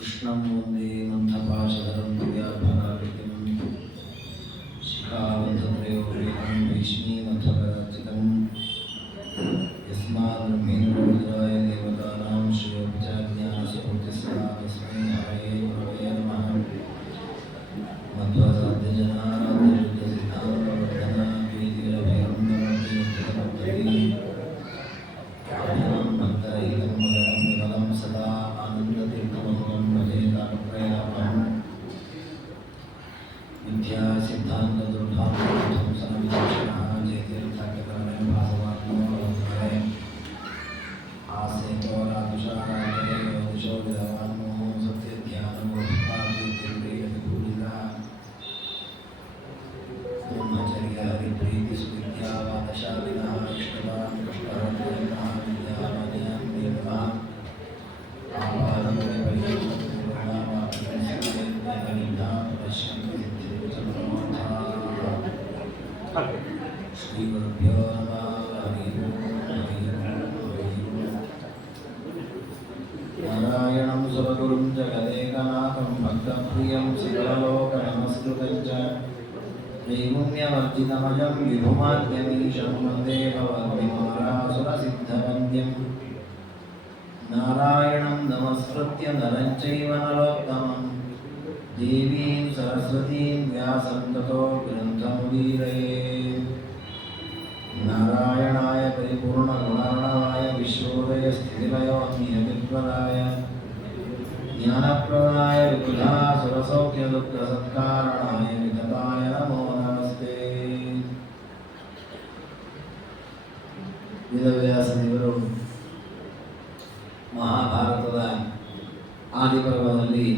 कृष्णं वन्दे मन्थपाशधरं दिव्याभराकृतिं शिखाबद्धत्रयोपेतं भीष्मीमथपरार्चितं यस्माद्ब्रह्मेन्द्रोरुद्राय देवतानां श्रेयोपचाज्ञानस्फूर्तिस्ता तस्मै हरये गुरवे नमः। मध्वासाध्यजनाराध्ययुद्धसिद्धान्तवर्धना वीतिरभैरन्दमभीतिरभक्तये ज्ञानं भक्तरहितं मदनं विमलं सदा आनन्दतीर्थमधुरं भजे तापत्रयापहम् विद्यासिद्धान्तदुर्भान्तदुर्धांसनविचक्षणः जयतीर्थाख्यकरणं भासवात्मोहरे आसेतोरातुषाराधये दिशो विधवान्मोहो सत्यध्यानमोहिताभिपूजिता ब्रह्मचर्य हरिप्रीतिसुविद्यावादशालिनः इष्टवान् कष्टहर्तयः विद्यावादयान् देवः श्रीगुरुभ्यो नमः। हरिः ओम् हरिः ओम् हरिः ओम्। नारायणं सुरगुरुं जगदेकनाथं भक्तप्रियं शिवलोकनमस्कृतं च त्रैगुण्यवर्जितमजं विभुमाद्यमीशं वन्दे भवद्भिमारासुरसिद्धवन्द्यम् नारायणं नमस्कृत्य नरं चैव नरोत्तमं देवीं सरस्वतीं व्यासं ततो ग्रन्थमुदीरये। नारायणाय परिपूर्णगुणार्णवाय विश्वोदयस्थितिलयोन्नियतिप्रदाय ज्ञानप्रदाय विबुधासुरसौख्यदुःखसत्कारणाय वितताय नमो नमस्ते। ವೇದವ್ಯಾಸದೇವರು ಮಹಾಭಾರತದ ಆದಿಪರ್ವದಲ್ಲಿ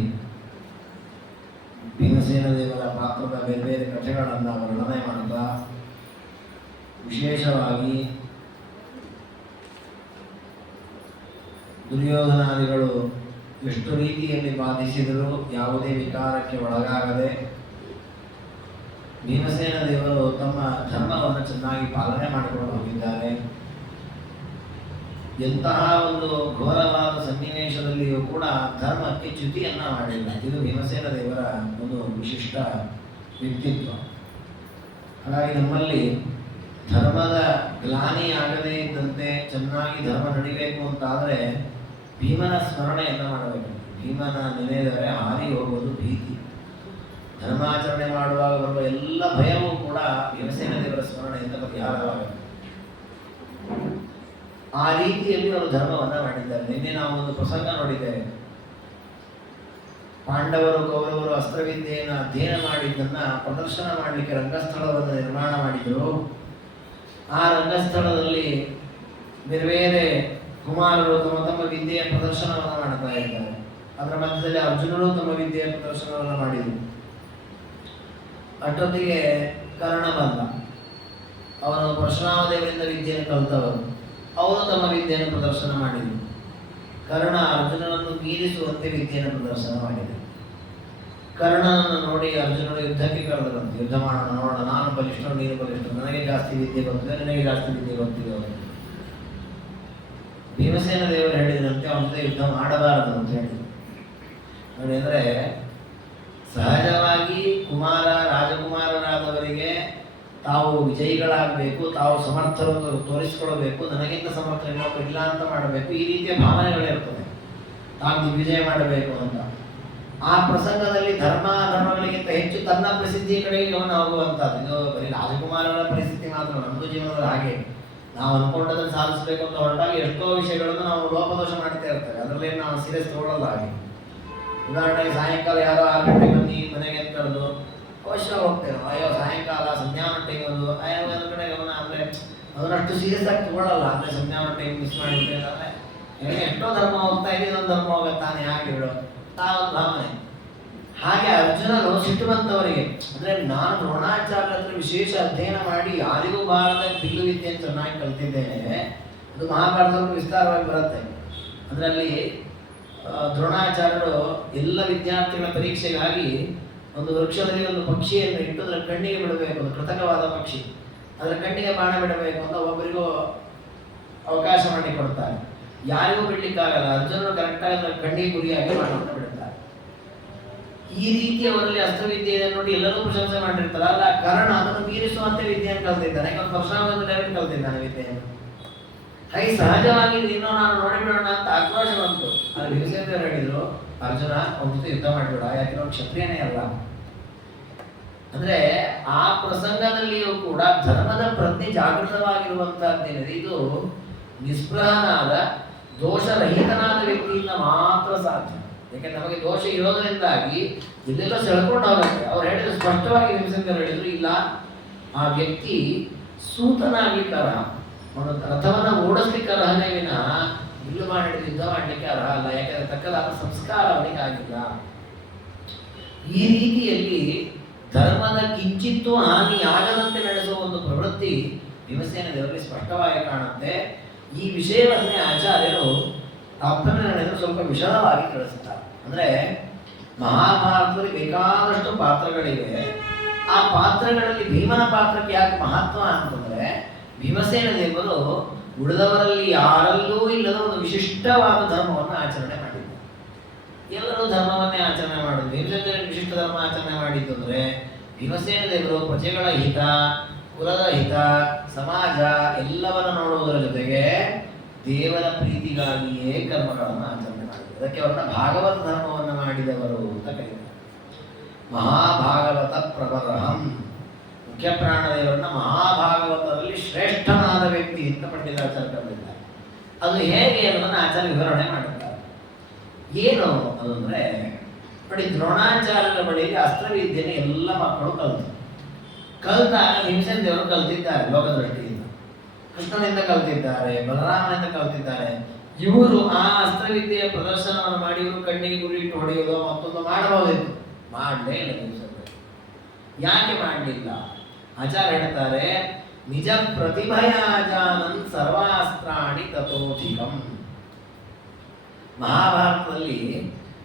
ಭೀಮಸೇನ ದೇವರ ಪಾತ್ರದ ಬೇರೆ ಬೇರೆ ಕಥೆಗಳನ್ನು ವರ್ಣನೆ ಮಾಡುತ್ತಾ ವಿಶೇಷವಾಗಿ ದುರ್ಯೋಧನಾದಿಗಳು ಎಷ್ಟು ರೀತಿಯಲ್ಲಿ ಬಾಧಿಸಿದರೂ ಯಾವುದೇ ವಿಕಾರಕ್ಕೆ ಒಳಗಾಗದೆ ಭೀಮಸೇನ ದೇವರು ತಮ್ಮ ಧರ್ಮವನ್ನು ಚೆನ್ನಾಗಿ ಪಾಲನೆ ಮಾಡಿಕೊಂಡು ಹೋಗಿದ್ದಾರೆ. ಎಂತಹ ಒಂದು ಘೋರವಾದ ಸನ್ನಿವೇಶದಲ್ಲಿಯೂ ಕೂಡ ಧರ್ಮಕ್ಕೆ ಚ್ಯುತಿಯನ್ನ ಮಾಡಿಲ್ಲ. ಇದು ಭೀಮಸೇನ ದೇವರ ಒಂದು ವಿಶಿಷ್ಟ ವ್ಯಕ್ತಿತ್ವ. ಹಾಗಾಗಿ ನಮ್ಮಲ್ಲಿ ಧರ್ಮದ ಗ್ಲಾನಿ ಆಗದೇ ಇದ್ದಂತೆ ಚೆನ್ನಾಗಿ ಧರ್ಮ ನಡಿಬೇಕು ಅಂತಾದರೆ ಭೀಮನ ಸ್ಮರಣೆಯನ್ನು ಮಾಡಬೇಕು. ಭೀಮನ ನೆನೆದರೆ ಹಾರಿ ಹೋಗುವುದು ಭೀತಿ. ಧರ್ಮಾಚರಣೆ ಮಾಡುವಾಗ ಬರುವ ಎಲ್ಲ ಭಯವೂ ಕೂಡ ಭೀಮಸೇನ ದೇವರ ಸ್ಮರಣೆಯಿಂದ ಪರಿಹಾರವಾಗಬೇಕು. ಆ ರೀತಿಯಲ್ಲಿ ಅವರು ಧರ್ಮವನ್ನು ಮಾಡಿದ್ದಾರೆ. ನಿನ್ನೆ ನಾವು ಒಂದು ಪ್ರಸಂಗ ನೋಡಿದ್ದೇವೆ. ಪಾಂಡವರು ಕೌರವರು ಅಸ್ತ್ರವಿದ್ಯೆಯನ್ನು ಅಧ್ಯಯನ ಮಾಡಿದ್ದನ್ನ ಪ್ರದರ್ಶನ ಮಾಡಲಿಕ್ಕೆ ರಂಗಸ್ಥಳವನ್ನು ನಿರ್ಮಾಣ ಮಾಡಿದರು. ಆ ರಂಗಸ್ಥಳದಲ್ಲಿ ಬೇರೆ ಬೇರೆ ಕುಮಾರರು ತಮ್ಮ ತಮ್ಮ ವಿದ್ಯೆಯ ಪ್ರದರ್ಶನವನ್ನು ಮಾಡ್ತಾ ಇದ್ದಾರೆ. ಅದರ ಮಧ್ಯದಲ್ಲಿ ಅರ್ಜುನರು ತಮ್ಮ ವಿದ್ಯೆಯ ಪ್ರದರ್ಶನವನ್ನು ಮಾಡಿದರು. ಅಷ್ಟೊತ್ತಿಗೆ ಕರ್ಣ ಬಂದ. ಅವನು ಪರಶುರಾಮದೇವರಿಂದ ವಿದ್ಯೆಯನ್ನು ಕಲಿತವರು. ಅವರು ತಮ್ಮ ವಿದ್ಯೆಯನ್ನು ಪ್ರದರ್ಶನ ಮಾಡಿದರು. ಕರ್ಣ ಅರ್ಜುನನನ್ನು ಮೀರಿಸುವಂತೆ ವಿದ್ಯೆಯನ್ನು ಪ್ರದರ್ಶನ ಮಾಡಿದರು. ಕರ್ಣನನ್ನು ನೋಡಿ ಅರ್ಜುನನು ಯುದ್ಧಕ್ಕೆ ಕರೆದರಂತೆ. ಯುದ್ಧ ಮಾಡೋಣ, ನೋಡೋಣ, ನಾನು ಬಲಿಷ್ಠ, ನೀನು ಬಲಿಷ್ಠ, ನನಗೆ ಜಾಸ್ತಿ ವಿದ್ಯೆ ಗೊತ್ತಿದೆ, ನಿನಗೆ ಜಾಸ್ತಿ ವಿದ್ಯೆ ಗೊತ್ತಿದೆ. ಭೀಮಸೇನ ದೇವರು ಹೇಳಿದಂತೆ ಅವನ ಜೊತೆ ಯುದ್ಧ ಮಾಡಬಾರದು ಅಂತ ಹೇಳಿದರು. ನೋಡಿ, ಅಂದರೆ ಸಹಜವಾಗಿ ರಾಜಕುಮಾರರಾದವರಿಗೆ ತಾವು ವಿಜಯಿಗಳಾಗಬೇಕು, ತಾವು ಸಮರ್ಥರನ್ನು ತೋರಿಸಿಕೊಡಬೇಕು, ನನಗಿಂತ ಸಮರ್ಥ ಇನ್ನೊಬ್ಬರು ಇಲ್ಲ ಅಂತ ಮಾಡಬೇಕು, ಈ ರೀತಿಯ ಭಾವನೆಗಳಿರ್ತದೆ. ತಾವು ದಿಗ್ವಿಜಯ ಮಾಡಬೇಕು ಅಂತ. ಆ ಪ್ರಸಂಗದಲ್ಲಿ ಧರ್ಮಗಳಿಗಿಂತ ಹೆಚ್ಚು ತನ್ನ ಪ್ರಸಿದ್ಧಿಯ ಕಡೆಗೆ ಗಮನ ಹೋಗುವಂಥದ್ದು. ಇದು ಬರೀ ರಾಜಕುಮಾರರ ಪರಿಸ್ಥಿತಿ ಮಾತ್ರ, ನಮ್ಮದು ಜೀವನದಲ್ಲಿ ಹಾಗೆ. ನಾವು ಅನ್ಕೊಂಡದನ್ನು ಸಾಧಿಸಬೇಕು ಅಂತ ಹೊರಟಾಗಿ ಎಷ್ಟೋ ವಿಷಯಗಳನ್ನು ನಾವು ಲೋಪದೋಷ ಮಾಡ್ತಾ ಇರ್ತೇವೆ. ಅದರಲ್ಲಿ ನಾವು ಸೀರಿಯಸ್ ತಗೊಳ್ಳಲ್ಲ. ಹಾಗೆ ಉದಾಹರಣೆಗೆ ಸಾಯಂಕಾಲ ಯಾರೋ 6 ಗಂಟೆಗೆ ಬಂದು ಮನೆಗೆ ಅಂತ ಕರೆದು ಅವಶ್ಯ ಹೋಗ್ತೇವೆ. ಅಯ್ಯೋ ಸಾಯಂಕಾಲ ಸಂಧ್ಯಾವನ ಟೈಮ್ ಒಂದು ಒಂದು ಕಡೆ ಗಮನ ಅಂದರೆ ಅದನ್ನಷ್ಟು ಸೀರಿಯಸ್ ಆಗಿ ತಗೊಳ್ಳಲ್ಲ. ಅಂದರೆ ಸಂಧ್ಯಾವನ ಟೈಮ್ ಮಿಸ್ ಮಾಡಿಬಿಟ್ಟೆ ಅಂದರೆ ಎಷ್ಟೋ ಧರ್ಮ ಹೋಗ್ತಾ ಇದೆ, ಇದೊಂದು ಧರ್ಮ ಹೋಗುತ್ತಾನೆ ಹಾಗೆ ಬಿಡು ತಾವೊಂದು ಭಾವನೆ. ಹಾಗೆ ಅರ್ಜುನರು ಸಿಟ್ಟು ಬಂತವರಿಗೆ. ಅಂದರೆ ನಾನು ದ್ರೋಣಾಚಾರ್ಯ ಹತ್ರ ವಿಶೇಷ ಅಧ್ಯಯನ ಮಾಡಿ ಯಾರಿಗೂ ಬಾರದ ಬಿಲ್ಲು ವಿದ್ಯೆಯನ್ನು ಚೆನ್ನಾಗಿ ಕಲ್ತಿದ್ದೇನೆ. ಅದು ಮಹಾಭಾರತದಲ್ಲಿ ವಿಸ್ತಾರವಾಗಿ ಬರುತ್ತೆ. ಅದರಲ್ಲಿ ದ್ರೋಣಾಚಾರ್ಯರು ಎಲ್ಲ ವಿದ್ಯಾರ್ಥಿಗಳ ಪರೀಕ್ಷೆಗಾಗಿ ಒಂದು ವೃಕ್ಷದಲ್ಲಿ ಒಂದು ಪಕ್ಷಿಯನ್ನು ಇಟ್ಟು ಅದರ ಕಣ್ಣಿಗೆ ಬಿಡಬೇಕು. ಒಂದು ಕೃತಕವಾದ ಪಕ್ಷಿ, ಅದರ ಕಣ್ಣಿಗೆ ಬಾಣ ಬಿಡಬೇಕು ಅಂತ ಒಬ್ಬರಿಗೂ ಅವಕಾಶ ಮಾಡಿಕೊಡ್ತಾರೆ. ಯಾರಿಗೂ ಬಿಡ್ಲಿಕ್ಕಾಗಲ್ಲ. ಅರ್ಜುನರು ಕರೆಕ್ಟಾಗಿ ಅದರ ಕಣ್ಣಿಗೆ ಗುರಿಯಾಗಿ ಬಾಣವನ್ನು ಬಿಡುತ್ತಾರೆ. ಈ ರೀತಿ ಅವರಲ್ಲಿ ಅಸ್ತ್ರವಿದ್ಯೆ ಇದೆ ನೋಡಿ, ಎಲ್ಲರೂ ಪ್ರಶಂಸೆ ಮಾಡಿರ್ತಾರೆ. ಅಲ್ಲ, ಕರ್ಣ ಅದನ್ನು ಮೀರಿಸುವಂತೆ ವಿದ್ಯೆಯನ್ನು ಕಲ್ತಿದ್ದಾನೆ. ಇವತ್ತು ಪರಶುರಾಮನ ಡೈರೆಕ್ಟ್ ಕಲ್ತಿದ್ದಾನೆ ವಿದ್ಯೆಯನ್ನು. ಹಾಗೆ ಸಹಜವಾಗಿ ಇನ್ನೂ ನಾನು ನೋಡಿಬಿಡೋಣ ಅಂತ ಆಕ್ರೋಶ ಬಂತು. ಅದು ಭೀಮಸೇನರು ಹೇಳಿದ್ರು, ಅರ್ಜುನ ಒಂದು ಜೊತೆ ಯುದ್ಧ ಮಾಡಿಬಿಡ, ಯಾಕೆ ನಾವು ಕ್ಷತ್ರಿಯನೇ ಅಲ್ಲ. ಅಂದ್ರೆ ಆ ಪ್ರಸಂಗದಲ್ಲಿಯೂ ಕೂಡ ಧರ್ಮದ ಪ್ರಜ್ಞೆ ಜಾಗೃತವಾಗಿರುವಂತಹದ್ದೇನಿದೆ, ಇದು ನಿಸ್ಪೃಹನಾದ ದೋಷರಹಿತನಾದ ವ್ಯಕ್ತಿಯಿಂದ ಮಾತ್ರ ಸಾಧ್ಯ. ಯಾಕೆಂದ್ರೆ ನಮಗೆ ದೋಷ ಇರೋದರಿಂದಾಗಿ ಇದೆಲ್ಲ ಸೆಳ್ಕೊಂಡು ಹೋಗುತ್ತೆ. ಅವ್ರು ಹೇಳಿದ್ರು ಸ್ಪಷ್ಟವಾಗಿ, ಭೀಮಸೇನರು ಹೇಳಿದ್ರು, ಇಲ್ಲ ಆ ವ್ಯಕ್ತಿ ಸೂತನಾಗ್ಲಿಕ್ಕೆ ಅರ್ಹ, ಅವನು ರಥವನ್ನ ಓಡಿಸ್ಲಿಕ್ಕೆ ಅರ್ಹನೇ ವಿನ ಬಿಲ್ಲು ಮಾಡಿ ಯುದ್ಧ ಮಾಡಲಿಕ್ಕೆ ಅರ್ಹ ಅಲ್ಲ. ಯಾಕಂದ್ರೆ ತಕ್ಕದಾದ ಸಂಸ್ಕಾರ ಅವನಿಗೆ ಆಗಿಲ್ಲ. ಈ ರೀತಿಯಲ್ಲಿ ಧರ್ಮದ ಕಿಂಚಿತ್ತೂ ಹಾನಿಯಾಗದಂತೆ ನಡೆಸುವ ಒಂದು ಪ್ರವೃತ್ತಿ ಭೀಮಸೇನ ದೇವರಿಗೆ ಸ್ಪಷ್ಟವಾಗಿ ಕಾಣುತ್ತೆ. ಈ ವಿಷಯವನ್ನೇ ಆಚಾರ್ಯರು ತಾತ್ಪರ್ಯ ಸ್ವಲ್ಪ ವಿಶದವಾಗಿ ತಿಳಿಸುತ್ತಾರೆ. ಅಂದ್ರೆ ಮಹಾಭಾರತದಲ್ಲಿ ಬೇಕಾದಷ್ಟು ಪಾತ್ರಗಳಿವೆ. ಆ ಪಾತ್ರಗಳಲ್ಲಿ ಭೀಮನ ಪಾತ್ರಕ್ಕೆ ಯಾಕೆ ಮಹತ್ವ ಅಂತಂದ್ರೆ, ಭೀಮಸೇನ ದೇವರು ಉಳಿದವರಲ್ಲಿ ಯಾರಲ್ಲೂ ಇಲ್ಲದ ಒಂದು ವಿಶಿಷ್ಟವಾದ ಧರ್ಮವನ್ನು ಆಚರಣೆ ಮಾಡಿದ್ದಾರೆ. ಎಲ್ಲರೂ ಧರ್ಮವನ್ನೇ ಆಚರಣೆ ಮಾಡುದು. ಭೀಮಸೇನ ದೇವರು ವಿಶಿಷ್ಟ ಧರ್ಮ ಆಚರಣೆ ಮಾಡಿದ್ದು ಅಂದ್ರೆ, ಭೀಮಸೇನ ದೇವರು ಪ್ರಜೆಗಳ ಹಿತ, ಕುಲದ ಹಿತ, ಸಮಾಜ ಎಲ್ಲವನ್ನು ನೋಡುವುದರ ಜೊತೆಗೆ ದೇವರ ಪ್ರೀತಿಗಾಗಿಯೇ ಕರ್ಮಗಳನ್ನು ಆಚರಣೆ ಮಾಡಿದರು. ಅದಕ್ಕೆ ಅವರನ್ನ ಭಾಗವತ ಧರ್ಮವನ್ನು ಮಾಡಿದವರು ಅಂತ ಕರೀತಾರೆ. ಮಹಾಭಾಗವತ ಪ್ರಬರಹಂ, ಮುಖ್ಯ ಪ್ರಾಣದೇವರನ್ನ ಮಹಾಭಾಗವತದಲ್ಲಿ ಶ್ರೇಷ್ಠನಾದ ವ್ಯಕ್ತಿ ಅಂತ ಪಂಡಿತಾಚಾರ್ಯ ಕರೆದಿದ್ದಾರೆ. ಅದು ಹೇಗೆ ಅನ್ನೋದನ್ನು ಆಚಾರ್ಯ ವಿವರಣೆ ಮಾಡುತ್ತಾರೆ. ಏನು ಅದು ಅಂದ್ರೆ ನೋಡಿ, ದ್ರೋಣಾಚಾರ್ಯರ ಬಳಿಯಲ್ಲಿ ಅಸ್ತ್ರವಿದ್ಯೆಯನ್ನು ಎಲ್ಲ ಮಕ್ಕಳು ಕಲಿತಾಗ ಭೀಮಸೇನ ದೇವರು ಕಲ್ತಿದ್ದಾರೆ ಲೋಕದೃಷ್ಟಿಯಿಂದ. ಕೃಷ್ಣನಿಂದ ಕಲ್ತಿದ್ದಾರೆ, ಬಲರಾಮನಿಂದ ಕಲ್ತಿದ್ದಾರೆ. ಇವರು ಆ ಅಸ್ತ್ರವಿದ್ಯೆಯ ಪ್ರದರ್ಶನವನ್ನು ಮಾಡಿ ಇವರು ಕಣ್ಣಿಗೆ ಗುರಿ ಇಟ್ಟು ಹೊಡೆಯೋದು ಮತ್ತೊಂದು ಮಾಡಬಹುದಿತ್ತು, ಮಾಡಲೇ ಇಲ್ಲ ಭೀಮಸೇನ. ಯಾಕೆ ಮಾಡಲಿಲ್ಲ? ಆಚಾರ್ಯ ಹೇಳ್ತಾರೆ, ನಿಜ ಪ್ರತಿಭಯಾಜಾನನ್ ಸರ್ವಾಸ್ತ್ರಾಣಿ ತಥೋಧಿಕಂ. ಮಹಾಭಾರತದಲ್ಲಿ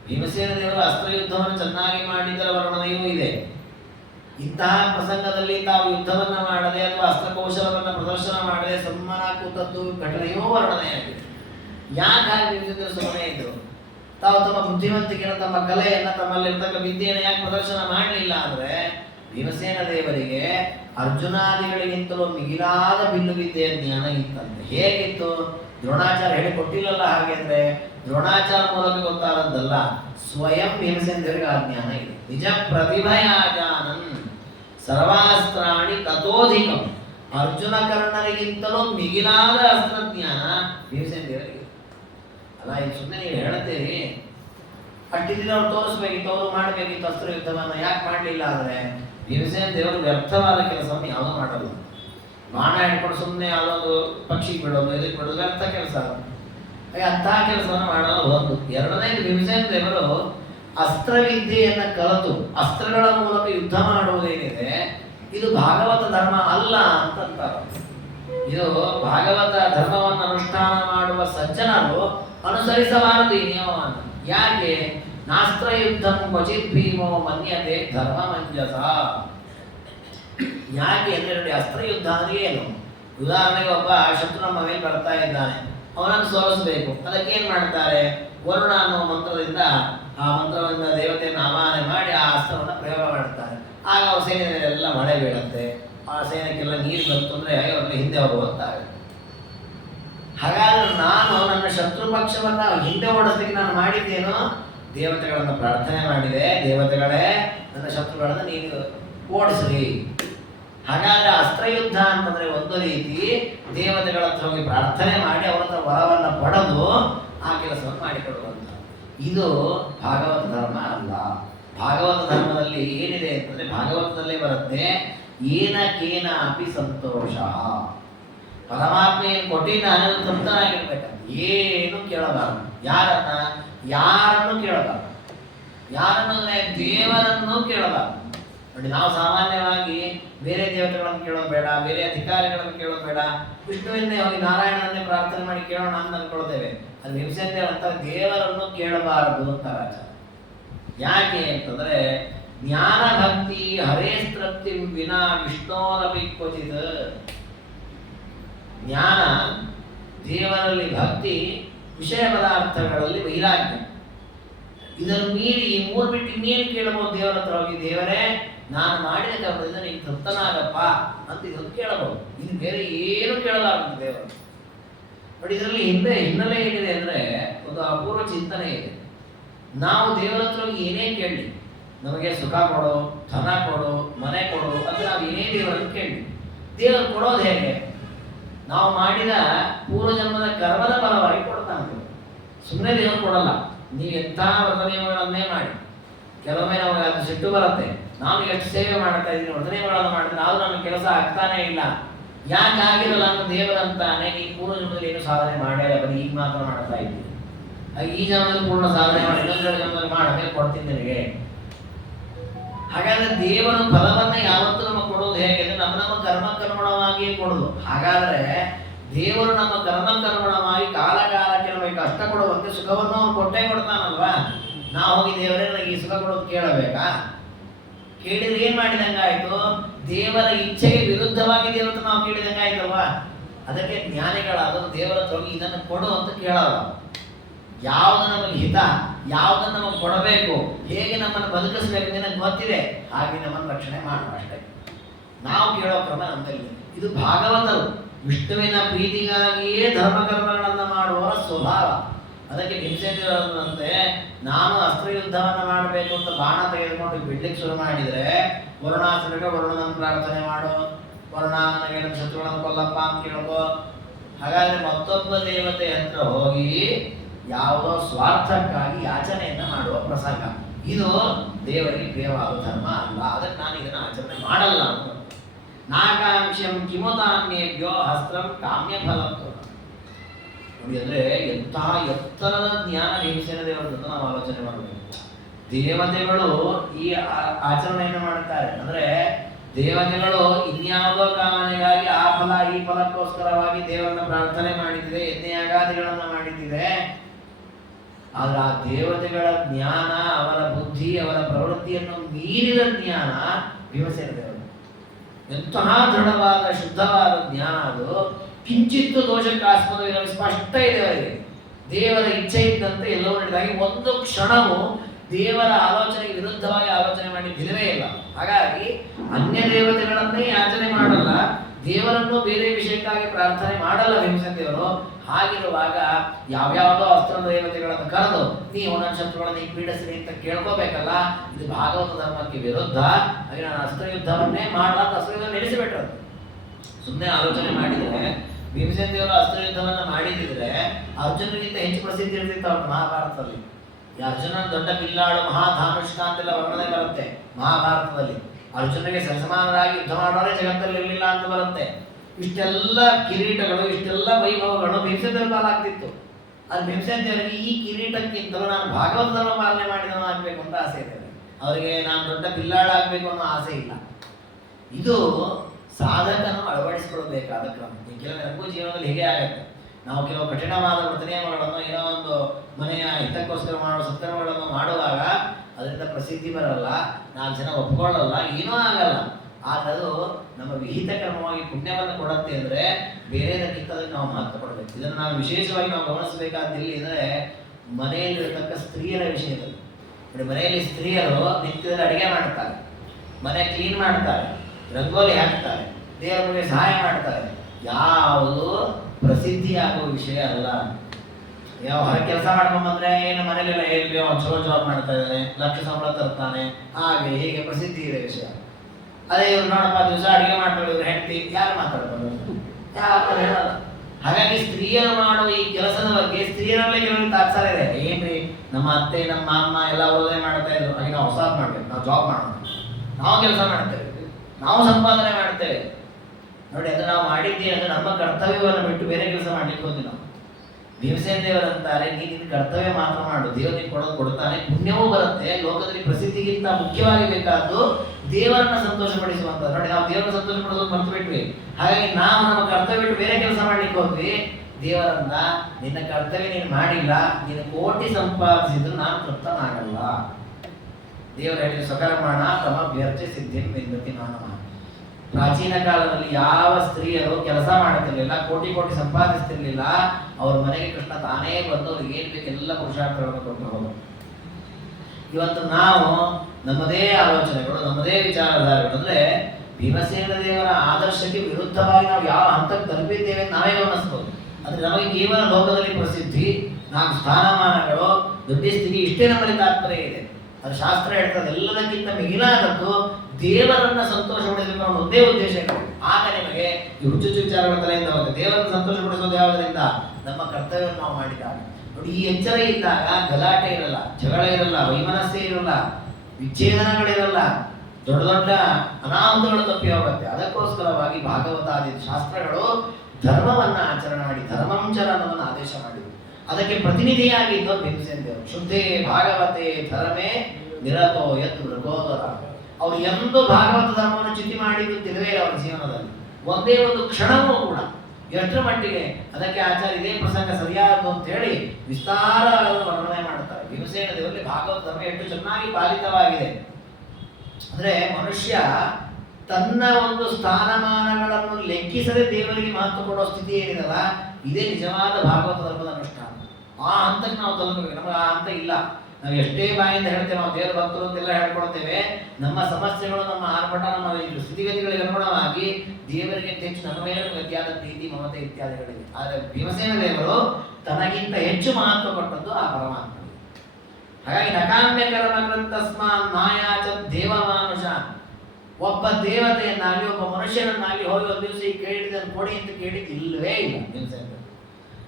ಭೀಮಸೇನ ದೇವರು ಅಸ್ತ್ರಯುದ್ಧವನ್ನು ಚೆನ್ನಾಗಿ ಮಾಡಿದ್ದರ ವರ್ಣನೆಯೂ ಇದೆ. ಇಂತಹ ಪ್ರಸಂಗದಲ್ಲಿ ತಾವು ಯುದ್ಧವನ್ನ ಮಾಡದೆ ಅಥವಾ ಅಸ್ತ್ರಕೌಶಲವನ್ನು ಪ್ರದರ್ಶನ ಮಾಡದೆ ಸಮ್ಮಾನ ಕೂತದ್ದು ಘಟನೆಯೂ ವರ್ಣನೆಯಾಗಿದೆ. ಯಾಕೆ ಭೀಮಸೇನ ಸುಮ್ಮನೆ ಇದ್ರು? ತಾವು ತಮ್ಮ ಬುದ್ಧಿವಂತಿಕೆಯನ್ನು, ತಮ್ಮ ಕಲೆಯನ್ನು, ತಮ್ಮಲ್ಲಿರ್ತಕ್ಕ ವಿದ್ಯೆಯನ್ನು ಯಾಕೆ ಪ್ರದರ್ಶನ ಮಾಡಲಿಲ್ಲ ಅಂದ್ರೆ, ಭೀಮಸೇನ ದೇವರಿಗೆ ಅರ್ಜುನಾದಿಗಳಿಗಿಂತಲೂ ಮಿಗಿಲಾದ ಬಿಲ್ಲು ವಿದ್ಯೆಯ ಜ್ಞಾನ ಇತ್ತಂತೆ. ಹೇಗಿತ್ತು? ದ್ರೋಣಾಚಾರ್ಯ ಹೇಳಿಕೊಟ್ಟಿಲ್ಲಲ್ಲ. ಹಾಗೆ ಅಂದ್ರೆ ದ್ರೋಣಾಚಾರ್ಯ ಮೂಲಕ ಗೊತ್ತಾದದ್ದಲ್ಲ, ಸ್ವಯಂ ಭೀಮಸೇನ ದೇವರಿಗೆ ಆ ಜ್ಞಾನ ಇದೆ. ನಿಜ ಪ್ರತಿಭಯಾಜಾನನ್ ಸರ್ವಾಸ್ತ್ರಾಣಿ ತಥೋಧಿಕಂ. ಅರ್ಜುನ ಕರ್ಣರಿಗಿಂತಲೂ ಮಿಗಿಲಾದ ಅಸ್ತ್ರಜ್ಞಾನ ಭೀಮಸೇನ ದೇವರಿಗೆ. ಅಲ್ಲ, ಈಗ ಸುಮ್ಮನೆ ನೀವು ಹೇಳ್ತೀರಿ, ಅಷ್ಟಿದ್ರೆ ಅವ್ರು ತೋರಿಸ್ಬೇಕಿತ್ತು, ಅವರು ಮಾಡಬೇಕಿತ್ತು ಅಸ್ತ್ರ ಯುದ್ಧವನ್ನ, ಯಾಕೆ ಮಾಡಲಿಲ್ಲ ಅಂದ್ರೆ, ಭೀಮಸೇನ ದೇವರು ವ್ಯರ್ಥವಾದ ಕೆಲಸವನ್ನು ಯಾವುದೂ ಮಾಡಲ್ಲ. ಬಾಣ ಹಿಡ್ಕೊಂಡು ಸುಮ್ಮನೆ ಯಾವುದೊಂದು ಪಕ್ಷಿ ಬಿಡೋದು, ಇದಕ್ಕೆ ಬಿಡೋದು ವ್ಯರ್ಥ ಕೆಲಸ. ಅಂತಹ ಕೆಲಸವನ್ನು ಮಾಡಲ್ಲ. ಒಂದು. ಎರಡನೇದು, ಭೀಮಸೇನ ದೇವರು ಅಸ್ತ್ರವಿದ್ಯೆಯನ್ನ ಕಲಿತು ಅಸ್ತ್ರಗಳ ಮೂಲಕ ಯುದ್ಧ ಮಾಡುವುದೇನಿದೆ, ಇದು ಭಾಗವತ ಧರ್ಮ ಅಲ್ಲ ಅಂತಾರೆ. ಇದು ಭಾಗವತ ಧರ್ಮವನ್ನು ಅನುಷ್ಠಾನ ಮಾಡುವ ಸಜ್ಜನರು ಅನುಸರಿಸಬಾರದು ಈ ನಿಯಮವನ್ನು. ಯಾಕೆ? ನಾಸ್ತ್ರ ಯುದ್ಧಂ ಕ್ವಚಿತ್ ಭೀಮೋ ಮನ್ಯತೆ ಧರ್ಮ ಮಂಜಸ. ಯಾಕೆ ಅಂದ್ರೆ ನೋಡಿ, ಅಸ್ತ್ರ ಯುದ್ಧ ಅಂದ್ರೆ ಏನು? ಉದಾಹರಣೆಗೆ ಒಬ್ಬ ಶತ್ರು ನಮ್ಮ ಮೇಲೆ ಬರ್ತಾ ಇದ್ದಾನೆ, ಅವನನ್ನು ಸೋಲಿಸಬೇಕು. ಅದಕ್ಕೆ ಏನ್ ಮಾಡ್ತಾರೆ? ವರುಣ ಅನ್ನೋ ಮಂತ್ರದಿಂದ, ಆ ಮಂತ್ರದಿಂದ ದೇವತೆಯನ್ನು ಆವಾಹನೆ ಮಾಡಿ ಆ ಅಸ್ತ್ರವನ್ನು ಪ್ರಯೋಗ ಮಾಡ್ತಾರೆ. ಆಗ ಅವ್ರ ಸೇನೆ ಮೇಲೆಲ್ಲ ಮಳೆ ಬೀಳುತ್ತೆ, ಆ ಸೈನ್ಯಕ್ಕೆಲ್ಲ ನೀರು ಬಂತು ಅಂದ್ರೆ ಅವ್ರನ್ನ ಹಿಂದೆ ಹೋಗುವಂತಾರೆ. ಹಾಗಾದ್ರೆ ನಾನು ನನ್ನ ಶತ್ರು ಪಕ್ಷವನ್ನ ಹಿಂದೆ ಓಡಿಸ್ಲಿಕ್ಕೆ ನಾನು ಮಾಡಿದ್ದೇನು? ದೇವತೆಗಳನ್ನು ಪ್ರಾರ್ಥನೆ ಮಾಡಿದೆ, ದೇವತೆಗಳೇ ನನ್ನ ಶತ್ರುಗಳನ್ನು ನೀನು ಓಡಿಸ್ರಿ. ಹಾಗಾದ್ರೆ ಅಸ್ತ್ರಯುದ್ಧ ಅಂತಂದ್ರೆ ಒಂದು ರೀತಿ ದೇವತೆಗಳ ಹತ್ರ ಹೋಗಿ ಪ್ರಾರ್ಥನೆ ಮಾಡಿ ಅವರ ಹತ್ರ ವರವನ್ನು ಪಡೆದು ಆ ಕೆಲಸವನ್ನು ಮಾಡಿಕೊಡುವಂತ. ಇದು ಭಾಗವತ ಧರ್ಮ ಅಲ್ಲ. ಭಾಗವತ ಧರ್ಮದಲ್ಲಿ ಏನಿದೆ ಅಂತಂದ್ರೆ, ಭಾಗವತದಲ್ಲೇ ಬರುತ್ತೆ, ಏನ ಕೇನ ಅಪಿ ಸಂತೋಷ. ಪರಮಾತ್ಮ ಏನು ಕೊಟ್ಟಿದ್ದಾನೆ ಅದು ತೃಪ್ತನಾಗಿರ್ಬೇಕಂತ, ಏನು ಕೇಳಬಾರದು. ಯಾರನ್ನು ಕೇಳಬಾರದು. ಯಾರನ್ನು? ದೇವರನ್ನು ಕೇಳಬಾರದು. ನೋಡಿ, ನಾವು ಸಾಮಾನ್ಯವಾಗಿ ಬೇರೆ ದೇವತೆಗಳನ್ನು ಕೇಳೋದು ಬೇಡ, ಬೇರೆ ಅಧಿಕಾರಿಗಳನ್ನು ಕೇಳೋದು ಬೇಡ, ವಿಷ್ಣುವಿನ್ನೇ ಹೋಗಿ ನಾರಾಯಣನ್ನೇ ಪ್ರಾರ್ಥನೆ ಮಾಡಿ ಕೇಳೋಣ ಅಂತ ಅನ್ಕೊಳ್ತೇವೆ. ಅದು ಹಿಂಸೆ ಅಂತ ದೇವರನ್ನು ಕೇಳಬಾರದು ಅಂತ ರಾಜ. ಯಾಕೆ ಅಂತಂದ್ರೆ, ಜ್ಞಾನ ಭಕ್ತಿ ಹರೇಸ್ತೃಪ್ತಿ ವಿನಾ ವಿಷ್ಣೋರಪಿ ಕ್ವಚಿತ್. ಜ್ಞಾನ, ದೇವರಲ್ಲಿ ಭಕ್ತಿ, ವಿಷಯ ಪದಾರ್ಥಗಳಲ್ಲಿ ವೈರಾಗ್ಯ, ಇದನ್ನು ಮೀರಿ ಈ ಮೂರು ಬಿಟ್ಟು ಇನ್ನೇನು ಕೇಳಬಹುದು ದೇವರ ಹತ್ರ ಹೋಗಿ, ದೇವರೇ ನಾನು ಮಾಡಿದ ಕರ್ಮದಿಂದ ನೀನು ತೃಪ್ತನಾಗಪ್ಪ ಅಂತ ಇದನ್ನು ಕೇಳಬಹುದು. ಇನ್ನು ಬೇರೆ ಏನು ಕೇಳಲಾಗುತ್ತೆ ದೇವರು. ಬಟ್ ಇದರಲ್ಲಿ ಹಿನ್ನೆಲೆ ಏನಿದೆ ಅಂದ್ರೆ ಒಂದು ಅಪೂರ್ವ ಚಿಂತನೆ ಇದೆ. ನಾವು ದೇವರ ಹತ್ರ ಹೋಗಿ ಏನೇ ಕೇಳಿ, ನಮಗೆ ಸುಖ ಕೊಡು, ಧನ ಕೊಡು, ಮನೆ ಕೊಡು ಅಂತ ನಾವು ಏನೇ ದೇವರನ್ನು ಕೇಳಿ, ದೇವರು ಕೊಡೋದು ಹೇಗೆ? ನಾವು ಮಾಡಿದ ಪೂರ್ವ ಜನ್ಮದ ಕರ್ಮದ ಫಲವಾಗಿ ಕೊಡ್ತಾನೆ. ಸುಮ್ಮನೆ ದೇವರು ಕೊಡಲ್ಲ. ನೀವು ಎಂಥ ವ್ರತ ನಿಯಮಗಳನ್ನೇ ಮಾಡಿ, ಕೆಲವೊಮ್ಮೆ ನಮಗೆ ಅದು ಸಿಟ್ಟು ಬರುತ್ತೆ. ನಾನು ಎಷ್ಟು ಸೇವೆ ಮಾಡ್ತಾ ಇದ್ದೀನಿ, ವ್ರತ ನಿಯಮಗಳನ್ನು ಮಾಡ್ತೀನಿ, ಆದ್ರೂ ನನ್ನ ಕೆಲಸ ಆಗ್ತಾನೇ ಇಲ್ಲ. ಯಾಕೆ ಆಗಿರಲ್ಲ ಅಂತ ದೇವರಂತಾನೆ, ನೀನು ಪೂರ್ವ ಜನ್ಮದಲ್ಲಿ ಏನು ಸಾಧನೆ ಮಾಡೇ ಬರೀ ಈಗ ಮಾತ್ರ ಮಾಡ್ತಾ ಇದ್ದೀನಿ, ಈ ಜನ್ಮದಲ್ಲಿ ಪೂರ್ಣ ಸಾಧನೆ ಮಾಡಿ ಇನ್ನೊಂದೆರಡು ಜನ್ಮದಲ್ಲಿ ಮಾಡಬೇಕು, ಕೊಡ್ತೀನಿ ನಿನಗೆ. ಹಾಗಾದ್ರೆ ದೇವರ ಫಲವನ್ನ ಯಾವತ್ತೂ ನಮಗೆ ಕೊಡೋದು ಹೇಗೆ ಅಂದ್ರೆ ನಮ್ಮ ಕರ್ಮಕ್ಕನುಗುಣವಾಗಿಯೇ ಕೊಡೋದು. ಹಾಗಾದ್ರೆ ದೇವರು ನಮ್ಮ ಕರ್ಮಕ್ಕನುಗುಣವಾಗಿ ಕಾಲ ಕಾಲಕ್ಕೆ ನಮಗೆ ಕಷ್ಟ ಕೊಡುವಂತೆ ಸುಖವನ್ನು ಅವನು ಕೊಟ್ಟೇ ಕೊಡ್ತಾನಲ್ವಾ. ನಾವು ಹೋಗಿ ದೇವರೇ ನನಗೆ ಈ ಸುಖ ಕೊಡೋದು ಕೇಳಬೇಕಾ? ಕೇಳಿದ್ರೆ ಏನ್ ಮಾಡಿದಂಗಾಯ್ತು? ದೇವರ ಇಚ್ಛೆಗೆ ವಿರುದ್ಧವಾಗಿ ದೇವರ ನಾವು ಕೇಳಿದಂಗಾಯ್ತಲ್ವಾ. ಅದಕ್ಕೆ ಜ್ಞಾನಿಗಳಾದರೂ ದೇವರ ಹೋಗಿ ಇದನ್ನು ಕೊಡು ಅಂತ ಕೇಳಲ್ಲ. ಯಾವುದು ನಮಗೆ ಹಿತ, ಯಾವುದನ್ನು ನಮಗೆ ಕೊಡಬೇಕು, ಹೇಗೆ ನಮ್ಮನ್ನು ಬದುಕಿಸಬೇಕು ನಿನಗೆ ಗೊತ್ತಿದೆ, ಹಾಗೆ ನಮ್ಮನ್ನು ರಕ್ಷಣೆ ಮಾಡುವ ಅಷ್ಟೇ. ನಾವು ಕೇಳೋ ಕ್ರಮ ನಮ್ಮಲ್ಲಿ. ಇದು ಭಾಗವತರು ವಿಷ್ಣುವಿನ ಪ್ರೀತಿಗಾಗಿಯೇ ಧರ್ಮಕರ್ಮಗಳನ್ನು ಮಾಡುವವರ ಸ್ವಭಾವ. ಅದಕ್ಕೆ ಹಿಂಸೆಂತೆ ನಾನು ಅಸ್ತ್ರಯುದ್ಧವನ್ನು ಮಾಡಬೇಕು ಅಂತ ಬಾಣ ತೆಗೆದುಕೊಂಡು ಬಿಡ್ಲಿಕ್ಕೆ ಶುರು ಮಾಡಿದರೆ, ವರುಣಾಸುರಗೆ ವರುಣನನ್ನು ಪ್ರಾರ್ಥನೆ ಮಾಡು, ವರುಣ ನನಗೆ ನನ್ನ ಶತ್ರುಗಳನ್ನು ಕೊಲ್ಲಪ್ಪ ಅಂತ ಕೇಳ್ಕೋ. ಹಾಗಾದ್ರೆ ಮತ್ತೊಬ್ಬ ದೇವತೆ ಹತ್ರ ಹೋಗಿ ಯಾವುದೋ ಸ್ವಾರ್ಥಕ್ಕಾಗಿ ಯಾಚನೆಯನ್ನ ಮಾಡುವ ಪ್ರಸಂಗ, ಇದು ದೇವರಿಗೆ ಪ್ರಿಯವಾದ ಧರ್ಮ ಅಲ್ಲ. ಅದಕ್ಕೆ ನಾನು ಇದನ್ನು ಆಚರಣೆ ಮಾಡಲ್ಲ ಅಂತ. ನಾಕಾಂಕ್ಷಂ ಕಿಮುತಾನ್ಯೇಭ್ಯೋ ಹಸ್ತ್ರಂ ಕಾಮ್ಯ ಫಲಂ ನೋಡಿ. ಅಂದ್ರೆ ಎಂತಹ ಎತ್ತರದ ಜ್ಞಾನ ಹಿಂಸೆನ ದೇವರ ಜೊತೆ ನಾವು ಆಲೋಚನೆ ಮಾಡಬೇಕು. ದೇವತೆಗಳು ಈ ಆಚರಣೆಯನ್ನು ಮಾಡುತ್ತಾರೆ ಅಂದ್ರೆ ದೇವತೆಗಳು ಇನ್ಯಾವುದೋ ಕಾಮನೆಗಾಗಿ ಆ ಫಲ ಈ ಫಲಕ್ಕೋಸ್ಕರವಾಗಿ ದೇವರನ್ನ ಪ್ರಾರ್ಥನೆ ಮಾಡಿದ್ದಿದೆ, ಯಜ್ಞಯಾಗಾದಿಗಳನ್ನ ಮಾಡಿದ್ದಿದೆ. ಆದ್ರೆ ಆ ದೇವತೆಗಳ ಜ್ಞಾನ, ಅವರ ಬುದ್ಧಿ, ಅವರ ಪ್ರವೃತ್ತಿಯನ್ನು ಮೀರಿದ ಜ್ಞಾನ ಭೀಮಸೇನ ದೇವರು. ಎಂತಹ ದೃಢವಾದ ಶುದ್ಧವಾದ ಜ್ಞಾನ ಅದು. ಕಿಂಚಿತ್ತು ದೋಷಕ್ಕಾಸ್ಪದ ಸ್ಪಷ್ಟ ಇದೆ ಅವರಿಗೆ. ದೇವರ ಇಚ್ಛೆ ಇದ್ದಂತೆ ಎಲ್ಲವೂ ನಡೆದಾಗಿ ಒಂದು ಕ್ಷಣವು ದೇವರ ಆಲೋಚನೆಗೆ ವಿರುದ್ಧವಾಗಿ ಆಲೋಚನೆ ಮಾಡಿದ್ದಿಲ್ಲವೇ ಇಲ್ಲ. ಹಾಗಾಗಿ ಅನ್ಯ ದೇವತೆಗಳನ್ನೇ ಯಾಚನೆ ಮಾಡಲ್ಲ, ದೇವರನ್ನು ಬೇರೆ ವಿಷಯಕ್ಕಾಗಿ ಪ್ರಾರ್ಥನೆ ಮಾಡಲ್ಲ ಭೀಮಸೇನ ದೇವರು. ಹಾಗಿರುವಾಗ ಯಾವ್ಯಾವುದೋ ಅಸ್ತ್ರ ದೇವತೆಗಳನ್ನು ಕರೆದು ನೀವು ನನ್ನ ಶತ್ರುಗಳನ್ನು ಈಗ ಪೀಡಿಸ್ರಿ ಅಂತ ಕೇಳ್ಕೋಬೇಕಲ್ಲ. ಇದು ಭಾಗವತ ಧರ್ಮಕ್ಕೆ ವಿರುದ್ಧ. ಹಾಗೆ ನಾನು ಅಸ್ತ್ರಯುದ್ಧವನ್ನೇ ಮಾಡಲ್ಲ ಅಂತ ಅಸ್ತ್ರಯುದ್ಧ ನಡೆಸಿಬಿಟ್ರು. ಸುಮ್ಮನೆ ಆಲೋಚನೆ ಮಾಡಿದರೆ ಭೀಮಸೇನ ದೇವರು ಅಸ್ತ್ರಯುದ್ಧವನ್ನ ಮಾಡಿದ್ರೆ ಅರ್ಜುನನಿಗಿಂತ ಹೆಚ್ಚು ಪ್ರಸಿದ್ಧಿ ಇರ್ತಿತ್ತು ಅವ್ರ ಮಹಾಭಾರತದಲ್ಲಿ. ಈ ಅರ್ಜುನನ ದೊಡ್ಡ ಬಿಲ್ಲಾಳು ಮಹಾಧಾನುಷ್ಕ ಅಂತೆಲ್ಲ ವರ್ಣನೆ ಬರುತ್ತೆ ಮಹಾಭಾರತದಲ್ಲಿ. ಅರ್ಜುನಿಗೆ ಸಮಾನರಾಗಿ ಯುದ್ಧ ಮಾಡೋರೇ ಜಗತ್ತಲ್ಲಿ ಇರಲಿಲ್ಲ ಅಂತ ಬರುತ್ತೆ. ಇಷ್ಟೆಲ್ಲ ಕಿರೀಟಗಳು, ಇಷ್ಟೆಲ್ಲ ವೈಭವಗಳು ಭೀಮಸೇನ ದೇವರ ಕಾಲ ಆಗ್ತಿತ್ತು. ಅದು ಭೀಮಸೇನ ದೇವರಿಗೆ ಈ ಕಿರೀಟಕ್ಕಿಂತಲೂ ನಾನು ಭಾಗವತ ಧರ್ಮ ಪಾಲನೆ ಮಾಡಿದವನಾಗಬೇಕು ಅಂತ ಆಸೆ ಇದೆ. ಅವರಿಗೆ ನಾನು ದೊಡ್ಡ ಬಿಲ್ಲಾಳಾಗಬೇಕು ಅನ್ನೋ ಆಸೆ ಇಲ್ಲ. ಇದು ಸಾಧಕನು ಅಳವಡಿಸಿಕೊಳ್ಳಬೇಕಾದ ಕ್ರಮ. ಕೆಲವು ನಮಗೂ ಜೀವನದಲ್ಲಿ ಹೇಗೆ ಆಗುತ್ತೆ. ನಾವು ಕೆಲವು ಕಠಿಣವಾದ ನಿಯಮಗಳನ್ನು ಏನೋ ಒಂದು ಮನೆಯ ಹಿತಕ್ಕೋಸ್ಕರ ಮಾಡುವ ಸತ್ಕರ್ಮಗಳನ್ನು ಮಾಡುವಾಗ ಅದರಿಂದ ಪ್ರಸಿದ್ಧಿ ಬರಲ್ಲ, 4 ಜನ ಒಪ್ಕೊಳ್ಳಲ್ಲ, ಏನೂ ಆಗಲ್ಲ. ಆದರೆ ಅದು ನಮ್ಮ ವಿಹಿತ ಕ್ರಮವಾಗಿ ಪುಣ್ಯವನ್ನು ಕೊಡುತ್ತೆ ಅಂದರೆ ಬೇರೆದಕ್ಕಿಂತ ಅದಕ್ಕೆ ನಾವು ಮಹತ್ವ ಕೊಡಬೇಕು. ಇದನ್ನು ನಾವು ವಿಶೇಷವಾಗಿ ನಾವು ಗಮನಿಸಬೇಕಾದಲ್ಲಿ ಅಂದರೆ ಮನೆಯಲ್ಲಿರತಕ್ಕ ಸ್ತ್ರೀಯರ ವಿಷಯದಲ್ಲಿ. ಮನೆಯಲ್ಲಿ ಸ್ತ್ರೀಯರು ನಿತ್ಯದಲ್ಲಿ ಅಡುಗೆ ಮಾಡ್ತಾರೆ, ಮನೆ ಕ್ಲೀನ್ ಮಾಡ್ತಾರೆ, ರಂಗೋಲಿ ಹಾಕ್ತಾರೆ, ದೇವರ ಬಗ್ಗೆ ಸಹಾಯ ಮಾಡ್ತಾರೆ. ಯಾವುದು ಪ್ರಸಿದ್ಧಿಯಾಗುವ ವಿಷಯ ಅಲ್ಲ. ಯಾವ ಹೊರ ಕೆಲಸ ಮಾಡ್ಕೊಂಡ್ಬಂದ್ರೆ ಏನು ಮನೇಲೆಲ್ಲ ಹೇಗೆ ಚಲೋ ಜಾಬ್ ಮಾಡ್ತಾ ಇದ್ದಾನೆ, ಲಕ್ಷ ಸಂಬಳ ತರ್ತಾನೆ, ಹಾಗೆ ಹೀಗೆ ಪ್ರಸಿದ್ಧಿ ಇದೆ ವಿಷಯ. ಅದೇ ಇವ್ರು ನೋಡಪ್ಪ ದಿವಸ ಅಡುಗೆ ಮಾಡ್ತಾರೆ, ಇವ್ರು ಹೆಂಡತಿ ಯಾರು ಮಾತಾಡ್ತಾರೆ, ಯಾರು ಹೇಳಲ್ಲ. ಹಾಗಾಗಿ ಸ್ತ್ರೀಯರು ಮಾಡುವ ಈ ಕೆಲಸದ ಬಗ್ಗೆ ಸ್ತ್ರೀಯರಲ್ಲೇ ಕೆಲವರಿಗೆ ತಾತ್ಸಾರ ಇದೆ. ಏನ್ರಿ ನಮ್ಮ ಅತ್ತೆ ನಮ್ಮ ಅಮ್ಮ ಎಲ್ಲ ಓದೇ ಮಾಡ್ತಾ ಇದ್ರು, ಹಾಗೆ ನಾವು ಹೊಸ ಮಾಡ್ಬೇಕು, ನಾವು ಜಾಬ್ ಮಾಡೋಣ, ನಾವು ಕೆಲಸ ಮಾಡ್ತೇವೆ, ನಾವು ಸಂಪಾದನೆ ಮಾಡ್ತೇವೆ. ನೋಡಿ, ಅದು ನಾವು ಮಾಡಿದ್ದೀವಿ ಅಂದ್ರೆ ನಮ್ಮ ಕರ್ತವ್ಯವನ್ನು ಬಿಟ್ಟು ಬೇರೆ ಕೆಲಸ ಮಾಡ್ಲಿಕ್ಕೆ ಹೋದಿಲ್ಲ. ಭೀಮಸೇನ ದೇವರಂತಾರೆ, ನೀನು ಕರ್ತವ್ಯ ಮಾತ್ರ ಮಾಡು, ದೇವರಿಗೆ ಕೊಡೋದು ಕೊಡ್ತಾನೆ, ಪುಣ್ಯವೂ ಬರುತ್ತೆ. ಲೋಕದಲ್ಲಿ ಪ್ರಸಿದ್ಧಿಗಿಂತ ಮುಖ್ಯವಾಗಿ ಬೇಕಾದ್ದು ದೇವರನ್ನ ಸಂತೋಷಪಡಿಸುವಂತ. ನೋಡಿ, ನಾವು ದೇವರನ್ನ ಸಂತೋಷ ಪಡಿಸೋದು ಮರ್ತು ಬಿಟ್ವಿ. ಹಾಗಾಗಿ ನಾವು ನಮ್ಮ ಕರ್ತವ್ಯ ಬಿಟ್ಟು ಬೇರೆ ಕೆಲಸ ಮಾಡ್ಲಿಕ್ಕೆ ಹೋದ್ವಿ. ದೇವರನ್ನ ನಿನ್ನ ಕರ್ತವ್ಯ ನೀನು ಮಾಡಿಲ್ಲ, ನೀನು ಕೋಟಿ ಸಂಪಾದಿಸಿದ್ರು ನಾನು ತೃಪ್ತನಾಗಲ್ಲ. ದೇವರು ಹೇಳಿ ಸ್ವಕರ್ಮಣ ತಮ ವ್ಯರ್ಥ ಸಿದ್ಧಿ ವಿಂದತಿ ಮಾನವ. ಪ್ರಾಚೀನ ಕಾಲದಲ್ಲಿ ಯಾವ ಸ್ತ್ರೀಯರು ಕೆಲಸ ಮಾಡುತ್ತಿರಲಿಲ್ಲ, ಕೋಟಿ ಕೋಟಿ ಸಂಪಾದಿಸ್ತಿರ್ಲಿಲ್ಲ. ಅವ್ರ ಮನೆಗೆ ಕೃಷ್ಣ ತಾನೇ ಬಂದು ಅವ್ರಿಗೆ ಏನ್ ಬೇಕೆಲ್ಲ ಪುರುಷಾರ್ಥಗಳನ್ನು ಕೊಟ್ಟು ಹೋದ. ಇವತ್ತು ನಾವು ನಮ್ಮದೇ ಆಲೋಚನೆಗಳು, ನಮ್ಮದೇ ವಿಚಾರಧಾರೆಗಳು, ಅಂದ್ರೆ ಭೀಮಸೇನ ದೇವರ ಆದರ್ಶಕ್ಕೆ ವಿರುದ್ಧವಾಗಿ ನಾವು ಯಾವ ಹಂತಕ್ಕೆ ತಲುಪಿದ್ದೇವೆ ನಾವೇ ಗಮನಿಸ್ಬೋದು. ಅಂದ್ರೆ ನಮಗೆ ಕೇವಲ ಲೋಕದಲ್ಲಿ ಪ್ರಸಿದ್ಧಿ, ನಾವು ಸ್ಥಾನಮಾನಗಳು, ಸ್ಥಿತಿ ಇಷ್ಟೇ ನಮ್ಮಲ್ಲಿ ತಾತ್ಪರ್ಯ ಇದೆ. ಅದು ಶಾಸ್ತ್ರ ಹೇಳ್ತದೆ ಎಲ್ಲದಕ್ಕಿಂತ ಮಿಗಿಲಾದದ್ದು ದೇವರನ್ನ ಸಂತೋಷಪಡಿಸಬೇಕು ಅನ್ನೋ ಒಂದೇ ಉದ್ದೇಶ ಇದೆ. ಆಗ ನಿಮಗೆ ಈ ಹುಚ್ಚು ವಿಚಾರಗಳ ತಲೆಯಿಂದ ಹೋಗುತ್ತೆ. ದೇವರನ್ನು ಸಂತೋಷಪಡಿಸೋದು ಯಾವುದರಿಂದ? ನಮ್ಮ ಕರ್ತವ್ಯವನ್ನು ನಾವು ಮಾಡಿದಾಗ. ನೋಡಿ, ಈ ಎಚ್ಚರ ಇದ್ದಾಗ ಗಲಾಟೆ ಇರಲ್ಲ, ಜಗಳ ಇರಲ್ಲ, ವೈಮನಸ್ಸೆ ಇರಲ್ಲ, ವಿಚ್ಛೇದನಗಳಿರಲ್ಲ, ದೊಡ್ಡ ದೊಡ್ಡ ಅನಾಹುತಗಳು ತಪ್ಪಿ ಹೋಗುತ್ತೆ. ಅದಕ್ಕೋಸ್ಕರವಾಗಿ ಭಾಗವತಾದಿ ಶಾಸ್ತ್ರಗಳು ಧರ್ಮವನ್ನ ಆಚರಣೆ ಮಾಡಿ ಧರ್ಮಂಚರ ಅನ್ನೋದನ್ನು ಆದೇಶ ಮಾಡಿದ್ರು. ಅದಕ್ಕೆ ಪ್ರತಿನಿಧಿಯಾಗಿದ್ದು ಭೀಮಸೇನ ದೇವರು. ಶುದ್ಧೇ ಭಾಗವತೆ ಧರ್ಮೇ ನಿರತೋ ಯತ್ ಮೃಗೋದರ. ಅವರು ಎಂದು ಭಾಗವತ ಧರ್ಮವನ್ನು ಚ್ಯುತಿ ಮಾಡಿದ್ದು ತಿಳಿವೇ ಇಲ್ಲ ಅವರ ಜೀವನದಲ್ಲಿ, ಒಂದೇ ಒಂದು ಕ್ಷಣವೂ ಕೂಡ. ಎಷ್ಟರ ಮಟ್ಟಿಗೆ ಅದಕ್ಕೆ ಆಚಾರ್ಯ ಇದೇ ಪ್ರಸಂಗ ಸರಿಯಾದದು ಅಂತ ಹೇಳಿ ವಿಸ್ತಾರವಾದ ವರ್ಣನೆ ಮಾಡುತ್ತಾರೆ. ಭೀಮಸೇನ ದೇವರಲ್ಲಿ ಭಾಗವತ ಧರ್ಮ ಎಷ್ಟು ಚೆನ್ನಾಗಿ ಪಾಲಿತವಾಗಿದೆ ಅಂದ್ರೆ, ಮನುಷ್ಯ ತನ್ನ ಒಂದು ಸ್ಥಾನಮಾನಗಳನ್ನು ಲೆಕ್ಕಿಸದೆ ದೇವರಿಗೆ ಮಹತ್ವ ಕೊಡೋ ಸ್ಥಿತಿ ಏನಿದಲ್ಲ, ಇದೇ ನಿಜವಾದ ಭಾಗವತ ಧರ್ಮದ ಅನುಷ್ಠಾನ. ಆ ಹಂತಕ್ಕೆ ನಾವು ತಲುಪಬೇಕು. ನಮಗೆ ಆ ಹಂತ ಇಲ್ಲ. ನಾವು ಎಷ್ಟೇ ಬಾಯಿಂದ ಹೇಳ್ತೇವೆ, ನಾವು ದೇವರ ಭಕ್ತರು ಅಂತೆಲ್ಲ ಹೇಳ್ಕೊಳ್ತೇವೆ, ನಮ್ಮ ಸಮಸ್ಯೆಗಳು, ನಮ್ಮ ಆರ್ಭಟ, ನಮ್ಮ ಸ್ಥಿತಿಗತಿಗಳಿಗೆ ಅನುಗುಣವಾಗಿ ದೇವರಿಗೆ ಹೆಚ್ಚು ನಮ್ಮ ಮೇಲೆ ಗತಿಯಾದ ಪ್ರೀತಿ, ಮಮತೆ ಇತ್ಯಾದಿಗಳಿವೆ. ಆದರೆ ಭೀಮಸೇನ ದೇವರು ತನಗಿಂತ ಹೆಚ್ಚು ಮಹತ್ವ ಕೊಟ್ಟದ್ದು ಆ ಪರಮಾತ್ಮ. ಹಾಗಾಗಿ ನಕಾಮ್ಯ ಕರ್ಮ ತಸ್ಮಾನ್ ಮಾಯಾಚ ದೇವಮಾನುಷ. ಒಬ್ಬ ದೇವತೆಯನ್ನಾಗಲಿ ಒಬ್ಬ ಮನುಷ್ಯನನ್ನಾಗಲಿ ಹೋಗಿ ಒಂದು ದಿವಸ ಈ ಕೇಳಿದ್ದನ್ನು ಕೊಡಿ ಅಂತ ಕೇಳಿದ್ದು ಇಲ್ಲವೇ ಇಲ್ಲ ಭೀಮಸೇನ.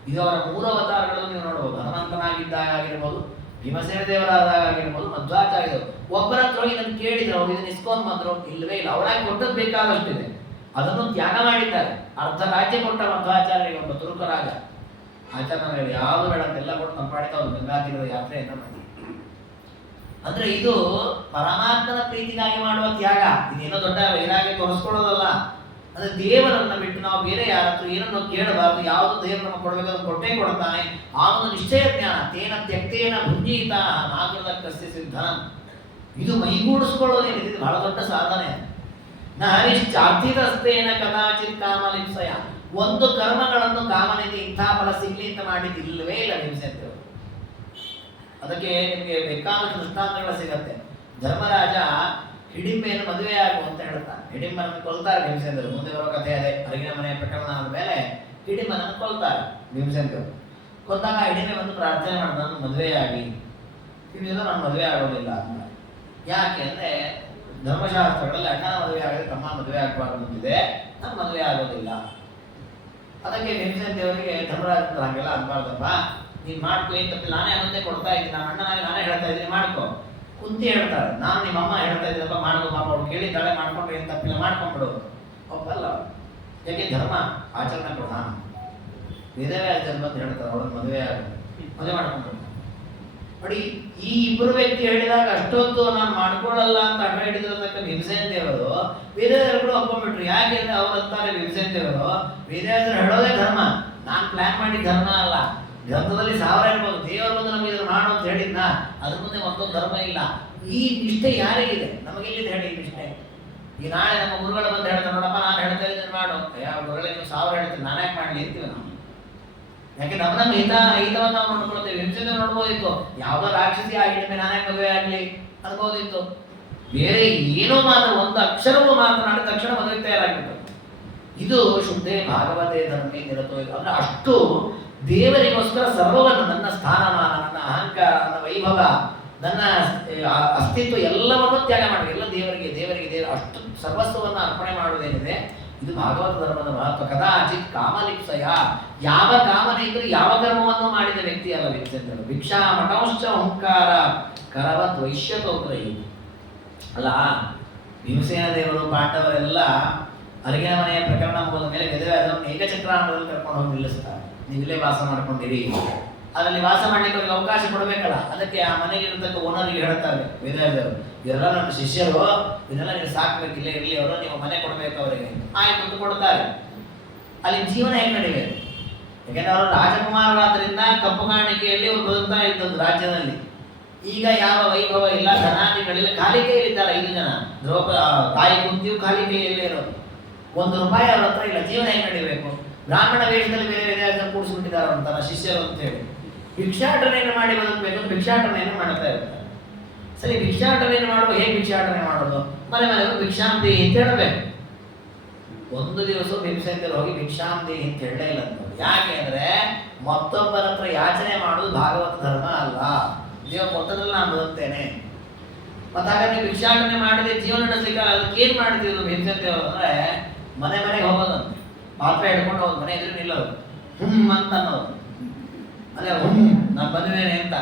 ಇದು ಅವರ 3 ಅವತಾರಗಳನ್ನು ನೀವು ನೋಡಬಹುದು. ಹನುಮಂತನಾಗಿದ್ದಾಗ ಆಗಿರ್ಬೋದು, ಭೀಮಸೇನ ದೇವರಾದಾಗ ಆಗಿರ್ಬೋದು, ಮಧ್ವಾಚಾರ್ಯರು ಒಬ್ಬರ ಹತ್ರ ಇದನ್ನು ಕೇಳಿದ್ರು, ಅವ್ರು ಇದನ್ನು ಇಸ್ಕೊಂಡ್ ಬಂದ್ರು, ಇಲ್ಲವೇ ಇಲ್ಲ. ಅವರಾಗಿ ಕೊಟ್ಟದ್ದು ಬೇಕಾದಷ್ಟಿದೆ, ಅದನ್ನು ತ್ಯಾಗ ಮಾಡಿದ್ದಾರೆ. ಅರ್ಧ ರಾಜ್ಯ ಕೊಟ್ಟ ಮಧ್ವಾಚಾರ್ಯರಿಗೆ ಒಬ್ಬ ತುರುಕ ರಾಜ. ಆಚಾರ್ಯ ಯಾವುದು ಬೇಡ ಅಂತೆಲ್ಲ ಕೊಟ್ಟು ತಂಪಾಡಿತ ಅವರು ಗಂಗಾತೀರದ ಯಾತ್ರೆಯನ್ನು ಮಾಡಿ. ಅಂದ್ರೆ ಇದು ಪರಮಾತ್ಮನ ಪ್ರೀತಿಗಾಗಿ ಮಾಡುವ ತ್ಯಾಗ. ಇದೇನೋ ದೊಡ್ಡ ವೈರಾಗ್ಯ ತೋರಿಸ್ಕೊಳ್ಳೋದಲ್ಲ. ಅಂದ್ರೆ ದೇವರನ್ನ ಬಿಟ್ಟು ನಾವು ಬೇರೆ ಯಾರ ಹತ್ರ ಏನನ್ನು ಕೇಳಬಾರದು. ಯಾವುದು ದೇವರು ನಮಗೆ ಕೊಡಬೇಕು ಅದನ್ನು ಕೊಟ್ಟೇ ಕೊಡ್ತಾನೆ. ಆ ಒಂದು ನಿಶ್ಚಯ ಜ್ಞಾನ, ತೇನ ತ್ಯಕ್ತೇನ ಭುಂಜೀತ ನಾಗರದ ಕಸ್ಯ ಸಿದ್ಧನ. ಇದು ಮೈಗೂಡಿಸ್ಕೊಳ್ಳೋದೇನಿದೆ, ಇದು ಬಹಳ ದೊಡ್ಡ ಸಾಧನೆ. ನ ಹರಿಶ್ಚಾರ್ಥಿತಸ್ತೇನ ಕದಾಚಿತ್ ಕಾಮಲಿಪ್ಸಯ. ಒಂದು ಕರ್ಮಗಳನ್ನು ಕಾಮನೆಗೆ ಇಂಥ ಫಲ ಸಿಗ್ಲಿ ಅಂತ ಮಾಡಿದ್ದು ಇಲ್ಲವೇ ಇಲ್ಲ ಭೀಮಸೇನ ದೇವರು. ಅದಕ್ಕೆ ನಿಮಗೆ ಬೇಕಾದ ದೃಷ್ಟಾಂತಗಳು ಸಿಗತ್ತೆ. ಧರ್ಮರಾಜ ಹಿಡಿಂಬೆಯನ್ನು ಮದುವೆ ಆಗು ಅಂತ ಹೇಳ್ತಾನೆ. ಹಿಡಿಂಬನನ್ನು ಕೊಲ್ತಾರೆ ಭೀಮಸೇನ ದೇವರು. ಮುಂದೆ ಬರೋ ಕಥೆ ಅದೇ. ಅರಗಿನ ಮನೆಯ ಪ್ರಕರಣ ಆದ ಮೇಲೆ ಹಿಡಿಂಬನನ್ನು ಕೊಲ್ತಾರೆ ಭೀಮಸೇನ ದೇವರು. ಕೊಂದಾಗ ಹಿಡಿಂಬೆ ಬಂದು ಪ್ರಾರ್ಥನೆ ಮಾಡ್ತಾನೆ, ನಾನು ಮದುವೆಯಾಗಿ. ಹಿಡಿದು ನಾನು ಮದುವೆ ಆಗೋದಿಲ್ಲ ಅಂತ. ಯಾಕೆ ಅಂದ್ರೆ ಧರ್ಮಶಾಸ್ತ್ರಗಳಲ್ಲಿ ಅಣ್ಣನ ಮದುವೆ ಆಗದೆ ತಮ್ಮ ಮದುವೆ ಆಗಬಾರ್ದು ಅಂತಿದೆ, ನಾನು ಮದುವೆ ಆಗೋದಿಲ್ಲ. ಅದಕ್ಕೆ ಭೀಮಸೇನ ದೇವರಿಗೆ ಧರ್ಮರಾಜ ಹಂಗೆಲ್ಲ ಅನ್ಬಾರ್ದಪ್ಪ, ನೀನ್ ಮಾಡ್ಕೊ, ಏನ್ ತಪ್ಪಿಲ್ಲ, ನಾನೇ ಅನ್ನೊಂದೇ ಕೊಡ್ತಾ ಇದ್ದೀನಿ, ನಾನು ಅಣ್ಣನಾಗಿ ನಾನೇ ಹೇಳ್ತಾ ಇದ್ದೀನಿ, ಮಾಡ್ಕೊ. ಕುಂತಿ ಹೇಳ್ತಾರೆ, ನಾನು ನಿಮ್ಮ ಅಮ್ಮ ಹೇಳ್ತಾ ಇದ್ದೀನಪ್ಪ ಮಾಡ್ಕೊ, ಪಾಪ ಅವ್ರು ಕೇಳಿದ್ದಾಳೆ, ಮಾಡ್ಕೊಂಡ್ರೆ ಏನ್ ತಪ್ಪಿಲ್ಲ, ಮಾಡ್ಕೊಂಡ್ಬಿಡು. ಒಪ್ಪಲ್ಲ. ಯಾಕೆ ಧರ್ಮ ಆಚರಣೆ ಪ್ರಧಾನ. ವಿಧವೆ ಜನ್ಮ ಅಂತ ಹೇಳ್ತಾರೆ, ಅವಳನ್ನು ಮದುವೆ ಮಾಡ್ಕೊಂಡ್ಬಿಡು. ನೋಡಿ, ಈ ಇಬ್ಬರು ವ್ಯಕ್ತಿ ಹೇಳಿದಾಗ ಅಷ್ಟೊತ್ತು ನಾನು ಮಾಡ್ಕೊಳ್ಳಲ್ಲ ಅಂತ ಅಡ್ಡ ಹಿಡಿದಿರತಕ್ಕ ಭೀಮಸೇನ ದೇವರು ವೇದಗಳು ಒಪ್ಕೊಂಡ್ಬಿಟ್ರು. ಯಾಕೆಂದ್ರೆ ಅವ್ರು ಅಂತಾರೆ ಭೀಮಸೇನ ದೇವರು, ವೇದಗಳು ಹೇಳೋದೇ ಧರ್ಮ, ನಾನ್ ಪ್ಲಾನ್ ಮಾಡಿದ ಧರ್ಮ ಅಲ್ಲ. ಗ್ರಂಥದಲ್ಲಿ 1000 ಇರ್ಬೋದು, ದೇವರು ಬಂದು ನಮಗೆ ಇದನ್ನು ಮಾಡು ಅಂತ ಹೇಳಿದ್ನ, ಅದ್ರ ಮುಂದೆ ಮತ್ತೊಂದು ಧರ್ಮ ಇಲ್ಲ. ಈ ನಿಷ್ಠೆ ಯಾರಿಗಿದೆ? ನಮಗೆಲ್ಲಿದೆ ಹೇಳಿ ಈ ನಿಷ್ಠೆ? ಈ ನಾಳೆ ನಮ್ಮ ಗುರುಗಳು ಬಂದು ಹೇಳ್ತಾರೆ, ನೋಡಪ್ಪ ನಾನು ಹೇಳ್ತಾ ಇದ್ದೀನಿ ಮಾಡು. ಯಾವ ಗುರುಗಳೇ ನೀವು 1000 ಹೇಳ್ತೀವಿ, ನಾನೇ ಮಾಡ್ಲಿ ಅಂತೀವಿ ನಾವು. ಯಾಕೆ ನಮ್ಮ ಹಿತವನ್ನು ನಾವು ನೋಡ್ಕೊಳ್ತೇವೆ. ಹಿಂಸೆ ನೋಡ್ಬೋದಿತ್ತು, ಯಾವುದೋ ರಾಕ್ಷಸಿ ಆಗಿದ್ದ ನಾನೇ ಮದುವೆ ಆಗ್ಲಿ ಅನ್ಬೋದಿತ್ತು. ಬೇರೆ ಏನೋ ಮಾತ್ರ ಒಂದು ಅಕ್ಷರವೂ ಮಾತನಾಡಿದ ತಕ್ಷಣ ಮದುವೆ ತಯಾರಾಗಿತ್ತು. ಇದು ಶುದ್ಧೇ ಭಾಗವತೆ ಧರ್ಮೇ ನಿರತೋ. ಅಂದ್ರೆ ಅಷ್ಟು ದೇವರಿಗೋಸ್ಕರ ಸರ್ವವನ್ನು, ನನ್ನ ಸ್ಥಾನಮಾನ, ನನ್ನ ಅಹಂಕಾರ, ನನ್ನ ವೈಭವ, ನನ್ನ ಅಸ್ತಿತ್ವ ಎಲ್ಲವನ್ನೂ ತ್ಯಾಗ ಮಾಡಬೇಕು. ಎಲ್ಲ ದೇವರಿಗೆ ದೇವರ ಅಷ್ಟು ಸರ್ವಸ್ವವನ್ನು ಅರ್ಪಣೆ ಮಾಡುವುದೇನಿದೆ, ಇದು ಭಾಗವತ ಧರ್ಮದ ಮಹತ್ವ. ಕದಾಚಿತ್ ಕಾಮಲಿಪ್ಸಯ. ಯಾವ ಕಾಮನೆ ಇದ್ರೂ ಯಾವ ಕರ್ಮವನ್ನು ಮಾಡಿದ ವ್ಯಕ್ತಿ ಅಲ್ಲ ಭೀಮಸೇನ. ಭಿಕ್ಷಾ ಮಠಂಶ್ಚ ಓಂಕಾರ ಕರವತ್ ವೈಶ್ಯತೋತ್ರೈ. ಅಲ್ಲ, ಭೀಮಸೇನ ದೇವರು ಪಾಂಡವರೆಲ್ಲ ಅರಗಿನ ಮನೆಯ ಪ್ರಕರಣ ಮುಗಿದ ಮೇಲೆ ವೇದವ್ಯಾಸರನ್ನು ಏಕಚಕ್ರಾನದಲ್ಲಿ ಕರ್ಕೊಂಡು ಹೋಗಿ ನಿಲ್ಲಿಸ್ತಾರೆ. ನೀವಿಲ್ಲೇ ವಾಸ ಮಾಡ್ಕೊಂಡಿರಿ. ಅದರಲ್ಲಿ ವಾಸ ಮಾಡ್ಲಿಕ್ಕೆ ಅವ್ರಿಗೆ ಅವಕಾಶ ಕೊಡಬೇಕಲ್ಲ. ಅದಕ್ಕೆ ಆ ಮನೆಗಿರತಕ್ಕ ಓನರ್ಗೆ ಹೇಳ್ತಾರೆ ವೇದವ್ಯಾಸರು, ಇವರೆಲ್ಲ ನನ್ನ ಶಿಷ್ಯರು, ಇದನ್ನೆಲ್ಲ ನೀವು ಸಾಕ್ಬೇಕು, ಇಲ್ಲೇ ಇರಲಿ ಅವರು, ನೀವು ಮನೆ ಕೊಡಬೇಕು ಅವರಿಗೆ. ಆಯ್ತು ಅಂತ ಕೊಡ್ತಾರೆ. ಅಲ್ಲಿ ಜೀವನ ಹೇಗೆ ನಡೀಬೇಕು? ಯಾಕೆಂದ್ರೆ ಅವರು ರಾಜಕುಮಾರರಾದ್ರಿಂದ ಕಪ್ಪು ಕಾಣಿಕೆಯಲ್ಲಿ ಅವರು ಬದುಕ್ತಾ ಇದ್ದದ್ದು ರಾಜ್ಯದಲ್ಲಿ. ಈಗ ಯಾವ ವೈಭವ ಇಲ್ಲ, ಧನಾದಿಗಳಿಲ್ಲ, ಖಾಲಿ ಕೈಯಲ್ಲಿದ್ದಾರೆ 5 ಜನ. ತಾಯಿ ಕುಂತಿಯು ಖಾಲಿ ಕೈಯಲ್ಲೇ ಇರೋದು, 1 ರೂಪಾಯಿ ಅವ್ರ ಹತ್ರ ಇಲ್ಲ. ಜೀವನ ಹೇಗೆ ನಡೀಬೇಕು? ಬ್ರಾಹ್ಮಣ ವೇಷದಲ್ಲಿ ಬೇರೆ ಬೇರೆ ಕೂಡಿಸ್ಬಿಟ್ಟಿದ್ದಾರೆ ಅವ್ರ ಶಿಷ್ಯರು ಅಂತ ಹೇಳಿ ಭಿಕ್ಷಾಟನೆಯನ್ನು ಮಾಡಿ ಬದುಕಬೇಕು, ಭಿಕ್ಷಾಟನೆಯನ್ನು ಮಾಡ್ತಾ ಇರ್ತಾರೆ. ಸರಿ, ಭಿಕ್ಷಾಟನೆಯನ್ನು ಮಾಡುವ, ಹೇಗೆ ಭಿಕ್ಷಾಟನೆ ಮಾಡೋದು? ಮನೆ ಮನೆಗೂ ಭಿಕ್ಷಾಂತಿ ಅಂತ ಹೇಳಬೇಕು. ಒಂದು ದಿವಸ ಭೀಮಸೇನರು ಹೋಗಿ ಭಿಕ್ಷಾಂತಿ ಅಂತ ಹೇಳಲೇ ಇಲ್ಲ ಅಂತ. ಯಾಕೆ ಅಂದ್ರೆ ಮತ್ತೊಬ್ಬರ ಹತ್ರ ಯಾಚನೆ ಮಾಡುವುದು ಭಾಗವತ ಧರ್ಮ ಅಲ್ಲ. ದೇವ ಕೊಟ್ಟದ್ರಲ್ಲಿ ನಾನು ಬದುಕ್ತೇನೆ. ಮತ್ತೆ ಹಾಗಾದ್ರೆ ಭಿಕ್ಷಾಟನೆ ಮಾಡದೆ ಜೀವನ ನಡೆಸಲಿಕ್ಕೆ ಅದಕ್ಕೆ ಏನ್ ಮಾಡ್ತಿದ್ರು ಭೀಮಸೇನರು ಅಂದ್ರೆ, ಮನೆ ಮನೆಗೆ ಹೋಗೋದಂತೆ, ಪಾತ್ರೆ ಹಿಡ್ಕೊಂಡು ಹೋಗೋದು, ಮನೆ ಎದುರು ನಿಲ್ಲೋದು, ಅಂತ ಅನ್ನೋದು. ಅದೇ ನಾನು ಬಂದಿದ್ದೇನೆ ಅಂತ.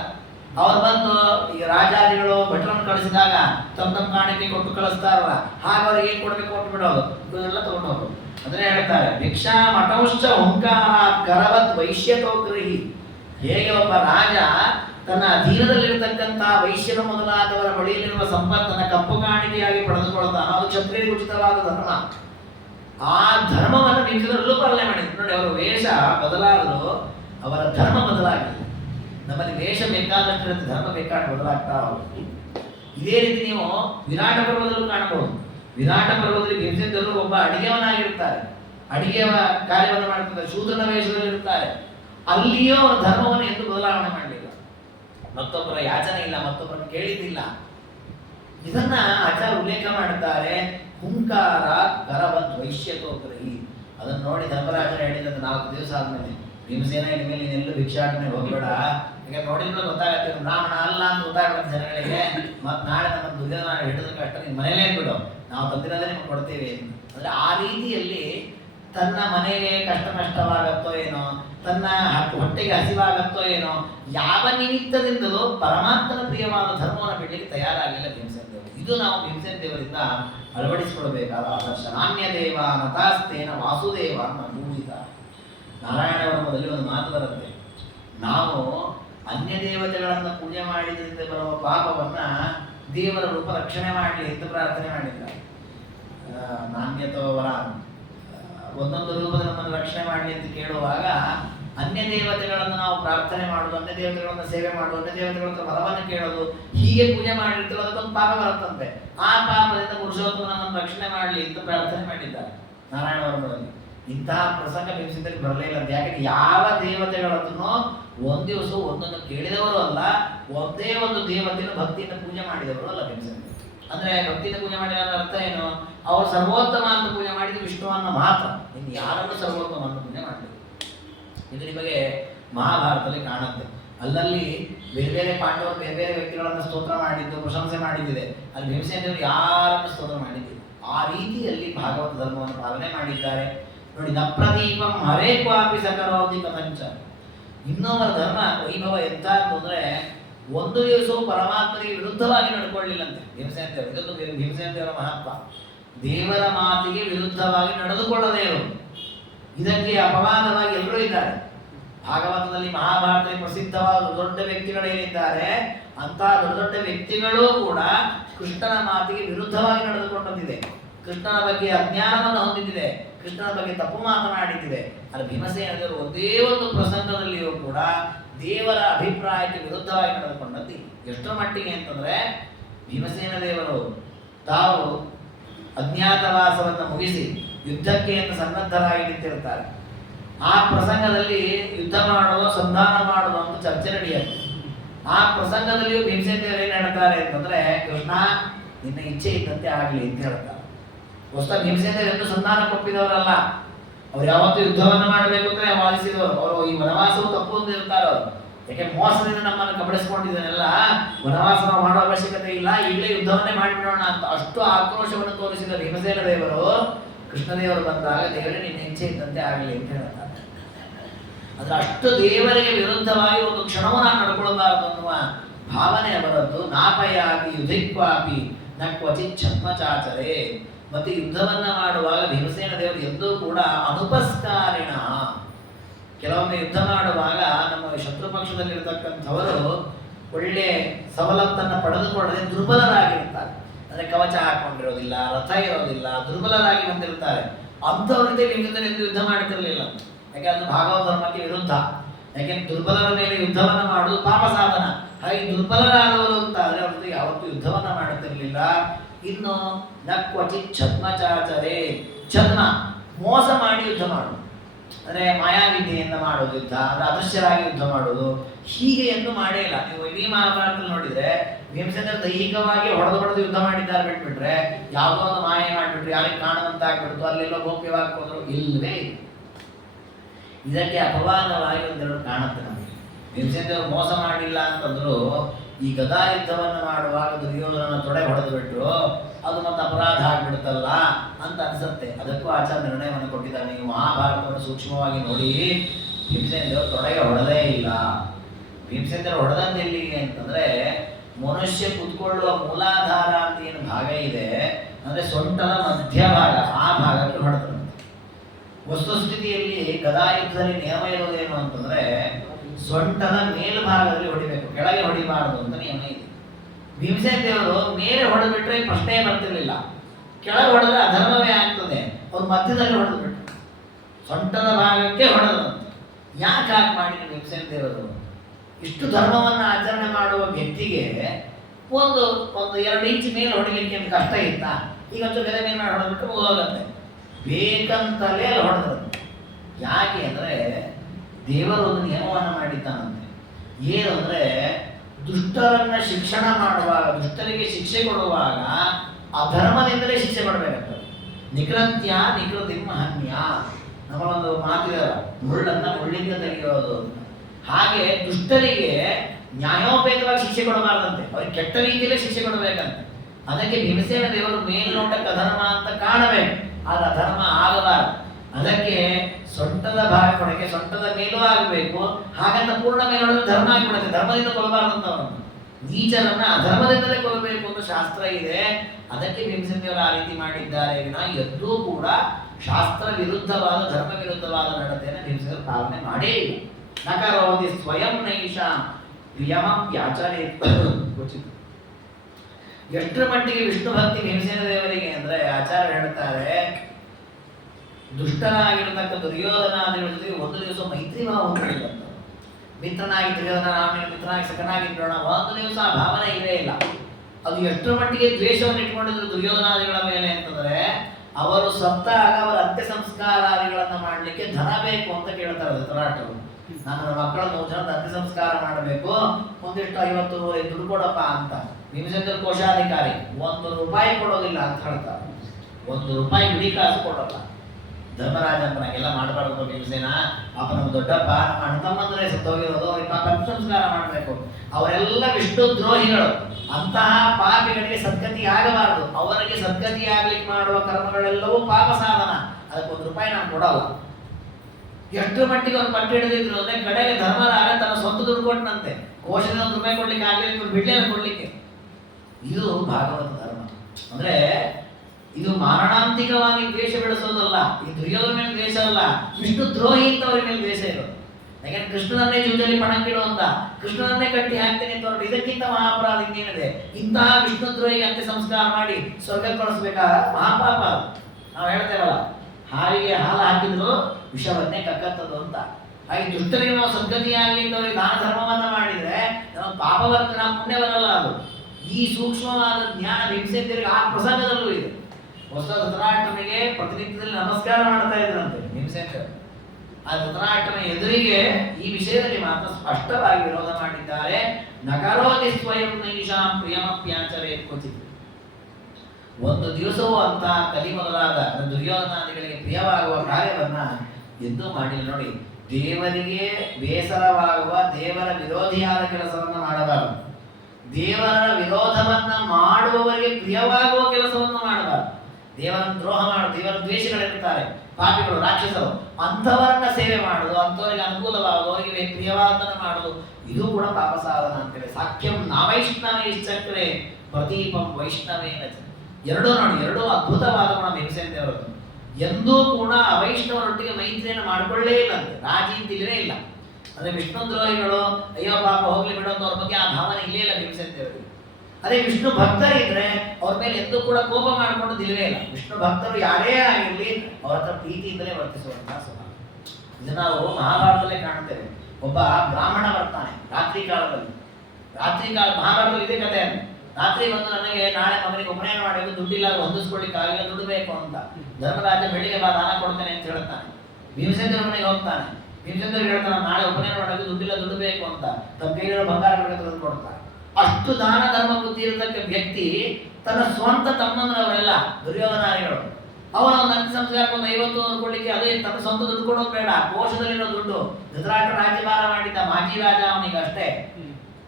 ಅವ್ರು ಬಂದು ಈ ರಾಜಾದಿಗಳು ಭಟ್ರನ್ನು ಕಳಿಸಿದಾಗ ತಮ್ಮ ಕಾಣಿಕೆ ಕೊಟ್ಟು ಕಳಿಸ್ತಾರಲ್ಲ, ಹಾಗೆ ಅವ್ರಿಗೆ ಏನ್ ಕೊಡ್ಬೇಕು ಕೊಟ್ಟು ಬಿಡೋದು, ಇದನ್ನೆಲ್ಲ ತಗೊಂಡು ಹೋಗೋದು. ಅದನ್ನೇ ಹೇಳ್ತಾರೆ, ಭಿಕ್ಷಾ ಮಠೌಶ್ಚ ಓಂಕಾರ ಕರವತ್ ವೈಶ್ಯತೋಗ್ರಹಿ. ಹೇಗೆ ಒಬ್ಬ ರಾಜ ತನ್ನ ಅಧೀನದಲ್ಲಿರತಕ್ಕಂತಹ ವೈಶ್ಯರು ಮೊದಲಾದವರ ಬಳಿಯಲ್ಲಿರುವ ಸಂಪತ್ತನ್ನ ಕಪ್ಪು ಕಾಣಿಕೆಯಾಗಿ ಪಡೆದುಕೊಳ್ತಾನೋ, ಅದು ಕ್ಷತ್ರಿಯರಿಗೆ ಉಚಿತವಾದ ಧರ್ಮ. ಆ ಧರ್ಮವನ್ನು ಭೀಮಸೇನರು ಪಾಲನೆ ಮಾಡಿದ್ರು. ನೋಡಿ, ಅವರ ವೇಷ ಬದಲಾದರೂ ಅವರ ಧರ್ಮ ಬದಲಾಗಿಲ್ಲ. ನಮ್ಮಲ್ಲಿ ವೇಷ ಬೇಕಾದಷ್ಟು ಧರ್ಮ ಬೇಕಾದ್ರೆ ಬದಲಾಗ್ತಾ ಹೋಗುತ್ತೆ. ಇದೇ ರೀತಿ ನೀವು ವಿರಾಟ ಪರ್ವದಲ್ಲೂ ಕಾಣಬಹುದು. ವಿರಾಟ ಪರ್ವದಲ್ಲಿ ಭೀಮಸೇನರು ಒಬ್ಬ ಅಡಿಗೆವನಾಗಿರ್ತಾರೆ, ಅಡಿಗೆಯ ಕಾರ್ಯವನ್ನು ಮಾಡ್ತಿರ್ತಾರೆ, ಶೂದ್ರನ ವೇಷದಲ್ಲಿ ಇರ್ತಾರೆ. ಅಲ್ಲಿಯೂ ಅವರ ಧರ್ಮವನ್ನು ಎಂದು ಬದಲಾವಣೆ ಮಾಡಲಿಲ್ಲ. ಮತ್ತೊಬ್ಬರ ಯಾಚನೆ ಇಲ್ಲ, ಮತ್ತೊಬ್ಬರನ್ನು ಕೇಳಿದ್ದಿಲ್ಲ. ಇದನ್ನ ಆಚಾರ ಉಲ್ಲೇಖ ಮಾಡುತ್ತಾರೆ, ಹುಂಕಾರ ಕರವತ್ ವೈಶ್ಯತೋಗ್ರಹಿ. ಅದನ್ನು ನೋಡಿ ಧರ್ಮರಾಜರು ಹೇಳಿದಂತೆ 4 ದಿವಸ ಆದ್ಮೇಲೆ, ಭೀಮಸೇನ ಇನ್ಮೇಲೆ ನೀನೆಲ್ಲೂ ಭಿಕ್ಷಾಟನೆ ಹೋಗ್ಬೇಡ, ಈಗ ನೋಡಿದ್ರು ಗೊತ್ತಾಗತ್ತೆ ಬ್ರಾಹ್ಮಣ ಅಲ್ಲ ಅಂತ ಗೊತ್ತಾಗುತ್ತೆ ಜನಗಳಿಗೆ. ಮತ್ ನಾಳೆ ನಮ್ಮ ದುರ್ಯೋಧನ ಹಿಡಿದ ಕಷ್ಟ ನೀನ್ ಮನೇಲೇ ಬಿಡು, ನಾವು ತಂದಿರೋದೇ ನಿಮ್ಗೆ ಕೊಡ್ತೀವಿ ಅಂದ್ರೆ. ಆ ರೀತಿಯಲ್ಲಿ ತನ್ನ ಮನೆಗೆ ಕಷ್ಟವಾಗತ್ತೋ ಏನೋ, ತನ್ನ ಹೊಟ್ಟೆಗೆ ಹಸಿವಾಗತ್ತೋ ಏನೋ, ಯಾವ ನಿಮಿತ್ತದಿಂದಲೂ ಪರಮಾತ್ಮನ ಪ್ರಿಯವಾದ ಧರ್ಮವನ್ನು ಬಿಡಲಿಕ್ಕೆ ತಯಾರಾಗಲಿಲ್ಲ ಭೀಮಸೇನ ದೇವರು. ಇದು ನಾವು ಭೀಮಸೇನ ದೇವರಿಂದ ಅಳವಡಿಸಿಕೊಳ್ಬೇಕಾದ ಆದರ್ಶ. ನಾಣ್ಯ ದೇವ ನತಾಸ್ತೇನ ವಾಸುದೇವ ಅನ್ನೋ ಪೂಜಿತ. ನಾರಾಯಣವರ ಮೊದಲೇ ಒಂದು ಮಾತು ಬರುತ್ತೆ, ನಾವು ಅನ್ಯ ದೇವತೆಗಳನ್ನು ಪೂಜೆ ಮಾಡಿದ್ರಿಂದ ಬರುವ ಪಾಪವನ್ನ ದೇವರ ರೂಪ ರಕ್ಷಣೆ ಮಾಡಲಿ ಅಂತ ಪ್ರಾರ್ಥನೆ ಮಾಡಿದ್ದಾರೆ. ನಾಣ್ಯತೋವರ ಒಂದೊಂದು ರೂಪದ ನಮ್ಮನ್ನು ರಕ್ಷಣೆ ಮಾಡಲಿ ಅಂತ ಕೇಳುವಾಗ, ಅನ್ಯ ದೇವತೆಗಳನ್ನು ನಾವು ಪ್ರಾರ್ಥನೆ ಮಾಡೋದು, ಅನ್ಯ ದೇವತೆಗಳನ್ನು ಸೇವೆ ಮಾಡೋದು, ಅನ್ಯ ದೇವತೆಗಳ ವರವನ್ನು ಕೇಳೋದು, ಹೀಗೆ ಪೂಜೆ ಮಾಡಿರ್ತೀವಿ, ಅದಕ್ಕೊಂದು ಪಾಪ ಬರುತ್ತಂತೆ. ಆ ಪಾಪದಿಂದ ಪುರುಷೋತ್ತಮನನ್ನು ರಕ್ಷಣೆ ಮಾಡಲಿ ಅಂತ ಪ್ರಾರ್ಥನೆ ಮಾಡಿದ್ದಾರೆ ನಾರಾಯಣವರದಲ್ಲಿ. ಇಂತಹ ಪ್ರಸಂಗ ಭೀಮಸೇನರಿಗೆ ಬರಲೇ ಇಲ್ಲ. ಯಾಕಂದ್ರೆ ಯಾವ ದೇವತೆಗಳನ್ನೂ ಒಂದ್ ದಿವಸ ಒಂದನ್ನು ಕೇಳಿದವರು ಅಲ್ಲ, ಒಂದೇ ಒಂದು ದೇವತೆಯನ್ನು ಭಕ್ತಿಯಿಂದ ಪೂಜೆ ಮಾಡಿದವರು ಅಲ್ಲ ಭೀಮಸೇನ. ಅಂದ್ರೆ ಭಕ್ತಿಯಿಂದ ಪೂಜೆ ಮಾಡಿದ ಅರ್ಥ ಏನು? ಅವರು ಸರ್ವೋತ್ತಮ ಅಂತ ಪೂಜೆ ಮಾಡಿದ್ದು ವಿಷ್ಣುವನ್ನ ಮಾತ್ರ, ಇನ್ನು ಯಾರನ್ನು ಸರ್ವೋತ್ತಮ ಅಂತ ಪೂಜೆ ಮಾಡಲಿಲ್ಲ. ಇದು ನಿಮಗೆ ಮಹಾಭಾರತದಲ್ಲಿ ಕಾಣುತ್ತೆ. ಅಲ್ಲಲ್ಲಿ ಬೇರೆ ಬೇರೆ ಪಾಂಡವರು ಬೇರೆ ಬೇರೆ ವ್ಯಕ್ತಿಗಳನ್ನು ಸ್ತೋತ್ರ ಮಾಡಿದ್ದು, ಪ್ರಶಂಸೆ ಮಾಡಿದ್ದಿದೆ. ಅಲ್ಲಿ ಭೀಮಸೇನರು ಯಾರನ್ನು ಸ್ತೋತ್ರ ಮಾಡಿದ್ದಿಲ್ಲ. ಆ ರೀತಿಯಲ್ಲಿ ಭಾಗವತ ಧರ್ಮವನ್ನು ಪಾಲನೆ ಮಾಡಿದ್ದಾರೆ. ನೋಡಿ, ನಪ್ರದೀಪಂ ಹರೇ ಕ್ವಾಪಿ ಸಕರೋತಿ ಕಥಂಚ. ಇನ್ನೊಬ್ಬರ ಧರ್ಮ ವೈಭವ ಎಂತ ಅಂತಂದ್ರೆ, ಒಂದು ದಿವಸವೂ ಪರಮಾತ್ಮನಿಗೆ ವಿರುದ್ಧವಾಗಿ ನಡ್ಕೊಳ್ಳಿಲ್ಲಂತೆ ಭೀಮಸೇನ ದೇವರು. ಇದೊಂದು ಭೀಮಸೇನ ದೇವರ ಮಹತ್ವ. ದೇವರ ಮಾತಿಗೆ ವಿರುದ್ಧವಾಗಿ ನಡೆದುಕೊಳ್ಳದೇ ಇರೋದು, ಇದಕ್ಕೆ ಅಪವಾದವಾಗಿ ಎಲ್ಲರೂ ಇದ್ದಾರೆ. ಭಾಗವತದಲ್ಲಿ ಮಹಾಭಾರತದಲ್ಲಿ ಪ್ರಸಿದ್ಧವಾದ ದೊಡ್ಡ ವ್ಯಕ್ತಿಗಳೇನಿದ್ದಾರೆ, ಅಂತಹ ದೊಡ್ಡ ದೊಡ್ಡ ವ್ಯಕ್ತಿಗಳೂ ಕೂಡ ಕೃಷ್ಣನ ಮಾತಿಗೆ ವಿರುದ್ಧವಾಗಿ ನಡೆದುಕೊಂಡಂತಿದೆ. ಕೃಷ್ಣನ ಬಗ್ಗೆ ಅಜ್ಞಾನವನ್ನು ಹೊಂದಿದ್ದಿದೆ, ಕೃಷ್ಣನ ಬಗ್ಗೆ ತಪ್ಪು ಮಾತನಾಡಿದ್ದಿದೆ. ಅಲ್ಲಿ ಭೀಮಸೇನ ದೇವರು ಒಂದೇ ಒಂದು ಪ್ರಸಂಗದಲ್ಲಿಯೂ ಕೂಡ ದೇವರ ಅಭಿಪ್ರಾಯಕ್ಕೆ ವಿರುದ್ಧವಾಗಿ ನಡೆದುಕೊಂಡದ್ದು. ಎಷ್ಟರ ಮಟ್ಟಿಗೆ ಅಂತಂದ್ರೆ, ಭೀಮಸೇನ ದೇವರು ತಾವು ಅಜ್ಞಾತವಾಸವನ್ನು ಮುಗಿಸಿ ಯುದ್ಧಕ್ಕೆ ಅಂತ ಸನ್ನದ್ಧರಾಗಿ ನಿಂತಿರ್ತಾರೆ. ಆ ಪ್ರಸಂಗದಲ್ಲಿ ಯುದ್ಧ ಮಾಡೋದು ಸಂಧಾನ ಮಾಡೋದು ಅಂತ ಚರ್ಚೆ ನಡೆಯುತ್ತೆ. ಆ ಪ್ರಸಂಗದಲ್ಲಿಯೂ ಭೀಮಸೇನ ದೇವರು ಏನ್ ಹೇಳ್ತಾರೆ ಅಂತಂದ್ರೆ, ಕೃಷ್ಣ ನಿನ್ನ ಇಚ್ಛೆ ಇದ್ದಂತೆ ಆಗಲಿ ಅಂತ ಹೇಳ್ತಾರೆ. ಹೊಸ ಭೀಮಸೇನ ದೇವರು ಎಂದು ಸಂಧಾನ ಕೊಪ್ಪಿದವರಲ್ಲ. ಅವ್ರು ಯಾವತ್ತೂ ಯುದ್ಧವನ್ನ ಮಾಡಬೇಕು ಅಂತ ವಾದಿಸಿದವರು. ಅವರು ಈ ವನವಾಸವು ತಪ್ಪು ಅಂತ ಇರ್ತಾರೆ ಅವರು. ಯಾಕೆ ಮೋಸದಿಂದ ನಮ್ಮನ್ನು ಕಬಳಿಸ್ಕೊಂಡಿದ್ದಾನೆಲ್ಲ, ವನವಾಸ ಮಾಡೋ ಅವಶ್ಯಕತೆ ಇಲ್ಲ, ಈಗಲೇ ಯುದ್ಧವನ್ನೇ ಮಾಡಿಬಿಡೋಣ ಅಂತ ಅಷ್ಟು ಆಕ್ರೋಶವನ್ನು ತೋರಿಸಿದ ಭೀಮಸೇನ ದೇವರು ಕೃಷ್ಣದೇವರು ಬಂದಾಗ, ದೇವರೇ ನಿನ್ನ ಇಚ್ಛೆ ಇದ್ದಂತೆ ಆಗಲಿ ಅಂತ ಹೇಳ್ತಾರೆ. ಅದ್ರ ಅಷ್ಟು ದೇವರಿಗೆ ವಿರುದ್ಧವಾಗಿ ಒಂದು ಕ್ಷಣವೂ ನಾನು ನಡ್ಕೊಳ್ಬಾರದು ಅನ್ನುವ ಭಾವನೆ ಅವರದ್ದು. ನಾಪಯಾತಿ ಯುಧಿಕ್ವಾಪಿ ನ ಕ್ವಚಿತ್ ಛದ್ಮಚಾಚರೆ. ಮತ್ತೆ ಯುದ್ಧವನ್ನ ಮಾಡುವಾಗ ಭೀಮಸೇನ ದೇವರು ಎಂದೂ ಕೂಡ ಅನುಪಸ್ಕಾರಿಣ. ಕೆಲವೊಮ್ಮೆ ಯುದ್ಧ ಮಾಡುವಾಗ ನಮ್ಮ ಶತ್ರು ಪಕ್ಷದಲ್ಲಿರ್ತಕ್ಕಂಥವರು ಒಳ್ಳೆ ಸವಲತ್ತನ್ನ ಪಡೆದುಕೊಳ್ಳದೆ ದುರ್ಬಲರಾಗಿರ್ತಾರೆ. ಅಂದ್ರೆ ಕವಚ ಹಾಕೊಂಡಿರೋದಿಲ್ಲ, ರಥ ಇರೋದಿಲ್ಲ, ದುರ್ಬಲರಾಗಿ ಬಂದಿರ್ತಾರೆ. ಅಂಥವ್ರ ಜೊತೆ ಎಂದು ಯುದ್ಧ ಮಾಡ್ತಿರ್ಲಿಲ್ಲ. ಯಾಕೆ ಅದು ಭಾಗವತ ಧರ್ಮಕ್ಕೆ ವಿರುದ್ಧ. ಯಾಕೆಂದ್ರೆ ದುರ್ಬಲರ ಮೇಲೆ ಯುದ್ಧವನ್ನ ಮಾಡುವುದು ಪಾಪ ಸಾಧನ. ಹಾಗೆ ದುರ್ಬಲರಾದವರು ಅಂತ ಆದ್ರೆ ಅವ್ರ ಜೊತೆ ಯಾವತ್ತೂ ಯುದ್ಧವನ್ನ ಮಾಡುತ್ತಿರ್ಲಿಲ್ಲ. ಇನ್ನು ನ ಕ್ವಚಿತ್ ಛದ್ಮಚಾಚರೆ. ಛದ್ಮ, ಮೋಸ ಮಾಡಿ ಯುದ್ಧ ಮಾಡು. ಅಂದರೆ ಮಾಯಾವಿದ್ಯೆಯಿಂದ ಮಾಡೋದು ಯುದ್ಧ, ಅಂದರೆ ಅದೃಶ್ಯರಾಗಿ ಯುದ್ಧ ಮಾಡೋದು, ಹೀಗೆ ಎಂದು ಮಾಡೇ ಇಲ್ಲ. ನೀವು ಇಡೀ ಮಹಾಭಾರತದಲ್ಲಿ ನೋಡಿದರೆ ಭೀಮಸೇನ ದೈಹಿಕವಾಗಿ ಹೊಡೆದು ಯುದ್ಧ ಮಾಡಿದ್ದಾರೆ ಬಿಟ್ಬಿಟ್ರೆ, ಯಾವುದೋ ಒಂದು ಮಾಯೆ ಮಾಡಿಬಿಟ್ರು, ಯಾರಿಗೆ ಕಾಣದಂತಾಗ್ಬಿಡ್ತು, ಅಲ್ಲೆಲ್ಲೋ ಗೋಪ್ಯವಾಗಿ ಹೋದ್ರು, ಇಲ್ಲವೇ ಇಲ್ಲ. ಇದಕ್ಕೆ ಅಪವಾದವಾಗಿ ಒಂದೆರಡು ಕಾಣುತ್ತೆ ನಮಗೆ. ಭೀಮಸೇನ ಮೋಸ ಮಾಡಿಲ್ಲ ಅಂತಂದ್ರು, ಈ ಗದಾ ಯುದ್ಧವನ್ನು ಮಾಡುವಾಗ ದುರ್ಯೋಧನನ ತೊಡೆ ಹೊಡೆದು ಬಿಟ್ರು, ಅದು ಮತ್ತೆ ಅಪರಾಧ ಆಗ್ಬಿಡುತ್ತಲ್ಲ ಅಂತ ಅನ್ಸುತ್ತೆ. ಅದಕ್ಕೂ ಆಚಾರ್ಯ ನಿರ್ಣಯವನ್ನು ಕೊಟ್ಟಿದ್ದಾರೆ. ನೀವು ಮಹಾಭಾರತವನ್ನು ಸೂಕ್ಷ್ಮವಾಗಿ ನೋಡಿ, ಭೀಮಸೇನ ತೊಡೆಗೆ ಹೊಡೆದೇ ಇಲ್ಲ. ಭೀಮಸೇನ ಹೊಡೆದಂತೆ ಎಲ್ಲಿಗೆ ಅಂತಂದ್ರೆ, ಮನುಷ್ಯ ಕುತ್ಕೊಳ್ಳುವ ಮೂಲಾಧಾರ ಅಂತ ಏನು ಭಾಗ ಇದೆ, ಅಂದ್ರೆ ಸೊಂಟದ ಮಧ್ಯಭಾಗ, ಆ ಭಾಗಕ್ಕೆ ಹೊಡೆದ್ರು. ವಸ್ತುಸ್ಥಿತಿಯಲ್ಲಿ ಗದಾಯುದ್ಧದಲ್ಲಿ ನಿಯಮ ಇರೋದೇನು ಅಂತಂದ್ರೆ, ಸೊಂಟದ ಮೇಲ್ಭಾಗದಲ್ಲಿ ಹೊಡಿಬೇಕು, ಕೆಳಗೆ ಹೊಡಿಬಾರದು ಅಂತ ನಿಯಮ ಇದೆ. ಭೀಮಸೇನ ದೇವರು ಮೇಲೆ ಹೊಡೆದ್ಬಿಟ್ರೆ ಪ್ರಶ್ನೆ ಬರ್ತಿರ್ಲಿಲ್ಲ, ಕೆಳಗೆ ಹೊಡೆದ್ರೆ ಅಧರ್ಮವೇ ಆಗ್ತದೆ. ಅವ್ರು ಮಧ್ಯದಲ್ಲಿ ಹೊಡೆದು ಬಿಟ್ರು, ಸೊಂಟದ ಭಾಗಕ್ಕೆ ಹೊಡೆದಂತೆ. ಯಾಕೆ ಹಾಗೆ ಮಾಡಿದ್ರು ಭೀಮಸೇನ ದೇವರು? ಇಷ್ಟು ಧರ್ಮವನ್ನು ಆಚರಣೆ ಮಾಡುವ ವ್ಯಕ್ತಿಗೆ ಒಂದು 2 ಇಂಚ್ ಮೇಲೆ ಹೊಡಿಲಿಕ್ಕೆ ಕಷ್ಟ ಇತ್ತಾ? ಈಗ ಒಂಚೂರು ಬೆಲೆ ಮೇಲೆ ಮಾಡಿ ಹೊಡೆದ್ಬಿಟ್ಟು ಹೋಗತ್ತೆ, ಬೇಕಂತಲೇ ಹೊಡೆದ್ರು. ಯಾಕೆ ಅಂದರೆ ದೇವರು ಒಂದು ನಿಯಮವನ್ನು ಮಾಡಿದ್ದಾನಂತೆ. ಏನು ಅಂದರೆ, ದುಷ್ಟರನ್ನ ಶಿಕ್ಷಣ ಮಾಡುವಾಗ, ದುಷ್ಟರಿಗೆ ಶಿಕ್ಷೆ ಕೊಡುವಾಗ ಅಧರ್ಮದಿಂದಲೇ ಶಿಕ್ಷೆ ಕೊಡಬೇಕಾಗ್ತದೆ. ನಿಕೃತ್ಯ ನಿಕೃತಿಮಹನ್ಯ, ನಮ್ಮೊಂದು ಮಾತಿದೆ, ಮುಳ್ಳನ್ನು ಮುಳ್ಳಿಂದ ತೆಗೆಯೋದು. ಹಾಗೆ ದುಷ್ಟರಿಗೆ ನ್ಯಾಯೋಪೇತವಾಗಿ ಶಿಕ್ಷೆ ಕೊಡಬಾರ್ದಂತೆ, ಅವ್ರಿಗೆ ಕೆಟ್ಟ ರೀತಿಯಲ್ಲೇ ಶಿಕ್ಷೆ ಕೊಡಬೇಕಂತೆ. ಅದಕ್ಕೆ ಭೀಮಸೇನ ದೇವರು ಮೇಲ್ನೋಟಕ್ಕೆ ಅಧರ್ಮ ಅಂತ ಕಾಣಬೇಕು, ಆದ್ರೆ ಅಧರ್ಮ ಆಗಬಾರದು. ಅದಕ್ಕೆ ಸೊಂಟದ ಭಾಗ ಕೊಡಕ್ಕೆ ಸೊಂಟದ ಮೇಲೂ ಆಗಬೇಕು. ಹಾಗಂತ ಪೂರ್ಣ ಮೇಲೊಡೆದು ಧರ್ಮ ಆಗಿಬಿಡುತ್ತೆ. ಧರ್ಮದಿಂದ ಕೊಲ್ಲಬಾರದಂತ ಅವರನ್ನು, ನೀಚರನ್ನ ಅಧರ್ಮದಿಂದಲೇ ಕೊಲ್ಲಬೇಕು ಅಂತ ಶಾಸ್ತ್ರ ಇದೆ. ಅದಕ್ಕೆ ಭೀಮಸೇನ ದೇವರು ಆ ರೀತಿ ಮಾಡಿದ್ದಾರೆ ವಿನ ಎದ್ದೂ ಕೂಡ ಶಾಸ್ತ್ರ ವಿರುದ್ಧವಾದ, ಧರ್ಮ ವಿರುದ್ಧವಾದ ನಡತೆಯನ್ನು ಭೀಮಸೇನ ಪಾಲನೆ ಮಾಡೇ ಇಲ್ಲ. ನಕರೋದಿ ಸ್ವಯಂ ನೈಷ ಪ್ರಿಯಮಪ್ಯಾಚರೇ. ಎಷ್ಟರ ಮಟ್ಟಿಗೆ ವಿಷ್ಣು ಭಕ್ತಿ ಭೀಮಸೇನ ದೇವರಿಗೆ ಅಂದ್ರೆ, ಆಚಾರ್ಯ ಹೇಳ್ತಾರೆ, ದುಷ್ಟನಾಗಿರತಕ್ಕ ದುರ್ಯೋಧನಾದಿಗಳ ಜೊತೆಗೆ ಒಂದು ದಿವಸ ಮೈತ್ರಿ ಭಾವ ಹೊಂದಿದಂತ. ಮಿತ್ರನಾಗಿ ದುರ್ಯೋಧನ, ಆಮೇಲೆ ಮಿತ್ರನಾಗಿ ಸಖನಾಗಿ ದ್ರೋಣ, ಒಂದು ದಿವಸ ಆ ಭಾವನೆ ಇರೇ ಇಲ್ಲ. ಅದು ಎಷ್ಟರ ಮಟ್ಟಿಗೆ ದ್ವೇಷವನ್ನು ಇಟ್ಕೊಂಡಿದ್ರು ದುರ್ಯೋಧನಾದಿಗಳ ಮೇಲೆ ಅಂತಂದ್ರೆ, ಅವರು ಸತ್ತಾಗ ಅವರ ಅಂತ್ಯ ಸಂಸ್ಕಾರಾದಿಗಳನ್ನ ಮಾಡಲಿಕ್ಕೆ ಧನ ಬೇಕು ಅಂತ ಕೇಳ್ತಾರೆ ಧೃತರಾಷ್ಟ್ರರು. ನನ್ನ ಮಕ್ಕಳ 3 ಜನದ ಅಂತ್ಯ ಸಂಸ್ಕಾರ ಮಾಡಬೇಕು, ಒಂದಿಷ್ಟು 50 ದುಡ್ಡು ಕೊಡಪ್ಪ ಅಂತ. ಭೀಮಸೇನ ಕೋಶಾಧಿಕಾರಿ, 1 ರೂಪಾಯಿ ಕೊಡೋದಿಲ್ಲ ಅಂತ ಹೇಳ್ತಾರೆ. 1 ರೂಪಾಯಿ ಬಿಡಿ ಕಾಸು ಕೊಡಲ್ಲ. ಧರ್ಮರಾಜಪ್ಪನಾಗೆಲ್ಲ ಮಾಡಬಾರ್ದು ಭೀಮಸೇನ, ಪಾಪ ನಮ್ಮ ದೊಡ್ಡಪ್ಪ, ನಮ್ಮ ಅಣ್ಣ ತಮ್ಮಂದ್ರೆ ಸತ್ತೋಗಿರೋದು, ಅವ್ರಿಗೆ ಪಾಪ ಸಂಸ್ಕಾರ ಮಾಡಬೇಕು. ಅವರೆಲ್ಲ ವಿಷ್ಣು ದ್ರೋಹಿಗಳು, ಅಂತಹ ಪಾಪಿಗಳಿಗೆ ಸದ್ಗತಿ ಆಗಬಾರದು. ಅವರಿಗೆ ಸದ್ಗತಿ ಆಗ್ಲಿಕ್ಕೆ ಮಾಡುವ ಕರ್ಮಗಳೆಲ್ಲವೂ ಪಾಪ ಸಾಧನ. ಅದಕ್ಕೆ 1 ರೂಪಾಯಿ ನಾನು ಕೊಡಲ್ಲ. ಎಷ್ಟು ಮಟ್ಟಿಗೆ ಅವ್ರು ಪಟ್ಟು ಹಿಡಿದಿದ್ರು ಅಂದ್ರೆ, ಕಡೆಗೆ ಧರ್ಮರಾಜ ತನ್ನ ಸ್ವಂತ ದುಡ್ಡು ಕೊಟ್ಟನಂತೆ. ಕೋಶದಿಂದ 1 ರೂಪಾಯಿ ಕೊಡ್ಲಿಕ್ಕೆ ಆಗಲಿಲ್ಲ, ಬಿಡ್ಲಿಲ್ಲ ಕೊಡ್ಲಿಕ್ಕೆ. ಇದು ಭಾಗವತ ಧರ್ಮ. ಅಂದ್ರೆ ಇದು ಮಾರಣಾಂತಿಕವಾಗಿ ದ್ವೇಷ ಬೆಳೆಸೋದಲ್ಲ, ಈ ದುರ್ಯೋಧನ ಮೇಲೆ ದ್ವೇಷ ಅಲ್ಲ, ವಿಷ್ಣು ದ್ರೋಹಿ ಅಂತವ್ರ ಮೇಲೆ ದ್ವೇಷ ಇರೋದು. ಯಾಕೆಂದ್ರೆ ಕೃಷ್ಣನನ್ನೇ ಜೂಜಲ್ಲಿ ಪಣಕ್ಕಿಡುವಂತ, ಕೃಷ್ಣನನ್ನೇ ಕಟ್ಟಿ ಹಾಕ್ತೇನೆ ಅಂತ ಹೊರಟು, ಇದಕ್ಕಿಂತ ಮಹಾಪರಾಧ ಇನ್ನೇನಿದೆ? ಇಂತಹ ವಿಷ್ಣು ದ್ರೋಹಿ ಅಂತ್ಯ ಸಂಸ್ಕಾರ ಮಾಡಿ ಸ್ವರ್ಗಕ್ಕೆ ಕಳಿಸ್ಬೇಕಾದ ಮಹಾಪಾಪ. ನಾವು ಹೇಳ್ತೇವಲ್ಲ, ಹಾವಿಗೆ ಹಾಲು ಹಾಕಿದ್ರು ವಿಷವನ್ನೇ ಕಕ್ಕತ್ತದು ಅಂತ. ಹಾಗೆ ದುಷ್ಟರಿಗೆ ನಾವು ಸದ್ಗತಿಯಾಗಲಿ ಅಂತ ಅವರಿಗೆ ದಾನ ಧರ್ಮವನ್ನ ಮಾಡಿದ್ರೆ ನಾವು ಪಾಪ ಬರ್ತದೆ, ನಾವು ಪುಣ್ಯ ಬರಲ್ಲ. ಅದು ಈ ಸೂಕ್ಷ್ಮವಾದ ಜ್ಞಾನ ಭೀಮಸೇನರಿಗೆ ಆ ಪ್ರಸಂಗದಲ್ಲೂ ಇದೆ. ಹೊಸ ಧೃತರಾಷ್ಟ್ರನಿಗೆ ಪ್ರತಿನಿತ್ಯದಲ್ಲಿ ನಮಸ್ಕಾರ ಮಾಡ್ತಾ ಇದ್ರಂತೆ ಭೀಮಸೇನ. ಆ ಧೃತರಾಷ್ಟ್ರನ ಎದುರಿಗೆ ಈ ವಿಷಯದಲ್ಲಿ ಮಾತ್ರ ಸ್ಪಷ್ಟವಾಗಿ ವಿರೋಧ ಮಾಡಿದ್ದಾರೆ. ನಕರೋತಿ ಸ್ವಯಂ ನೈಷಾಂ ಪ್ರಿಯಮಪ್ಯಾಚರೇ ಕ್ವಚಿತ್. ಒಂದು ದಿವಸವೂ ಅಂತ ಕಲಿ ಮೊದಲಾದ ದುರ್ಯೋಧನಾದಿಗಳಿಗೆ ಪ್ರಿಯವಾಗುವ ಕಾರ್ಯವನ್ನ ಎಂದೂ ಮಾಡಿಲ್ಲ. ನೋಡಿ, ದೇವರಿಗೆ ಬೇಸರವಾಗುವ, ದೇವರ ವಿರೋಧಿಯಾದ ಕೆಲಸವನ್ನು ಮಾಡಬಾರದು. ದೇವರ ವಿರೋಧವನ್ನ ಮಾಡುವವರಿಗೆ ಪ್ರಿಯವಾಗುವ ಕೆಲಸವನ್ನು ಮಾಡಬಾರದು. ದೇವರನ್ನು ದ್ರೋಹ ಮಾಡುದು, ದೇವರ ದ್ವೇಷಗಳಿರ್ತಾರೆ, ಪಾಪಿಗಳು, ರಾಕ್ಷಸರು, ಅಂಥವರನ್ನ ಸೇವೆ ಮಾಡುದು, ಅಂಥವರಿಗೆ ಅನುಕೂಲವಾಗುವುದು, ಅವರಿಗೆ ಪ್ರಿಯವಾದನ್ನು ಮಾಡುದು, ಇದು ಕೂಡ ಪಾಪ ಸಾಧನ ಅಂತೇಳಿ. ಸಾಖ್ಯಂ ನಾವೈಷ್ಣವೈಶ್ಚಕ್ರೆ ಪ್ರದೀಪಂ ವೈಷ್ಣವೇನ. ಎರಡೂ ನೋಡಿ, ಎರಡೂ ಅದ್ಭುತವಾದ ಗುಣ ಭೀಮಸೇನ ದೇವರದ್ದು. ಎಂದೂ ಕೂಡ ಅವೈಷ್ಣವರೊಟ್ಟಿಗೆ ಮೈತ್ರಿಯನ್ನು ಮಾಡಿಕೊಳ್ಳೇ ಇಲ್ಲ, ರಾಜಿ ಅಂತಿಲ್ಲವೇ ಇಲ್ಲ. ಅಂದ್ರೆ ವಿಷ್ಣು ದ್ರೋಹಿಗಳು, ಅಯ್ಯೋ ಪಾಪ ಹೋಗ್ಲಿ ಬಿಡೋದು, ಅವ್ರ ಬಗ್ಗೆ ಆ ಭಾವನೆ ಇಲ್ಲೇ ಇಲ್ಲ ಭೀಮಸೇನ ದೇವರಿಗೆ. ಅದೇ ವಿಷ್ಣು ಭಕ್ತರಿದ್ರೆ ಅವ್ರ ಮೇಲೆ ಎಂದೂ ಕೂಡ ಕೋಪ ಮಾಡಿಕೊಂಡು ನಿಲ್ಲವೇ ಇಲ್ಲ. ವಿಷ್ಣು ಭಕ್ತರು ಯಾರೇ ಆಗಿರಲಿ ಅವರ ಹತ್ರ ಪ್ರೀತಿಯಿಂದಲೇ ವರ್ತಿಸುವಂತಹ ಸ್ವಭಾವ. ಇದು ನಾವು ಮಹಾಭಾರತದಲ್ಲೇ ಕಾಣ್ತೇವೆ. ಒಬ್ಬ ಬ್ರಾಹ್ಮಣ ಬರ್ತಾನೆ ರಾತ್ರಿ ಕಾಲದಲ್ಲಿ. ಮಹಾಭಾರತದಲ್ಲಿ ಇದೇ ಕಥೆ. ರಾತ್ರಿ ಬಂದು ನನಗೆ ನಾಳೆ ಮಗನಿಗೆ ಉಪನಯನ ಮಾಡಬೇಕು, ದುಡ್ಡಿಲ್ಲ, ಹೊಂದಿಸ್ಕೊಳ್ಳಿಕ್ಕೆ ಆಗಲ್ಲ, ದುಡ್ಡು ಬೇಕು ಅಂತ. ಧರ್ಮರಾಜ ಬೆಳಿಗ್ಗೆ ಬಾ ದಾನ ಕೊಡ್ತೇನೆ ಅಂತ ಹೇಳ್ತಾನೆ. ಭೀಮಸೇಂದ್ರ ಮನೆಗೆ ಹೋಗ್ತಾನೆ. ಭೀಮಸೇಂದ್ರ ಹೇಳ್ತಾನೆ, ನಾಳೆ ಉಪನಯನ ಮಾಡೋದು ದುಡ್ಡಿಲ್ಲ, ದುಡ್ಡು ಬೇಕು ಅಂತ. ತಮ್ಮ ಕೈಲಿರೋ ಬಂಗಾರಗಳಿಗೆ ತಂದು ಕೊಡ್ತಾರೆ. ಅಷ್ಟು ದಾನ ಧರ್ಮ ಬುದ್ಧಿ ಇರತಕ್ಕ ವ್ಯಕ್ತಿ ತನ್ನ ಸ್ವಂತ ತಮ್ಮಂದ್ರವರೆಲ್ಲ ದುರ್ಯೋಧನಾದಿಗಳು ಅವನ ಒಂದು ಅಂತ್ಯ ಸಂಸ್ಕಾರಕ್ಕೆ ಒಂದು 50 ಕೊಡ್ಲಿಕ್ಕೆ, ಅದೇ ತನ್ನ ಸ್ವಂತ ದುಡ್ಡು ಕೊಡೋದು ಬೇಡ, ಕೋಶದಲ್ಲಿರೋ ದುಡ್ಡು. ಧೃತರಾಷ್ಟ್ರ ರಾಜ್ಯಭಾರ ಮಾಡಿದ್ದ ಮಾಜಿ ರಾಜ ಅವನಿಗೆ ಅಷ್ಟೇ.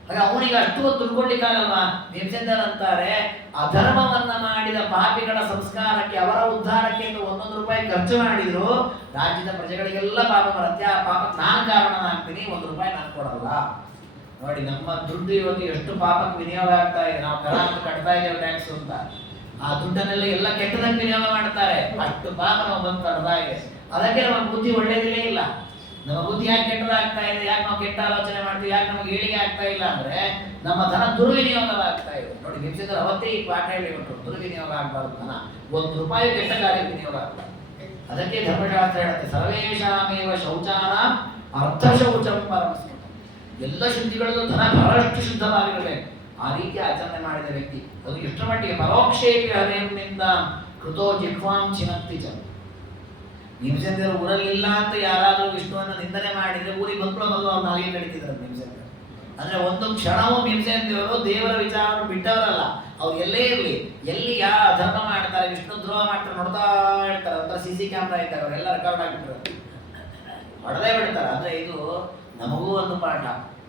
ಹಾಗೆ ಅವನಿಗೆ ಅಷ್ಟು ದುಡ್ಡು ಕೊಡ್ಲಿಕ್ಕಾಗಲ್ವಾ? ಭೀಮಸೇಂದ್ರ ಅಂತಾರೆ, ಅಧರ್ಮವನ್ನ ಮಾಡಿದ ಪಾಪಿಗಳ ಸಂಸ್ಕಾರಕ್ಕೆ, ಅವರ ಉದ್ಧಾರಕ್ಕೆ ಅಂತ 1 ರೂಪಾಯಿ ಖರ್ಚು ಮಾಡಿದ್ರು ರಾಜ್ಯದ ಪ್ರಜೆಗಳಿಗೆಲ್ಲ ಪಾಪ ಬರುತ್ತೆ. ಆ ಪಾಪಕ್ಕೆ ನಾನು ಕಾರಣನಾಗ್ತೀನಿ, 1 ರೂಪಾಯಿ ನಾನು ಕೊಡಲ್ಲ. ನೋಡಿ, ನಮ್ಮ ದುಡ್ಡು ಇವತ್ತು ಎಷ್ಟು ಪಾಪಕ್ಕೆ ವಿನಿಯೋಗ ಆಗ್ತಾ ಇದೆ. ನಾವು ಕರ ಅಂತ ಕಟ್ತಾ ಇದ್ದೇವೆ ಟ್ಯಾಕ್ಸ್ ಅಂತ, ಆ ದುಡ್ಡನ್ನೆಲ್ಲ ಎಲ್ಲ ಕೆಟ್ಟದಕ್ಕೆ ವಿನಿಯೋಗ ಮಾಡ್ತಾರೆ. ಅಷ್ಟು ಪಾಪ ನಾವು ಬಂದು ಕಟ್ತಾ ಇದೆ. ಅದಕ್ಕೆ ನಮ್ಮ ಬುದ್ಧಿ ಒಳ್ಳೇದಿಲ್ಲೇ ಇಲ್ಲ. ನಮ್ಮ ಬುದ್ಧಿ ಯಾಕೆ ಕೆಟ್ಟದಾಗ್ತಾ ಇದೆ, ಯಾಕೆ ನಾವು ಕೆಟ್ಟ ಆಲೋಚನೆ ಮಾಡ್ತೀವಿ, ಯಾಕೆ ನಮಗೆ ಏಳಿಗೆ ಆಗ್ತಾ ಇಲ್ಲ ಅಂದ್ರೆ ನಮ್ಮ ಧನ ದುರ್ವಿನಿಯೋಗವಾಗ್ತಾ ಇದೆ. ನೋಡಿ, ಭೀಮಸೇಂದ್ರ ಅವತ್ತೇ ಈ ಪಾಠ ಹೇಳಿಬಿಟ್ರು, ದುರ್ವಿನಿಯೋಗ ಆಗಬಾರ್ದು ಧನ. 1 ರೂಪಾಯಿ ಕೆಟ್ಟ ಕಾರ್ಯಕ್ಕೆ ವಿನಿಯೋಗ ಆಗ್ತದೆ. ಅದಕ್ಕೆ ಧರ್ಮಶಾಸ್ತ್ರ ಹೇಳುತ್ತೆ, ಸರ್ವೇಷಾಮೇವ ಶೌಚಾನ ಅರ್ಧ ಶೌಚಂ ಪರಂ ಸ್ಮೃತಂ. ಎಲ್ಲ ಶುದ್ಧಿಗಳಲ್ಲೂ ಧನ ಬಹಳಷ್ಟು ಶುದ್ಧವಾಗಿರಬೇಕು. ಆ ರೀತಿ ಆಚರಣೆ ಮಾಡಿದ ವ್ಯಕ್ತಿ ಅದು ಎಷ್ಟು ಮಟ್ಟಿಗೆ ಪರೋಕ್ಷೇಪಿ ಹರೇನಿಂದ ಕೃತೋ ಜಿಹ್ವಾಂ ಚಿನತ್ತಿ ಚ. ಭೀಮಸೇಂದ್ರ ಊರಲ್ಲಿ ಇಲ್ಲ ಅಂತ ಯಾರಾದರೂ ವಿಷ್ಣುವನ್ನು ನಿಂದನೆ ಮಾಡಿದ್ರೆ ಊರಿಗೆ ಬಂದ್ಕೊಳ್ಳೋದು ಅವ್ರು ನಾಲಿಗೆ ಕಡಿತಿದ್ರು ಭೀಮಸೇಂದ್ರ. ಅಂದ್ರೆ ಒಂದು ಕ್ಷಣವೂ ಭೀಮಸೇಂದ್ರವರು ದೇವರ ವಿಚಾರವನ್ನು ಬಿಟ್ಟವರಲ್ಲ. ಅವ್ರು ಎಲ್ಲೇ ಇರಲಿ, ಎಲ್ಲಿ ಯಾವ ಧರ್ಮ ಮಾಡ್ತಾರೆ, ವಿಷ್ಣು ದ್ರೋಹ ಮಾಡ್ತಾರೆ ನೋಡ್ತಾ ಇರ್ತಾರೆ. ಅಂತ CC ಕ್ಯಾಮ್ರಾ ಇದ್ದಾಗ ಅವರೆಲ್ಲ ರೆಕಾರ್ಡ್ ಆಗಿಬಿಟ್ರು, ಹೊಡೆದೇ ಬಿಡ್ತಾರೆ. ಅಂದ್ರೆ ಇದು ನಮಗೂ ಒಂದು ಪಾಠ.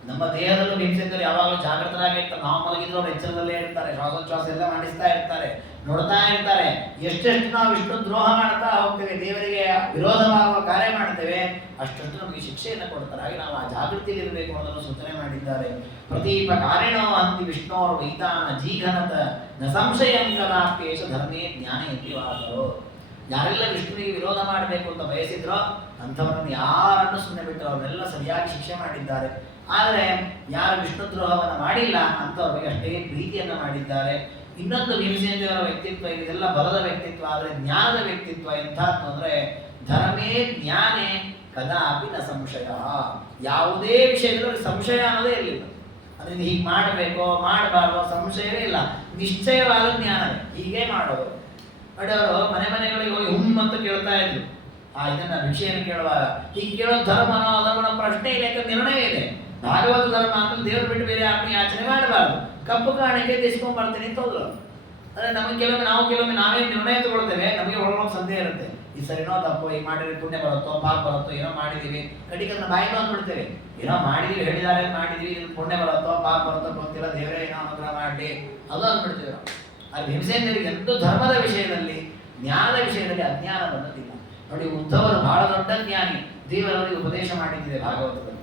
ನಮ್ಮ ದೇಹದಲ್ಲೂ ಭೀಮಸೇಂದ್ರ ಯಾವಾಗಲೂ ಜಾಗೃತರಾಗಿರ್ತಾರೆ. ನಾವು ಮಲಗಿದ್ರು ಅವ್ರು ಎಚ್ಚರದಲ್ಲೇ ಇರ್ತಾರೆ, ಶ್ವಾಸೋಚ್ಛ್ವಾಸ ಎಲ್ಲ ಮಾಡಿಸ್ತಾ ಇರ್ತಾರೆ, ನೋಡ್ತಾ ಇರ್ತಾರೆ. ಎಷ್ಟೆಷ್ಟು ನಾವು ವಿಷ್ಣು ದ್ರೋಹ ಮಾಡ್ತಾ ಹೋಗ್ತೇವೆ, ದೇವರಿಗೆ ವಿರೋಧವಾಗುವ ಕಾರ್ಯ ಮಾಡ್ತೇವೆ, ಅಷ್ಟಷ್ಟು ನಮಗೆ ಶಿಕ್ಷೆಯನ್ನು ಕೊಡ್ತಾರೆ. ಹಾಗೆ ನಾವು ಆ ಜಾಗೃತಿಯಲ್ಲಿ ಇರಬೇಕು ಅನ್ನೋದನ್ನು ಸೂಚನೆ ಮಾಡಿದ್ದಾರೆ. ಪ್ರತೀಪ ಕಾರಣೋ ಅಂತಿ ವಿಷ್ಣೋರ್ ವೈತಾನ ಜೀಘನತ ನ ಸಂಶಯಂ ಕದಾಪ್ಯೇಷ ಧರ್ಮೇ ಜ್ಞಾನ ಎಂತಿವಾದರು. ಯಾರೆಲ್ಲ ವಿಷ್ಣುವಿಗೆ ವಿರೋಧ ಮಾಡಬೇಕು ಅಂತ ಬಯಸಿದ್ರೋ ಅಂಥವರನ್ನು ಯಾರನ್ನು ಸುಮ್ಮನೆ ಬಿಟ್ಟರು, ಅವರೆಲ್ಲ ಸರಿಯಾಗಿ ಶಿಕ್ಷೆ ಮಾಡಿದ್ದಾರೆ. ಆದರೆ ಯಾರು ವಿಷ್ಣು ದ್ರೋಹವನ್ನು ಮಾಡಿಲ್ಲ ಅಂಥವ್ರಿಗೆ ಅಷ್ಟೇ ಪ್ರೀತಿಯನ್ನು ಮಾಡಿದ್ದಾರೆ. ಇನ್ನೊಂದು ಭೀಮಸೇಂದ್ರವರ ವ್ಯಕ್ತಿತ್ವ, ಇದೆಲ್ಲ ಬಲದ ವ್ಯಕ್ತಿತ್ವ, ಆದರೆ ಜ್ಞಾನದ ವ್ಯಕ್ತಿತ್ವ ಎಂಥದ್ದು ಅಂದರೆ ಧರ್ಮೇ ಜ್ಞಾನೇ ಕದಾಪಿ ನ ಸಂಶಯ. ಯಾವುದೇ ವಿಷಯದಲ್ಲಿ ಸಂಶಯ ಅನ್ನೋದೇ ಇರಲಿಲ್ಲ. ಅದರಿಂದ ಹೀಗೆ ಮಾಡಬೇಕೋ ಮಾಡಬಾರ್ದೋ ಸಂಶಯವೇ ಇಲ್ಲ, ನಿಶ್ಚಯವಾದ ಜ್ಞಾನವೇ. ಹೀಗೆ ಮಾಡೋದು. ನೋಡಿ, ಅವರು ಮನೆಗಳಿಗೆ ಹೋಗಿ ಅಂತ ಕೇಳ್ತಾ ಇದ್ರು. ಇದನ್ನ ಭಿಕ್ಷೆಯನ್ನು ಕೇಳುವಾಗ ಹೀಗೆ ಕೇಳೋ ಧರ್ಮನೋ ಅಧರ್ಮನೋ ಪ್ರಶ್ನೆ ಇಲ್ಲ, ಯಾಕಂದ್ರೆ ನಿರ್ಣಯ ಇದೆ. ಭಾಗವತ ಧರ್ಮ ಅಂದ್ರೆ ದೇವ್ರು ಬಿಟ್ಟು ಬೇರೆ ಯಾರನ್ನು ಯಾಚನೆ ಮಾಡಬಾರ್ದು. ಕಪ್ಪು ಕಾಣಿಕೆ ತಿಸ್ಕೊಂಡ್ ಬರ್ತೀನಿ ಅಂತ ಹೋದ್ರು. ಅಂದ್ರೆ ನಮಗೆ ಕೆಲವೊಮ್ಮೆ ನಾವೇ ನಿರ್ಣಯ ತಗೊಳ್ತೇವೆ, ನಮಗೆ ಒಳಗೊಂದು ಸಂದೇಹ ಇರುತ್ತೆ. ಈ ಸರಿನೋ ತಪ್ಪೋ, ಈ ಮಾಡಿದ್ರೆ ಪುಣ್ಯ ಬರುತ್ತೋ ಪಾಪ ಬರುತ್ತೋ, ಏನೋ ಮಾಡಿದೀವಿ ಕಡಿಗೆ ಬಾಯಿನೋ ಅಂದ್ಬಿಡ್ತೇವೆ. ಏನೋ ಮಾಡಿದೀವಿ, ಹೇಳಿದ್ದಾರೆ ಮಾಡಿದೀವಿ, ಇದು ಪುಣ್ಯ ಬರುತ್ತೋ ಪಾಪ ಬರುತ್ತೋ ಗೊತ್ತಿಲ್ಲ, ದೇವರೇ ಏನೋ ಅನುಗ್ರಹ ಮಾಡಿ ಅದು ಅಂದ್ಬಿಡ್ತೇವೆ. ಅಲ್ಲಿ ಭೀಮಸೇನರಿಗೆ ಎಂದೂ ಧರ್ಮದ ವಿಷಯದಲ್ಲಿ, ಜ್ಞಾನದ ವಿಷಯದಲ್ಲಿ ಅಜ್ಞಾನ ಬಂದದಿಲ್ಲ. ನೋಡಿ, ಉದ್ಧವರು ಬಹಳ ದೊಡ್ಡ ಜ್ಞಾನಿ, ದೇವರವರಿಗೆ ಉಪದೇಶ ಮಾಡಿದ್ದಿದೆ ಭಾಗವತದಲ್ಲಿ.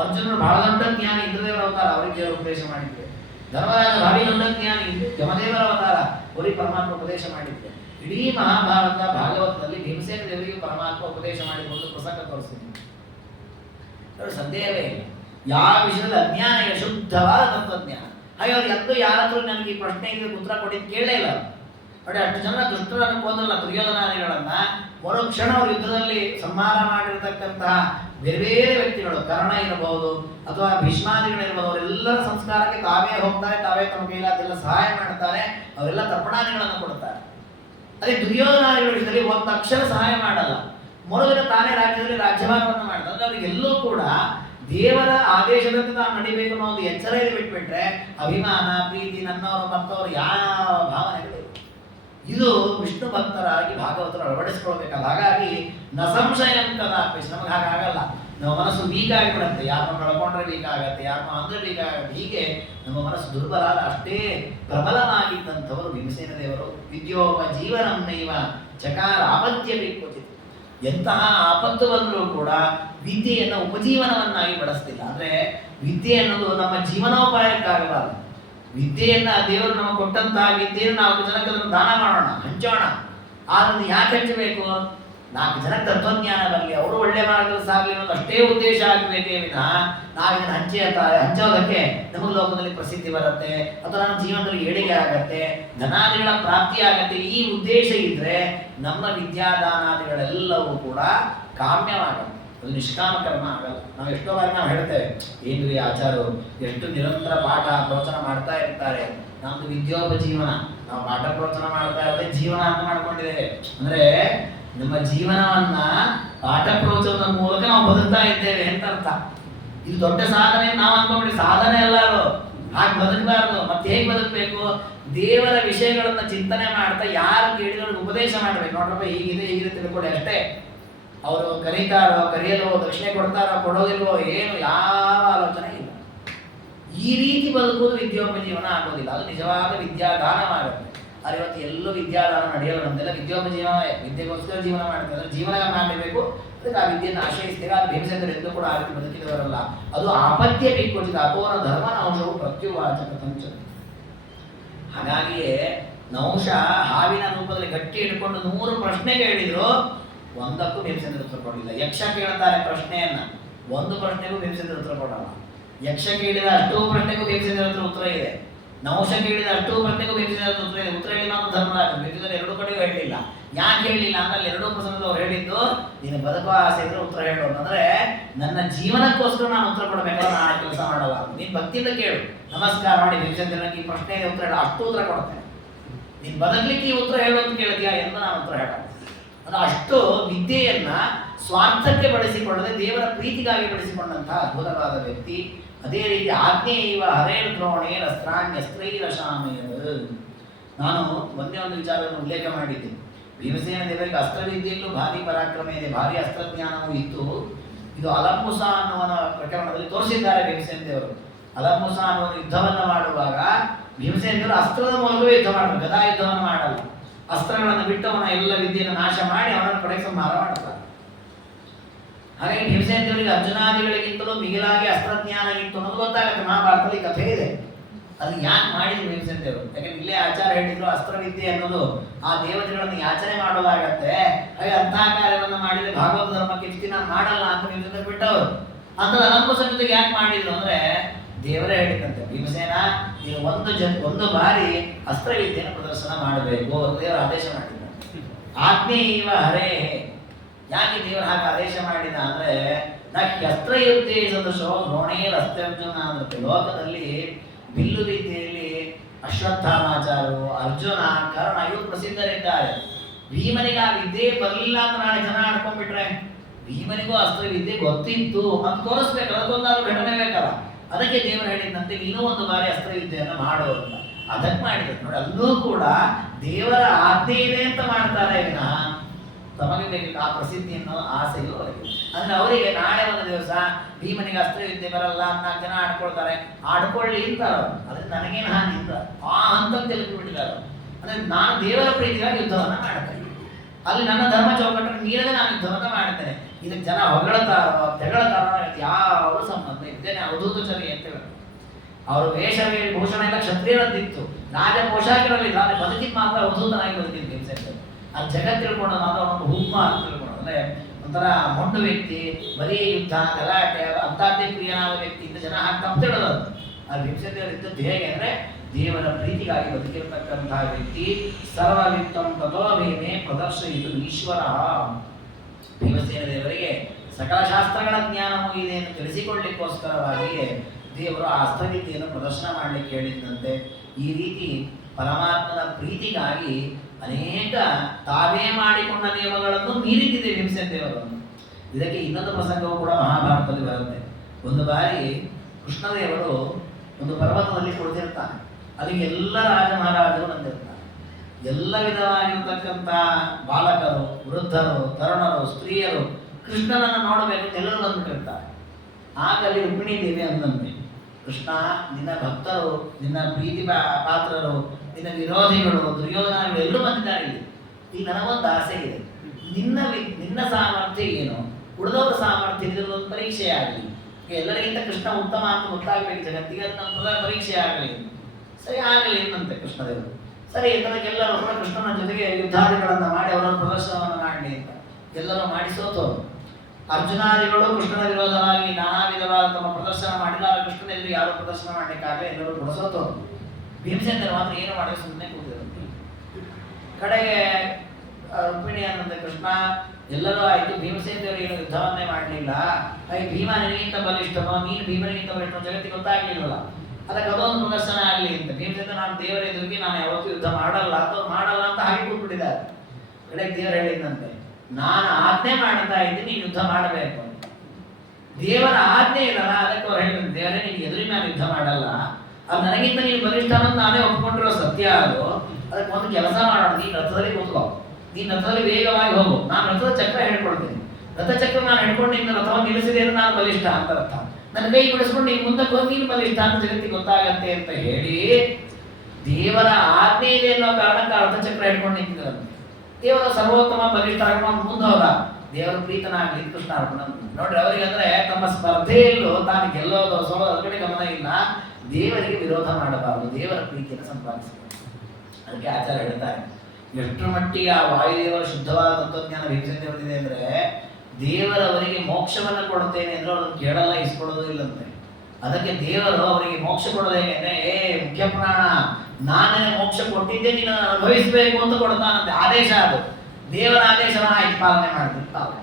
ಅರ್ಜುನರು ಬಹಳ ದೊಡ್ಡ ಜ್ಞಾನಿ, ಇಂದ್ರದೇವರ ಅವತಾರ, ಅವರಿಗೆ ದೇವರು ಉಪದೇಶ ಮಾಡಿದ್ದೆ. ಧರ್ಮರಾಜ ಭಾರಿ ದೊಡ್ಡ ಜ್ಞಾನಿ, ಯಮದೇವರ ಅವತಾರ, ಅವರಿಗೆ ಪರಮಾತ್ಮ ಉಪದೇಶ ಮಾಡಿದ್ದೆ. ಇಡೀ ಮಹಾಭಾರತ ಭಾಗವತದಲ್ಲಿ ಭೀಮಸೇನ ದೇವರಿಗೆ ಪರಮಾತ್ಮ ಉಪದೇಶ ಮಾಡಿದ ಒಂದು ಪ್ರಸಂಗ ತೋರಿಸ್ತೀನಿ. ಸಂದೇಹವೇ ಇಲ್ಲ, ಯಾವ ವಿಷಯದಲ್ಲಿ ಅಜ್ಞಾನ ಇಲ್ಲ, ಶುದ್ಧವಾದ ತತ್ವಜ್ಞಾನ. ಹಾಗೆ ಅವ್ರು ಎಂದೂ ಯಾರಾದ್ರೂ ನನಗೆ ಈ ಪ್ರಶ್ನೆ ಇದೆ ಉತ್ತರ ಕೊಟ್ಟಿದ್ದು ಕೇಳೇ ಇಲ್ಲ. ನೋಡಿ, ಅಷ್ಟು ಜನ ದುಷ್ಟರನ್ನು ಕೊಂದಲ್ಲ ದುರ್ಯೋಧನಾದಿಗಳನ್ನ, ಮರುಕ್ಷಣ ಅವ್ರ ಯುದ್ಧದಲ್ಲಿ ಸಂಹಾರ ಮಾಡಿರ್ತಕ್ಕಂತಹ ಬೇರೆ ಬೇರೆ ವ್ಯಕ್ತಿಗಳು, ಕರ್ಣ ಇರಬಹುದು ಅಥವಾ ಭೀಷ್ಮಾದಿಗಳಿರಬಹುದು, ಅವರೆಲ್ಲರ ಸಂಸ್ಕಾರಕ್ಕೆ ತಾವೇ ಹೋಗ್ತಾರೆ, ತಾವೇ ತಮ್ಮ ಕೈಲಾದೆಲ್ಲ ಸಹಾಯ ಮಾಡ್ತಾರೆ, ಅವರೆಲ್ಲ ತರ್ಪಣಾದಿಗಳನ್ನು ಕೊಡ್ತಾರೆ. ಅದೇ ದುರ್ಯೋಧನಾದಿಗಳ ವಿಷಯದಲ್ಲಿ ಒಂದು ಅಕ್ಷರ ಸಹಾಯ ಮಾಡಲ್ಲ, ಮರುದಿನ ತಾನೇ ರಾಜ್ಯದಲ್ಲಿ ರಾಜ್ಯಭಾರವನ್ನು ಮಾಡ್ತಾರೆ. ಅಂದ್ರೆ ಅವರಿಗೆಲ್ಲೂ ಕೂಡ ದೇವರ ಆದೇಶದಂತೆ ನಾವು ನಡಿಬೇಕು ಅನ್ನೋ ಒಂದು ಎಚ್ಚರಿಕೆ ಬಿಟ್ಬಿಟ್ರೆ ಅಭಿಮಾನ, ಪ್ರೀತಿ, ನನ್ನವರು ಮತ್ತವರು ಯಾವ ಭಾವನೆಗಳು. ಇದು ವಿಷ್ಣು ಭಕ್ತರಾಗಿ ಭಾಗವತರು ಅಳವಡಿಸ್ಕೊಳ್ಬೇಕಲ್ಲ. ಹಾಗಾಗಿ ನ ಸಂಶಯ ಕದಾಪೇಶ, ನಮಗೆ ಹಾಗಾಗಲ್ಲ. ನಮ್ಮ ಮನಸ್ಸು ವೀಕ್ ಆಗಿಬಿಡುತ್ತೆ, ಯಾರನ್ನು ಕಳ್ಕೊಂಡ್ರೆ ವೀಕ್ ಆಗತ್ತೆ, ಯಾರನ್ನು ಅಂದ್ರೆ ವೀಕ್ ಆಗತ್ತೆ. ಹೀಗೆ ನಮ್ಮ ಮನಸ್ಸು ದುರ್ಬಲ, ಅಷ್ಟೇ ಪ್ರಬಲವಾಗಿದ್ದಂಥವರು ಭೀಮಸೇನ ದೇವರು. ವಿದ್ಯೋಪಜೀವನಂನೈವ ಚಕಾರ ಆಪತ್ಯ ಬಿಕ್ಕೋಚಿತ್. ಎಂತಹ ಆಪತ್ತು ಬಂದರೂ ಕೂಡ ವಿದ್ಯೆಯನ್ನು ಉಪಜೀವನವನ್ನಾಗಿ ಬಳಸ್ತಿಲ್ಲ. ಅಂದ್ರೆ ವಿದ್ಯೆ ಅನ್ನೋದು ನಮ್ಮ ಜೀವನೋಪಾಯಕ್ಕಾಗಬಾರದು. ವಿದ್ಯೆಯನ್ನ ದೇವರು ನಮಗೆ ಕೊಟ್ಟಂತಹ ವಿದ್ಯೆಯನ್ನು 4 ಜನಕ್ಕೆ ಅದನ್ನು ದಾನ ಮಾಡೋಣ, ಹಂಚೋಣ. ಆದ್ರೆ ಯಾಕೆ ಹಂಚಬೇಕು? 4 ಜನಕ್ಕೆ ತತ್ವಜ್ಞಾನ ಬರಲಿ, ಅವರು ಒಳ್ಳೆ ಮಾರ್ಗದಲ್ಲಿ ಸಾಗಲಿ ಅನ್ನೋದು ಅಷ್ಟೇ ಉದ್ದೇಶ ಆಗಬೇಕೇ ವಿನ ನಾವಿದನ್ನು ಹಂಚೋದಕ್ಕೆ ನಮಗೆ ಲೋಕದಲ್ಲಿ ಪ್ರಸಿದ್ಧಿ ಬರುತ್ತೆ ಅಥವಾ ನಮ್ಮ ಜೀವನದಲ್ಲಿ ಏಳಿಗೆ ಆಗತ್ತೆ, ಧನಾದಿಗಳ ಪ್ರಾಪ್ತಿ ಆಗತ್ತೆ, ಈ ಉದ್ದೇಶ ಇದ್ರೆ ನಮ್ಮ ವಿದ್ಯಾದಾನಾದಿಗಳೆಲ್ಲವೂ ಕೂಡ ಕಾಮ್ಯವಾಗತ್ತೆ, ಅದು ನಿಷ್ಕಾಮ ಕರ್ಮ ಆಗಲ್ಲ. ನಾವು ಎಷ್ಟೋ ಬಾರಿ ನಾವು ಹೇಳ್ತೇವೆ, ಏನ್ರಿ ಆಚಾರ್ಯರು ಎಷ್ಟು ನಿರಂತರ ಪಾಠ ಪ್ರವಚನ ಮಾಡ್ತಾ ಇರ್ತಾರೆ, ನಮ್ದು ವಿದ್ಯೋಪಜೀವನ, ನಾವು ಪಾಠ ಪ್ರವಚನ ಮಾಡ್ತಾ ಇರೋದೇ ಜೀವನ ಅಂತ ಮಾಡ್ಕೊಂಡಿದ್ದೇವೆ. ಅಂದ್ರೆ ನಮ್ಮ ಜೀವನವನ್ನ ಪಾಠ ಪ್ರವಚನದ ಮೂಲಕ ನಾವು ಬದುಕ್ತಾ ಇದ್ದೇವೆ ಅಂತ ಅರ್ಥ. ಇದು ದೊಡ್ಡ ಸಾಧನೆ ನಾವು ಅನ್ಕೊಂಡ್ಬಿಡಿ, ಸಾಧನೆ ಅಲ್ಲ ಅದು. ಹಾಗೆ ಬದುಕಬಾರ್ದು. ಮತ್ತೆ ಹೇಗೆ ಬದುಕಬೇಕು? ದೇವರ ವಿಷಯಗಳನ್ನ ಚಿಂತನೆ ಮಾಡ್ತಾ ಯಾರು ಕೇಳಿದವ್ರಿಗೆ ಉಪದೇಶ ಮಾಡ್ಬೇಕು. ನೋಡ್ರಪ್ಪ ಹೀಗಿದೆ ತಿಳ್ಕೊಳ್ಳಿ ಅಷ್ಟೇ. ಅವರು ಕರೀತಾರೋ ಕರೆಯಲು, ದಕ್ಷಿಣೆ ಕೊಡ್ತಾರೋ ಕೊಡೋದಿಲ್ವೋ, ಏನು ಯಾವ ಆಲೋಚನೆ ಇಲ್ಲ. ಈ ರೀತಿ ಬದುಕುವುದು ವಿದ್ಯೋಪಜೀವನ ಆಗೋದಿಲ್ಲ. ಅದು ನಿಜವಾದ ವಿದ್ಯಾದಾನವಾಗುತ್ತೆ. ಆದರೆ ಇವತ್ತು ಎಲ್ಲೂ ವಿದ್ಯಾದಾನ ನಡೆಯಲ್ಲ. ನಮ್ದೆಲ್ಲ ವಿದ್ಯೋಪಜೀವನ, ವಿದ್ಯೆಗೋಸ್ಕರ ಜೀವನ ಮಾಡ್ತಾರೆ. ಜೀವನ ಮಾಡಲೇಬೇಕು, ಅದಕ್ಕೆ ಆ ವಿದ್ಯೆಯನ್ನು ಆಶ್ರಯಿಸ್ತೇವೆ. ಅದು ಭೀಮಸೇನರು ಎಂದೂ ಕೂಡ ಆ ರೀತಿ ಬದುಕಿದವರಲ್ಲ. ಅದು ಆಪತ್ಯ ಪಿಕ್ಕೋಚಿದ ಅಪೋನ ಧರ್ಮನ ಅಂಶವು ಪ್ರತ್ಯುವಾಚಕ ತಂಚ. ಹಾಗಾಗಿಯೇ ನಹುಷ ಹಾವಿನ ರೂಪದಲ್ಲಿ ಗಟ್ಟಿ ಹಿಡ್ಕೊಂಡು 100 ಪ್ರಶ್ನೆ ಕೇಳಿದ್ರು, ಒಂದಕ್ಕೂ ಭೀಮಸೇನರು ಉತ್ತರ ಕೊಡಲಿಲ್ಲ. ಯಕ್ಷ ಕೇಳ್ತಾರೆ ಪ್ರಶ್ನೆಯನ್ನ, ಒಂದು ಪ್ರಶ್ನೆಗೂ ಭೀಮಸೇನರು ಉತ್ತರ ಕೊಡಲ್ಲ. ಯಕ್ಷ ಕೇಳಿದ ಅಷ್ಟೂ ಪ್ರಶ್ನೆಗೂ ಭೀಮಸೇನರ ಹತ್ರ ಉತ್ತರ ಇದೆ. ನಹುಷ ಕೇಳಿದ ಅಷ್ಟೂ ಪ್ರಶ್ನೆಗೂ ಭೀಮಸೇನರ ಹತ್ರ ಉತ್ತರ ಇದೆ. ಉತ್ತರ ಹೇಳಿಲ್ಲ ಅಂತ ಧರ್ಮರಾಜ. ಭೀಮಸೇನರು ಎರಡೂ ಕಡೆಗೂ ಹೇಳಲಿಲ್ಲ. ಯಾಕೆ ಹೇಳಲಿಲ್ಲ ಅಂದ್ರೆ ಅಲ್ಲಿ ಎರಡೂ ಪ್ರಸಂಗದಲ್ಲಿ ಅವ್ರು ಹೇಳಿದ್ದು, ನೀನು ಬದುಕುವ ಆಸೆ ಇದ್ರೆ ಉತ್ತರ ಹೇಳು ಅಂತಂದ್ರೆ, ನನ್ನ ಜೀವನಕ್ಕೋಸ್ಕರ ನಾನು ಉತ್ತರ ಕೊಡಬೇಕಲ್ಲ, ನಾನು ಕೆಲಸ ಮಾಡಲ್ಲ. ನೀನು ಭಕ್ತಿಯಿಂದ ಕೇಳು, ನಮಸ್ಕಾರ ಮಾಡಿ ಭೀಮಸೇನರಿಗೆ ಈ ಪ್ರಶ್ನೆಗೆ ಉತ್ತರ ಹೇಳು, ಅಷ್ಟು ಉತ್ತರ ಕೊಡ್ತೇನೆ. ನೀನು ಬದುಕಲಿಕ್ಕೆ ಈ ಉತ್ತರ ಹೇಳು ಅಂತ ಕೇಳ್ತೀಯಾ ಎಂದು ನಾನು ಉತ್ತರ ಹೇಳ. ಅದು ಅಷ್ಟು ವಿದ್ಯೆಯನ್ನ ಸ್ವಾರ್ಥಕ್ಕೆ ಬಳಸಿಕೊಳ್ಳದೆ ದೇವರ ಪ್ರೀತಿಗಾಗಿ ಬಳಸಿಕೊಂಡಂತಹ ಅದ್ಭುತವಾದ ವ್ಯಕ್ತಿ. ಅದೇ ರೀತಿ ಆಜ್ಞೇಯವ ಹರೇರ್ ದ್ರೋಣೇರ್ ಅಸ್ತ್ರೈರಶಾಮಯದ. ನಾನು ಒಂದೇ ಒಂದು ವಿಚಾರವನ್ನು ಉಲ್ಲೇಖ ಮಾಡಿದ್ದೀನಿ. ಭೀಮಸೇನ ದೇವರಿಗೆ ಅಸ್ತ್ರವಿದ್ಯೆಯಲ್ಲೂ ಭಾರಿ ಪರಾಕ್ರಮ ಇದೆ, ಭಾರಿ ಅಸ್ತ್ರಜ್ಞಾನವೂ ಇತ್ತು. ಇದು ಅಲಂಬುಸ ಅನ್ನುವ ಪ್ರಕರಣದಲ್ಲಿ ತೋರಿಸಿದ್ದಾರೆ ಭೀಮಸೇನ ದೇವರು. ಅಲಂಬುಸ ಅನ್ನುವ ಯುದ್ಧವನ್ನು ಮಾಡುವಾಗ ಭೀಮಸೇನ ದೇವರು ಅಸ್ತ್ರದ ಮೂಲಕವೇ ಯುದ್ಧ ಮಾಡಬೇಕು, ಗದಾ ಯುದ್ಧವನ್ನು ಮಾಡಲ್ಲ. ಅಸ್ತ್ರಗಳನ್ನು ಬಿಟ್ಟು ಅವನ ಎಲ್ಲ ವಿದ್ಯೆಯನ್ನು ನಾಶ ಮಾಡಿ ಅವನನ್ನು ಕಡೆಗೆ ಸಂಹಾರ ಮಾಡ್ತಾರೆ. ಹಾಗಾಗಿ ಭೀಮಸೇನ ದೇವರಿಗೆ ಅರ್ಜುನಾದಿಗಳಿಗಿಂತಲೂ ಮಿಗಿಲಾಗಿ ಅಸ್ತ್ರಜ್ಞಾನ ಇತ್ತು ಅನ್ನೋದು ಗೊತ್ತಾಗುತ್ತೆ. ಮಹಾಭಾರತದಲ್ಲಿ ಕಥೆ ಇದೆ. ಅದು ಯಾಕೆ ಮಾಡಿದ್ರು ಭೀಮಸೇನ ದೇವರು? ಯಾಕಂದ್ರೆ ಇಲ್ಲೇ ಆಚಾರ ಹೇಳಿದ್ರು, ಅಸ್ತ್ರವಿದ್ಯೆ ಅನ್ನೋದು ಆ ದೇವತೆಗಳನ್ನು ಯಾಚನೆ ಮಾಡೋದಾಗತ್ತೆ. ಹಾಗೆ ಅಂತಹ ಕಾರ್ಯವನ್ನು ಮಾಡಿದ್ರೆ ಭಾಗವತ ಧರ್ಮಕ್ಕೆ ಇರ್ತಿ ನಾನು ಮಾಡಲ್ಲ ಅಂತ ಭೀಮಸೇನ ಬಿಟ್ಟವರು. ಅಂಥದ್ದು ಅಲಂಬುಸ ಜೊತೆಗೆ ಯಾಕೆ ಮಾಡಿದ್ರು ಅಂದ್ರೆ, ದೇವರೇ ಹೇಳಿದಂತೆ ಭೀಮಸೇನ ನೀವು ಒಂದು ಬಾರಿ ಅಸ್ತ್ರವಿದ್ಯೆಯನ್ನು ಪ್ರದರ್ಶನ ಮಾಡಬೇಕು ಅಂತ ದೇವರ ಆದೇಶ ಮಾಡಿದ್ದಾರೆ. ಆಜ್ಞೇಯವ ಹರೇ. ಯಾಕೆ ದೇವರು ಹಾಗೆ ಆದೇಶ ಮಾಡಿದ ಅಂದ್ರೆ, ನಾಕಿ ಅಸ್ತ್ರಯುದ್ಧೇ ಸದೃಶೋ ದ್ರೋಣೇರ್ ಅಸ್ತ್ಯರ್ಜುನ ಅನ್ನತ್ತೆ. ಲೋಕದಲ್ಲಿ ಬಿಲ್ಲು ವಿದ್ಯೆಯಲ್ಲಿ ಅಶ್ವತ್ಥಾಮಾಚಾರ್ಯರು, ಅರ್ಜುನ, ಕರ್ಣ ಇವರು ಪ್ರಸಿದ್ಧರಿದ್ದಾರೆ. ಭೀಮನಿಗೆ ಆ ವಿದ್ಯೆ ಬರಲಿಲ್ಲ ಅಂತ ನಾಳೆ ಜನ ಆಡ್ಕೊಂಡ್ಬಿಟ್ರೆ, ಭೀಮನಿಗೂ ಅಸ್ತ್ರವಿದ್ಯೆ ಗೊತ್ತಿತ್ತು ಅಂತ ತೋರಿಸ್ಬೇಕಲ್ಲ, ಅದಕ್ಕೊಂದಾದ್ರೂ ಘಟನೆ ಬೇಕಲ್ಲ. ಅದಕ್ಕೆ ದೇವರು ಹೇಳಿದಂತೆ ನೀನು ಒಂದು ಬಾರಿ ಅಸ್ತ್ರವಿದ್ಯೆಯನ್ನು ಮಾಡು ಅಂತ. ಅದಕ್ಕೆ ಮಾಡಿದ್ರು ನೋಡಿ. ಅಲ್ಲೂ ಕೂಡ ದೇವರ ಆಜ್ಞೆ ಇದೆ ಅಂತ ಮಾಡ್ತಾರೆ ವಿನಃ ತಮಗೆ ಬೇಕು ಆ ಪ್ರಸಿದ್ಧಿಯನ್ನು ಆಸೆಯು ಅವರಿಗೆ. ಅಂದ್ರೆ ಅವರಿಗೆ ನಾಳೆ ಒಂದು ದಿವಸ ಭೀಮನಿಗೆ ಅಸ್ತ್ರವಿದ್ಯೆ ಬರಲ್ಲ ಅಂತ 4 ಜನ ಆಡ್ಕೊಳ್ತಾರೆ, ಆಡ್ಕೊಳ್ಳಿ ಅಂತಾರ. ಅದ್ರೆ ನನಗೇನು ಹಾನಿ ಇಲ್ಲ ಆ ಹಂತ ತಿಳಿದು ಬಿಟ್ಟಿದ್ದಾರೆ. ಅಂದ್ರೆ ನಾನು ದೇವರ ಪ್ರೀತಿಗಾಗಿ ಯುದ್ಧವನ್ನ ಮಾಡ್ತೇನೆ, ಅಲ್ಲಿ ನನ್ನ ಧರ್ಮ ಚೌಕಟ್ಟನ್ನು ಮೀರದೆ ನಾನು ಯುದ್ಧವನ್ನ ಮಾಡ್ತೇನೆ. ಇದಕ್ಕೆ ಜನ ಹೊಗಳತಾರೋ ತೆಗಳತಾರೋ ಯಾವ ಸಂಬಂಧ ಇದ್ದೇನೆ. ಅವಧೂತಚರಿ ಅಂತ ಹೇಳಿ ಅವರು ವೇಷ ಭೂಷಣ ಎಲ್ಲ ಕ್ಷತ್ರಿಯರದ್ದಿತ್ತು, ರಾಜ ಪೋಷಾಕಿರಲಿಲ್ಲ. ಅಂದ್ರೆ ಬದುಕಿದ್ ಮಾತ್ರ ಅವಧೂತನಾಗಿ ಬದುಕಿದ್ದು ಭೀಮಸೇನ. ಅದು ಜಗತ್ ತಿಳ್ಕೊಂಡು ಮಾತ್ರ ಅವನೊಂದು ಹುಮ್ಮ ಅಂತ ತಿಳ್ಕೊಂಡು, ಅಂದ್ರೆ ಒಂಥರ ಮೊಂಡು ವ್ಯಕ್ತಿ, ಬರೀ ಯುದ್ಧ ಗಲಾಟೆ ಅಂತಾದ್ದೇ ಪ್ರಿಯನಾದ ವ್ಯಕ್ತಿ ಇಂದ ಜನ ಹಾಗೆ ತಪ್ಪಿಡೋದು. ಆ ಭೀಮಸೇನ ದೇವರು ಇದ್ದದ್ದು ಹೇಗೆ ಅಂದ್ರೆ, ದೇವರ ಪ್ರೀತಿಗಾಗಿ ಬದುಕಿರತಕ್ಕಂತಹ ವ್ಯಕ್ತಿ. ಸರ್ವವಿತ್ತಂ ತಥೋ ಭೀಮೆ ಪ್ರದರ್ಶಯಿತು ಈಶ್ವರ. ಭೀಮಸೇನ ದೇವರಿಗೆ ಸಕಲ ಶಾಸ್ತ್ರಗಳ ಜ್ಞಾನವೂ ಇದೆ ಎಂದು ತಿಳಿಸಿಕೊಳ್ಳಿಕ್ಕೋಸ್ಕರವಾಗಿಯೇ ದೇವರು ಆ ಅಸ್ತ್ರವಿದ್ಯೆಯನ್ನು ಪ್ರದರ್ಶನ ಮಾಡಲಿಕ್ಕೆ ಹೇಳಿದಂತೆ. ಈ ರೀತಿ ಪರಮಾತ್ಮನ ಪ್ರೀತಿಗಾಗಿ ಅನೇಕ ತಾವೇ ಮಾಡಿಕೊಂಡ ನಿಯಮಗಳನ್ನು ಮೀರಿದ್ದಿದೆ ಭೀಮಸೇನ ದೇವರು. ಇದಕ್ಕೆ ಇನ್ನೊಂದು ಪ್ರಸಂಗವೂ ಕೂಡ ಮಹಾಭಾರತದಲ್ಲಿ ಬರುತ್ತೆ. ಒಂದು ಬಾರಿ ಕೃಷ್ಣದೇವರು ಒಂದು ಪರ್ವತದಲ್ಲಿ ಕುಳಿತಿರ್ತಾನೆ. ಅಲ್ಲಿ ಎಲ್ಲ ರಾಜ ಮಹಾರಾಜರು ಬಂದಿರ್ತಾರೆ. ಎಲ್ಲ ವಿಧವಾಗಿರ್ತಕ್ಕಂಥ ಬಾಲಕರು, ವೃದ್ಧರು, ತರುಣರು, ಸ್ತ್ರೀಯರು ಕೃಷ್ಣನನ್ನು ನೋಡಬೇಕು ಎಲ್ಲರೂ ಬಂದ್ಬಿಟ್ಟಿರ್ತಾರೆ. ಆಗ ಅಲ್ಲಿ ರುಕ್ಮಿಣೀ ದೇವಿ ಅಂದಂತೆ, ಕೃಷ್ಣ ನಿನ್ನ ಭಕ್ತರು, ನಿನ್ನ ಪ್ರೀತಿ ಪಾತ್ರರು, ನಿನ್ನ ವಿರೋಧಿಗಳು, ದುರ್ಯೋಧನಗಳು ಎಲ್ಲರೂ ಬಂದಿದ್ದಾರೆ ಇಲ್ಲಿ. ಈಗ ನನಗೊಂದು ಆಸೆ ಇದೆ, ನಿನ್ನ ಸಾಮರ್ಥ್ಯ ಏನು, ಉಳಿದವರ ಸಾಮರ್ಥ್ಯ ಇದರದೊಂದು ಪರೀಕ್ಷೆ ಆಗಲಿ. ಎಲ್ಲರಿಗಿಂತ ಕೃಷ್ಣ ಉತ್ತಮ ಅಂತ ಗೊತ್ತಾಗಬೇಕು ಜಗತ್ತಿಗೆ, ಅದು ನಮ್ಮ ಪರೀಕ್ಷೆ ಆಗಲಿ. ಸರಿ ಆಗಲಿ ಎಂದಂತೆ ಕೃಷ್ಣದೇವರು. ಸರಿ ಎಲ್ಲರೂ ಕೂಡ ಕೃಷ್ಣನ ಜೊತೆಗೆ ಯುದ್ಧಾದಿಗಳನ್ನು ಮಾಡಿ ಅವರನ್ನು ಪ್ರದರ್ಶನವನ್ನು ಮಾಡಲಿ ಅಂತ ಎಲ್ಲರೂ ಮಾಡಿ ಸೋತವರು. ಅರ್ಜುನಾದಿಗಳು ಕೃಷ್ಣನ ವಿರೋಧವಾಗಿ ನಾನಾ ವಿಧವಾದ ತಮ್ಮ ಪ್ರದರ್ಶನ ಮಾಡಿಲ್ಲ. ಕೃಷ್ಣನ ಎದುರು ಯಾರು ಪ್ರದರ್ಶನ ಮಾಡಲಿಕ್ಕಾಗಲಿ, ಎಲ್ಲರೂ ಕೂಡ ಸೋತವರು. ಭೀಮಸೇನ ಮಾತ್ರ ಏನು ಮಾಡಿ ಸುಮ್ಮನೆ ಕೂತಿರುತ್ತೆ. ಕಡೆಗೆ ರುಕ್ಮಿಣಿ ಅನ್ನಂತೆ, ಕೃಷ್ಣ ಎಲ್ಲರೂ ಆಯ್ತು, ಭೀಮಸೇನ ದೇವರು ಏನು ಯುದ್ಧವನ್ನೇ ಮಾಡಲಿಲ್ಲ, ಹಾಗೆ ಭೀಮ ನಿನಗಿಂತ ಬಲಿಷ್ಠನೋ, ನೀನು ಭೀಮನಿಗಿಂತ ಬಲಿಷ್ಠನೋ ಜಗತ್ತಿಗೆ ಗೊತ್ತಾಗ್ಲಿಲ್ವಲ್ಲ, ಅದಕ್ಕೆ ಅದೊಂದು ಪ್ರದರ್ಶನ ಆಗಲಿ ಅಂತ. ಭೀಮಸೇನ ನಾನು ದೇವರ ಎದುರಿಗೆ ನಾನು ಯಾವತ್ತೂ ಯುದ್ಧ ಮಾಡಲ್ಲ ಅಂತ ಹಾಗೆ ಕೂತ್ಬಿಟ್ಟಿದ್ದಾರೆ. ಕಡೆಗೆ ದೇವರು ಹೇಳಿದಂತೆ, ನಾನು ಆಜ್ಞೆ ಮಾಡ್ತಾ ಇದ್ದೀನಿ, ನೀನು ಯುದ್ಧ ಮಾಡಬೇಕು ಅಂತ. ದೇವರ ಆಜ್ಞೆ ಇರಲ್ಲ, ಅದಕ್ಕೆ ಅವ್ರು ಹೇಳಿದ್ರು, ದೇವರೇ ನೀನು ಎದುರಿನ ನಾನು ಯುದ್ಧ ಮಾಡಲ್ಲ, ಅದು ನನಗಿಂತ ನೀನು ಬಲಿಷ್ಠ ಅನ್ನೋದು ನಾನೇ ಒಪ್ಕೊಂಡಿರೋ ಸತ್ಯ. ಅದಕ್ಕೆ ಒಂದು ಕೆಲಸ ಮಾಡೋಣ, ನೀನು ರಥದಲ್ಲಿ ಕೂತ್ಕೋ, ನೀನು ರಥದಲ್ಲಿ ವೇಗವಾಗಿ ಹೋಗು, ನಾನು ರಥದ ಚಕ್ರ ಹೇಳ್ಕೊಡ್ತೀನಿ, ರಥಚಕ್ರ ನಾನು ಹಿಡ್ಕೊಂಡು ನಿನ್ನ ರಥವನ್ನು ನಿಲ್ಲಿಸಿದೆ ಅಂದ್ರೆ ನಾನು ಬಲಿಷ್ಠ ಅಂತ ಅರ್ಥ. ನನ್ನ ಕೈ ಬಿಡಿಸ್ಕೊಂಡು ನೀನು ಮುಂದಕ್ಕೆ ಹೋಗಿ ನೀನು ಬಲಿಷ್ಠ ಅಂತ ಜಗತ್ತಿಗೆ ಗೊತ್ತಾಗತ್ತೆ ಅಂತ ಹೇಳಿ ದೇವರ ಆಜ್ಞೆ ಇದೆ ಅನ್ನೋ ಕಾರಣಕ್ಕೆ ರಥಚಕ್ರ ಹಿಡ್ಕೊಂಡು ನಿಂತಿದ್ರಂತೆ. ದೇವರ ಸರ್ವೋತ್ತಮ ಬಲಿಷ್ಠ ಆಡ್ಕೊಂಡು ಮುಂದೆ ಹೋದ. ದೇವರ ಪ್ರೀತನಾಗಲಿ ಕೃಷ್ಣ ಅರ್ಪಣ ನೋಡ್ರಿ. ಅವರಿಗೆ ಅಂದ್ರೆ ತಮ್ಮ ಸ್ಪರ್ಧೆಯಲ್ಲೂ ತಾನು ಗೆಲ್ಲೋದು ಸೋಲೋದು ಅದ್ರ ಕಡೆ ಗಮನ ಇಲ್ಲ. ದೇವರಿಗೆ ವಿರೋಧ ಮಾಡಬಾರದು, ದೇವರ ಪ್ರೀತಿಯನ್ನು ಸಂಪಾದಿಸಬೇಕು. ಅದಕ್ಕೆ ಆಚಾರ್ಯ ಹೇಳ್ತಾರೆ, ಎಷ್ಟು ಮಟ್ಟಿಗೆ ಆ ವಾಯುದೇವರ ಶುದ್ಧವಾದ ತತ್ವಜ್ಞಾನ ಭೀಮಸೇನ ಅಂದ್ರೆ ದೇವರವರಿಗೆ ಮೋಕ್ಷವನ್ನು ಕೊಡುತ್ತೇನೆ ಅಂದ್ರೆ ಅವ್ರನ್ನ ಕೇಳಲ್ಲ, ಇಸ್ಕೊಳ್ಳೋದು ಇಲ್ಲಂತೆ. ಅದಕ್ಕೆ ದೇವರು ಅವರಿಗೆ ಮೋಕ್ಷ ಕೊಡೋದು ಹೇಗೆ, ಮುಖ್ಯ ಪ್ರಾಣ ನಾನೇ ಮೋಕ್ಷ ಕೊಟ್ಟಿದ್ದೆ, ನೀನು ಅನುಭವಿಸಬೇಕು ಅಂತ ಕೊಡ್ತಾನಂತೆ. ಆದೇಶ, ಅದು ದೇವರ ಆದೇಶನ ಆಯ್ತು ಪಾಲನೆ ಮಾಡ್ತೀನಿ ಪಾಲನೆ.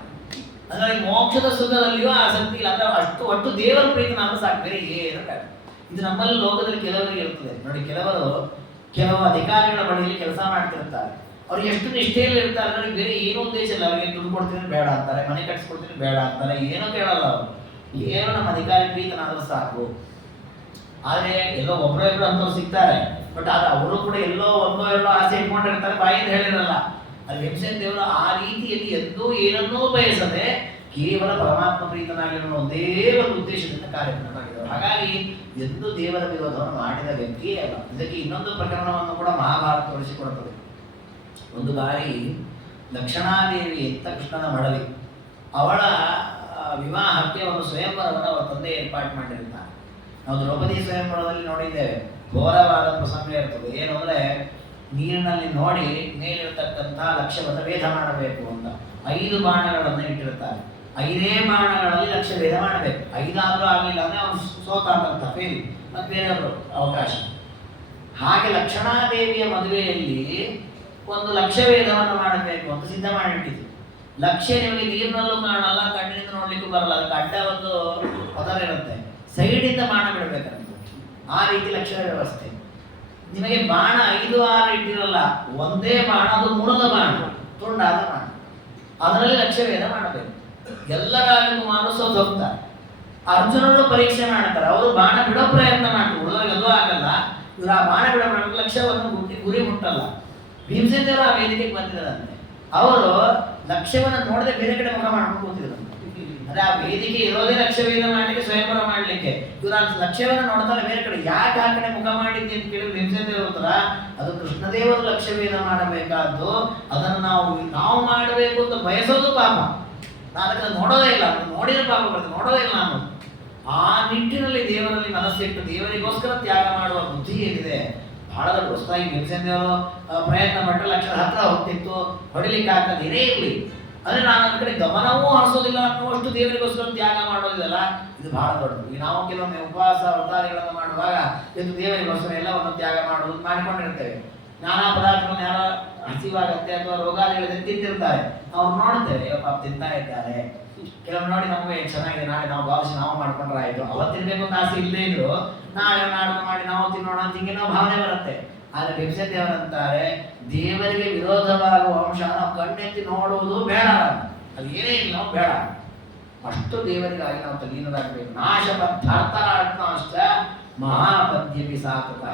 ಹಾಗಾಗಿ ಮೋಕ್ಷದ ಸುಖದಲ್ಲಿಯೂ ಆಸಕ್ತಿ ಇಲ್ಲ. ಅಂದ್ರೆ ಅಷ್ಟು ಒಟ್ಟು ದೇವರ ಪ್ರೀತಿ ನಾನು ಸಾಕು, ಬೇರೆ ಏನು ಬೇಡ. ಇದು ನಮ್ಮಲ್ಲಿ ಲೋಕದಲ್ಲಿ ಕೆಲವರಿಗೆ ಇರ್ತದೆ ನೋಡಿ. ಕೆಲವು ಅಧಿಕಾರಿಗಳ ಬಳಿಯಲ್ಲಿ ಕೆಲಸ ಮಾಡ್ತಿರ್ತಾರೆ. ಅವ್ರು ಎಷ್ಟು ನಿಷ್ಠೆಯಲ್ಲಿ ಇರ್ತಾರೆ ನೋಡಿ, ಬೇರೆ ಏನೂ ಉದ್ದೇಶ ಇಲ್ಲ. ಅವ್ರಿಗೆ ದುಡ್ಡು ಕೊಡ್ತೀನಿ ಬೇಡ ಅಂತಾರೆ, ಮನೆ ಕಟ್ಸ್ಕೊಡ್ತೀನಿ ಬೇಡ ಅಂತಾರೆ, ಏನೂ ಕೇಳಲ್ಲ ಅವರು. ಏನೋ ನಮ್ಮ ಅಧಿಕಾರಿ ಪ್ರೀತನಾದ್ರೂ ಸಾಕು. ಆದ್ರೆ ಎಲ್ಲೋ ಒಬ್ಬರೋ ಇಬ್ಬರು ಅಂತವ್ರು ಸಿಗ್ತಾರೆ, ಬಟ್ ಅದು ಅವರು ಕೂಡ ಎಲ್ಲೋ ಒಂದೋ ಎರಡೋ ಆಸೆ ಇಟ್ಕೊಂಡಿರ್ತಾರೆ, ಬಾಯಿಂದ ಹೇಳಿರಲ್ಲ. ಅದು ಭೀಮಸೇನ ದೇವರು ಆ ರೀತಿಯಲ್ಲಿ ಎಂದೂ ಏನನ್ನೂ ಬಯಸದೆ ಕೇವಲ ಪರಮಾತ್ಮ ಪ್ರೀತನಾಗಿರೋ ಒಂದೇ ಒಂದು ಉದ್ದೇಶದಿಂದ ಕಾರ್ಯಕ್ರಮ ಮಾಡಿದರು. ಹಾಗಾಗಿ ಎಂದೂ ದೇವರ ವಿರೋಧವನ್ನು ಮಾಡಿದ ವ್ಯಕ್ತಿಯೇ ಅಲ್ಲ. ಇದಕ್ಕೆ ಇನ್ನೊಂದು ಪ್ರಕರಣವನ್ನು ಕೂಡ ಮಹಾಭಾರತ ತೋರಿಸಿಕೊಡುತ್ತದೆ. ಒಂದು ಬಾರಿ ಲಕ್ಷಣಾದೇವಿ ಅಂತ ಕೃಷ್ಣನ ಮಡಲಿ, ಅವಳ ವಿವಾಹಕ್ಕೆ ಒಂದು ಸ್ವಯಂವರವನ್ನು ಅವರ ತಂದೆ ಏರ್ಪಾಡು ಮಾಡಿರ್ತಾರೆ. ನಾವು ದ್ರೌಪದಿ ಸ್ವಯಂವರದಲ್ಲಿ ನೋಡಿದ್ದೇವೆ, ಘೋರವಾದ ಪ್ರಸಂಗ ಇರ್ತದೆ. ಏನು ಅಂದರೆ ನೀರಿನಲ್ಲಿ ನೋಡಿ ಮೇಲಿರ್ತಕ್ಕಂಥ ಲಕ್ಷ್ಯವನ್ನು ಭೇದ ಮಾಡಬೇಕು ಅಂತ 5 ಬಾಣಗಳನ್ನು ಇಟ್ಟಿರ್ತಾರೆ. 5 ಬಾಣಗಳಲ್ಲಿ ಲಕ್ಷ್ಯ ಭೇದ ಮಾಡಬೇಕು. 5 ಆದರೂ ಆಗಲಿಲ್ಲ ಅಂದರೆ ಅವನು ಸೋತಾದಂಥ ಫೇಲ್, ಮತ್ತು ಬೇರೆಯವರು ಅವಕಾಶ. ಹಾಗೆ ಲಕ್ಷಣಾದೇವಿಯ ಮದುವೆಯಲ್ಲಿ ಒಂದು ಲಕ್ಷ್ಯಭೇದವನ್ನು ಮಾಡಬೇಕು ಅಂತ ಸಿದ್ಧ ಮಾಡಿಟ್ಟಿದ್ರು. ಲಕ್ಷ್ಯ ನಿಮಗೆ ನೀರಿನಲ್ಲೂ ಕಾಣಲ್ಲ, ಕಣ್ಣಿನಿಂದ ನೋಡ್ಲಿಕ್ಕೂ ಬರಲ್ಲ, ಅದಕ್ಕೆ ಅಡ್ಡ ಒಂದು ಪದರ ಇರುತ್ತೆ, ಸೈಡಿಂದ ಬಾಣ ಬಿಡಬೇಕಂತ. ಆ ರೀತಿ ಲಕ್ಷ್ಯದ ವ್ಯವಸ್ಥೆ. ನಿಮಗೆ ಬಾಣ 5, 6 ಇಟ್ಟಿರಲ್ಲ, ಒಂದೇ ಬಾಣ, ಅದು ಮುಣದ ಬಾಣ, ತುಂಡಾದ ಬಾಣ, ಅದರಲ್ಲಿ ಲಕ್ಷ್ಯಭೇದ ಮಾಡಬೇಕು. ಎಲ್ಲ ರಾಜಕುಮಾರರು ಸೋತು ಹೋಗ್ತಾರೆ. ಅರ್ಜುನರು ಪರೀಕ್ಷೆ ಮಾಡ್ತಾರೆ, ಅವರು ಬಾಣ ಬಿಡೋ ಪ್ರಯತ್ನ ಮಾಡ್ತಾರೆ, ಉಳಿದವರಿಗೆ ಅದು ಆಗಲ್ಲ. ಇವರು ಆ ಬಾಣ ಬಿಡೋ ಲಕ್ಷ್ಯವನ್ನು ಗುರಿ ಮುಟ್ಟಲ್ಲ. ಭೀಮಸೇನ ದೇವರು ಆ ವೇದಿಕೆಗೆ ಬಂದಿದ್ದಾರಂತೆ. ಅವರು ಲಕ್ಷ್ಯವನ್ನು ನೋಡದೆ ಬೇರೆ ಕಡೆ ಮುಖ ಮಾಡ್ಕೊಂಡು ಕೂತಿದ್ರು. ಅಂದ್ರೆ ಆ ವೇದಿಕೆ ಇರೋದೇ ಲಕ್ಷ್ಯವೇದ ಮಾಡಲಿಕ್ಕೆ, ಸ್ವಯಂವರ ಮಾಡಲಿಕ್ಕೆ. ಇವರು ಆ ಲಕ್ಷ್ಯವನ್ನು ನೋಡ್ತಾರೆ ಬೇರೆ ಕಡೆ. ಯಾಕೆ ಆ ಕಡೆ ಮುಖ ಮಾಡಿದ್ದೆ ಅಂತ ಕೇಳಿದ್ರೆ ಭೀಮಸೇನ ದೇವರು ಉತ್ತರ, ಅದು ಕೃಷ್ಣದೇವರು ಲಕ್ಷ್ಯವೇದ ಮಾಡಬೇಕಾದ್ದು, ಅದನ್ನು ನಾವು ಮಾಡಬೇಕು ಅಂತ ಬಯಸೋದು ಪಾಪ. ನಾನು ಅದನ್ನು ನೋಡೋದೇ ಇಲ್ಲ, ನೋಡಿದ ಪಾಪ ಬರ್ತದೆ, ನೋಡೋದೇ ಇಲ್ಲ ನಾನು. ಆ ನಿಟ್ಟಿನಲ್ಲಿ ದೇವರಲ್ಲಿ ಮನಸ್ಸಿಟ್ಟು ದೇವರಿಗೋಸ್ಕರ ತ್ಯಾಗ ಮಾಡುವ ಬುದ್ಧಿ ಏನಿದೆ ಬಹಳ ದೊಡ್ಡ. ಹೊಸದಾಗಿ ಭೀಮಸೇನ ದೇವರು ಪ್ರಯತ್ನ ಪಟ್ಟರೆ ಲಕ್ಷದ ಹತ್ರ ಹೋಗ್ತಿತ್ತು, ಹೊಡಿಲಿಕ್ಕೆ ಆಗ್ತದೆ, ಏನೇ ಇರಲಿ. ಅಂದ್ರೆ ನಾನು ಒಂದು ಕಡೆ ಗಮನವೂ ಹರಿಸೋದಿಲ್ಲ ಅನ್ನುವಷ್ಟು ದೇವರಿಗೋಸ್ಕರ ತ್ಯಾಗ ಮಾಡೋದಿಲ್ಲ. ಇದು ಬಹಳ ದೊಡ್ಡದು. ಈ ನಾವು ಕೆಲವೊಮ್ಮೆ ಉಪವಾಸ ವ್ರತಾದಿಗಳನ್ನು ಮಾಡುವಾಗ ಇದು ದೇವರಿಗೋಸ್ಕರ ಎಲ್ಲವನ್ನು ತ್ಯಾಗ ಮಾಡೋದು ಮಾಡಿಕೊಂಡಿರ್ತೇವೆ. ನಾನಾ ಪದಾರ್ಥಗಳನ್ನು ಯಾರೋ ಹಸಿವಾಗತ್ತೆ ಅಥವಾ ರೋಗಾದಿಗಳಿದೆ ತಿಂತಿರ್ತಾರೆ, ಅವ್ರು ನೋಡ್ತೇವೆ, ಪಾಪ ತಿಂತಾ ಇದ್ದಾರೆ. ಕೆಲವೊಮ್ಮೆ ನೋಡಿ ನಮಗೆ ಚೆನ್ನಾಗಿದೆ, ನಾಳೆ ನಾವು ಭಾವಿಸಿ ನಾವು ಮಾಡ್ಕೊಂಡ್ರೆ ಆಯ್ತು. ಅವತ್ತು ತಿನ್ಬೇಕು ಅಂತ ಆಸೆ ಇಲ್ಲದೇ ಇದ್ರು ನಾಳೆ ನಾಡ್ದು ಮಾಡಿ ನಾವು ತಿನ್ನೋಣ ಅಂತ ಹಿಂಗೆ ನಾವು ಭಾವನೆ ಬರುತ್ತೆ. ಆದ್ರೆ ಭೀಮಸೇನ ದೇವರಂತಾರೆ, ದೇವರಿಗೆ ವಿರೋಧವಾಗುವ ಅಂಶ ನಾವು ಕಣ್ಣೆತ್ತಿ ನೋಡುವುದು ಬೇಡ, ಅದು ಏನೇ ಇಲ್ಲ ನಾವು ಬೇಡ. ಅಷ್ಟು ದೇವರಿಗಾಗಿ ನಾವು ತಲೀನರಾಗಬೇಕು. ನಾಶ ಪದಾರ್ಥಾಷ್ಟ ಮಹಾಪದ್ಯಪಿ ಸಾಕುತ್ತ.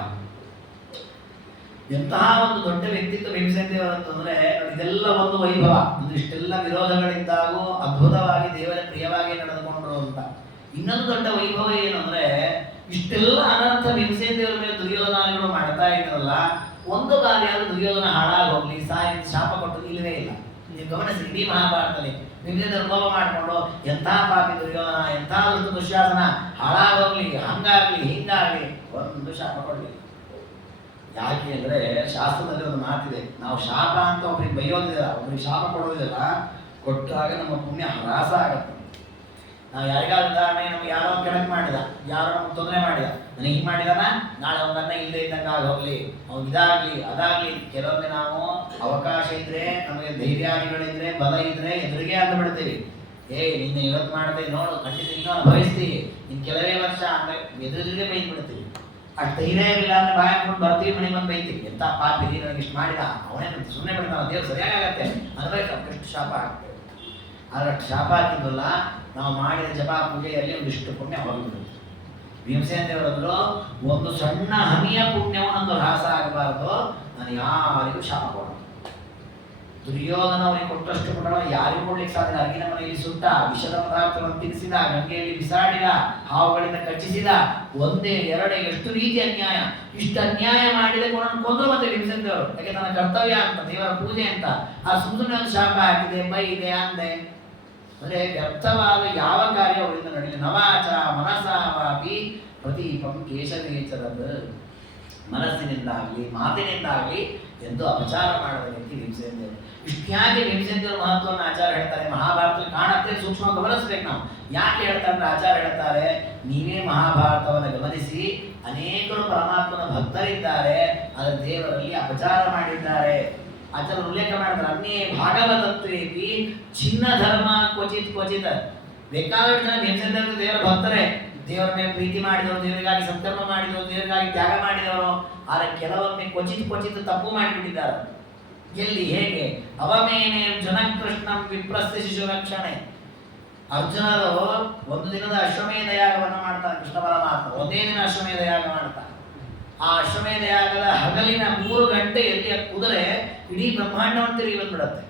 ಎಂತಹ ಒಂದು ದೊಡ್ಡ ವ್ಯಕ್ತಿತ್ವ ಭೀಮಸೇನ ದೇವರಂತಂದ್ರೆ ಇದೆಲ್ಲ ಒಂದು ವೈಭವ. ಅಂದ್ರೆ ಇಷ್ಟೆಲ್ಲ ವಿರೋಧಗಳಿಂದಾಗೂ ಅದ್ಭುತವಾಗಿ ದೇವರ ಪ್ರಿಯವಾಗಿ ನಡೆದುಕೊಂಡ್ರು ಅಂತ. ಇನ್ನೊಂದು ದೊಡ್ಡ ವೈಭವ ಏನಂದ್ರೆ ಇಷ್ಟೆಲ್ಲ ಅನರ್ಥ ಭೀಮಸೇನ ದೇವರ ಮೇಲೆ ದುರ್ಯೋಧನಾದಿಗಳು ಮಾಡ್ತಾ ಇದ್ರಲ್ಲ, ಒಂದು ಬಾರಿ ಆದ್ರೂ ದುರ್ಯೋಧನ ಹಾಳಾಗಿ ಹೋಗ್ಲಿ ಸಾಯಿ ಶಾಪ ಕೊಟ್ಟು ಇಲ್ಲವೇ ಇಲ್ಲ. ನೀವು ಗಮನಿಸಿ, ಇಡೀ ಮಹಾಭಾರತದಲ್ಲಿ ಭೀಮಸೇನ ದೇವರು ಕೋಪ ಮಾಡಿಕೊಂಡು ಎಂಥ ಪಾಪಿ ದುರ್ಯೋಧನ, ಎಂಥ ದುಶ್ಯಾಸನ, ಹಾಳಾಗೋಗ್ಲಿ, ಹಂಗಾಗ್ಲಿ ಹಿಂಗಾಗ್ಲಿ, ಒಂದು ಶಾಪ ಕೊಡ್ಲಿ. ಯಾಕೆ ಅಂದ್ರೆ ಶಾಸ್ತ್ರದಲ್ಲಿ ಒಂದು ಮಾತಿದೆ, ನಾವು ಶಾಪ ಅಂತ ಒಬ್ರಿಗೆ ಬೈಯೋದಿಲ್ಲ, ಒಬ್ರಿಗೆ ಶಾಪ ಕೊಡೋದಿಲ್ಲ, ಕೊಟ್ಟಾಗ ನಮ್ಮ ಪುಣ್ಯ ಹ್ರಾಸ ಆಗತ್ತೆ. ನಾವು ಯಾರಿಗಾದ್ರೂ ಉದಾಹರಣೆ, ನಮ್ಗೆ ಯಾರೋ ಕೆಳಗೆ ಮಾಡಿದ, ಯಾರೋ ನಮ್ಗೆ ತೊಂದರೆ ಮಾಡಿದ, ನನಗೆ ಹಿಂಗೆ ಮಾಡಿದಾನ, ನಾಳೆ ಅವನ್ನ ಇಲ್ಲದೆ ಇದ್ದಂಗೆ ಆಗೋಗ್ಲಿ, ಅವ್ನು ಇದಾಗ್ಲಿ ಅದಾಗ್ಲಿ. ಕೆಲವೊಮ್ಮೆ ನಾವು ಅವಕಾಶ ಇದ್ರೆ, ನಮಗೆ ಧೈರ್ಯಾದಿಗಳಿದ್ರೆ, ಬಲ ಇದ್ರೆ ಎದುರಿಗೆ ಅಂತ ಬಿಡ್ತೀವಿ. ನಿನ್ನ ಇವತ್ತು ಮಾಡ್ತೀವಿ ನೋಡು, ಖಂಡಿತ ಇನ್ನೂ ಅನುಭವಿಸ್ತೀವಿ, ಇನ್ನು ಕೆಲವೇ ವರ್ಷ ಅಂದ್ರೆ ಎದುರಿಗೆ ಬೈದು ಬಿಡ್ತೀವಿ. ಅಷ್ಟು ಧೈರ್ಯ ಇರಲಿಲ್ಲ ಅಂದ್ರೆ ಬಾಯ ಹಾಕೊಂಡು ಬರ್ತೀವಿ ಮನೆಗೆ ಬಂದು ಬೈತೀವಿ, ಎಂತ ಪಾಪಿ ನನಗೆ ಇಷ್ಟು ಮಾಡಿದ, ಅವನೇನು ಸುಮ್ಮನೆ ಬಿಡ್ತಾನ, ದೇವ್ರು ಸರಿಯಾಗತ್ತೆ ಅನ್ಬೇಕು, ಎಷ್ಟು ಶಾಪ ಆಗ್ತೇವೆ. ಆದ್ರೆ ಶಾಪ ಹಾಕಿದ್ವಲ್ಲ, ನಾವು ಮಾಡಿದ ಜಪ ಪೂಜೆಯಲ್ಲಿ ಒಂದಿಷ್ಟು ಪುಣ್ಯ ಹೋಗಿಬಿಡುತ್ತೆ. ಭೀಮಸೇನ ದೇವರದ್ರು ಒಂದು ಸಣ್ಣ ಹನಿಯ ಪುಣ್ಯವು ನಂದು ಹ್ರಾಸ ಆಗಬಾರ್ದು, ನಾನು ಯಾರಿಗೂ ಶಾಪ ಕೊಡೋದು. ದುರ್ಯೋಧನ ಅವರಿಗೆ ಕೊಟ್ಟಷ್ಟು ಕೊಡೋಣ ಯಾರಿಗೂ ಕೊಡ್ಲಿಕ್ಕೆ ಸಾಧ್ಯ. ಅರ್ಗಿನ ಮನೆಯಲ್ಲಿ ಸುಟ್ಟ, ವಿಷದ ಪದಾರ್ಥಗಳನ್ನು ತಿನ್ನಿಸಿದ, ಗಂಗೆಯಲ್ಲಿ ಬಿಸಾಡಿದ, ಹಾವುಗಳಿಂದ ಕಚ್ಚಿಸಿದ, ಒಂದೇ ಎರಡೇ ಎಷ್ಟು ರೀತಿ ಅನ್ಯಾಯ. ಇಷ್ಟು ಅನ್ಯಾಯ ಮಾಡಿದ ಕೊಂದ್ರು ಮತ್ತೆ ಭೀಮಸೇನ ದೇವರು, ಯಾಕೆ ತನ್ನ ಕರ್ತವ್ಯ ಅಂತ, ದೇವರ ಪೂಜೆ ಅಂತ. ಆ ಸುಮ್ಮನೆ ಒಂದು ಶಾಪ ಹಾಕಿದೆ, ಬೈದೆ, ಅಂದೆ ಅಂದ್ರೆ ವ್ಯರ್ಥವಾದ ಯಾವ ಕಾರ್ಯ ಅವರಿಂದ ನಡೆಯಲಿ. ನವಾಚ ಮನಸ ವಾಪಿ ಪ್ರತೀಪಂ ಕೇಶವೇಚರದ, ಮನಸ್ಸಿನಿಂದಾಗಲಿ ಮಾತಿನಿಂದಾಗಲಿ ಎಂದು ಅಪಚಾರ ಮಾಡದ ವ್ಯಕ್ತಿ ಭೀಮಸೇನ ದೇವರು. ಇಷ್ಟ್ಯಾಕೆ ಭೀಮಸೇನ ದೇವರ ಮಹತ್ವವನ್ನು ಆಚಾರ ಹೇಳ್ತಾರೆ, ಮಹಾಭಾರತದಲ್ಲಿ ಕಾಣುತ್ತೆ, ಸೂಕ್ಷ್ಮ ಗಮನಿಸ್ಬೇಕು ನಾವು. ಯಾಕೆ ಹೇಳ್ತಾರೆ ಅಂದ್ರೆ ಆಚಾರ ಹೇಳ್ತಾರೆ, ನೀವೇ ಮಹಾಭಾರತವನ್ನು ಗಮನಿಸಿ, ಅನೇಕರು ಪರಮಾತ್ಮನ ಭಕ್ತರಿದ್ದಾರೆ, ಅದರ ದೇವರಲ್ಲಿ ಅಪಚಾರ ಮಾಡಿದ್ದಾರೆ. ಆಚಾರ ಉಲ್ಲೇಖ ಮಾಡ್ತಾರೆ, ಅನ್ನೇ ಭಾಗವತತ್ವೇಪಿ ಚಿನ್ನ ಧರ್ಮ ಕ್ವಚಿತ್ ಕ್ವಚಿತ್. ಬೇಕಾದಷ್ಟು ಜನ ಭೀಮಸೇನ ದೇವರ ಭಕ್ತರೇ, ದೇವರ ಮೇಲೆ ಪ್ರೀತಿ ಮಾಡಿದವರು, ದೇವರಿಗಾಗಿ ಸಂಕಲ್ಪ ಮಾಡಿದವರು, ದೇವರಿಗಾಗಿ ತ್ಯಾಗ ಮಾಡಿದವರು. ಆದರೆ ಕೆಲವೊಮ್ಮೆ ಕ್ವಚಿತ್ ತಪ್ಪು ಮಾಡಿಬಿಟ್ಟಿದ್ದಾರೆ. ಎಲ್ಲಿ ಹೇಗೆ? ಅವಮೇನೆ ಜನಕೃಷ್ಣಂ ವಿಪ್ರಸ್ಥ ಶಿಶು ರಕ್ಷಣೆ. ಅರ್ಜುನರು ಒಂದು ದಿನದ ಅಶ್ವಮೇಧ ಯಾಗವನ್ನು ಮಾಡ್ತಾರೆ, ಕೃಷ್ಣ ಪರಮಾತ್ಮ ಒಂದೇ ದಿನ ಅಶ್ವಮೇಧ ಯಾಗ ಮಾಡ್ತಾರೆ. ಆ ಅಶ್ವಮೇಧ ಯಾಗದ ಹಗಲಿನ 3 ಗಂಟೆಯಲ್ಲಿ ಕುದುರೆ ಇಡೀ ಬ್ರಹ್ಮಾಂಡವನ್ನು ತಿರುಗಿ ಬಂದ್ಬಿಡುತ್ತೆ.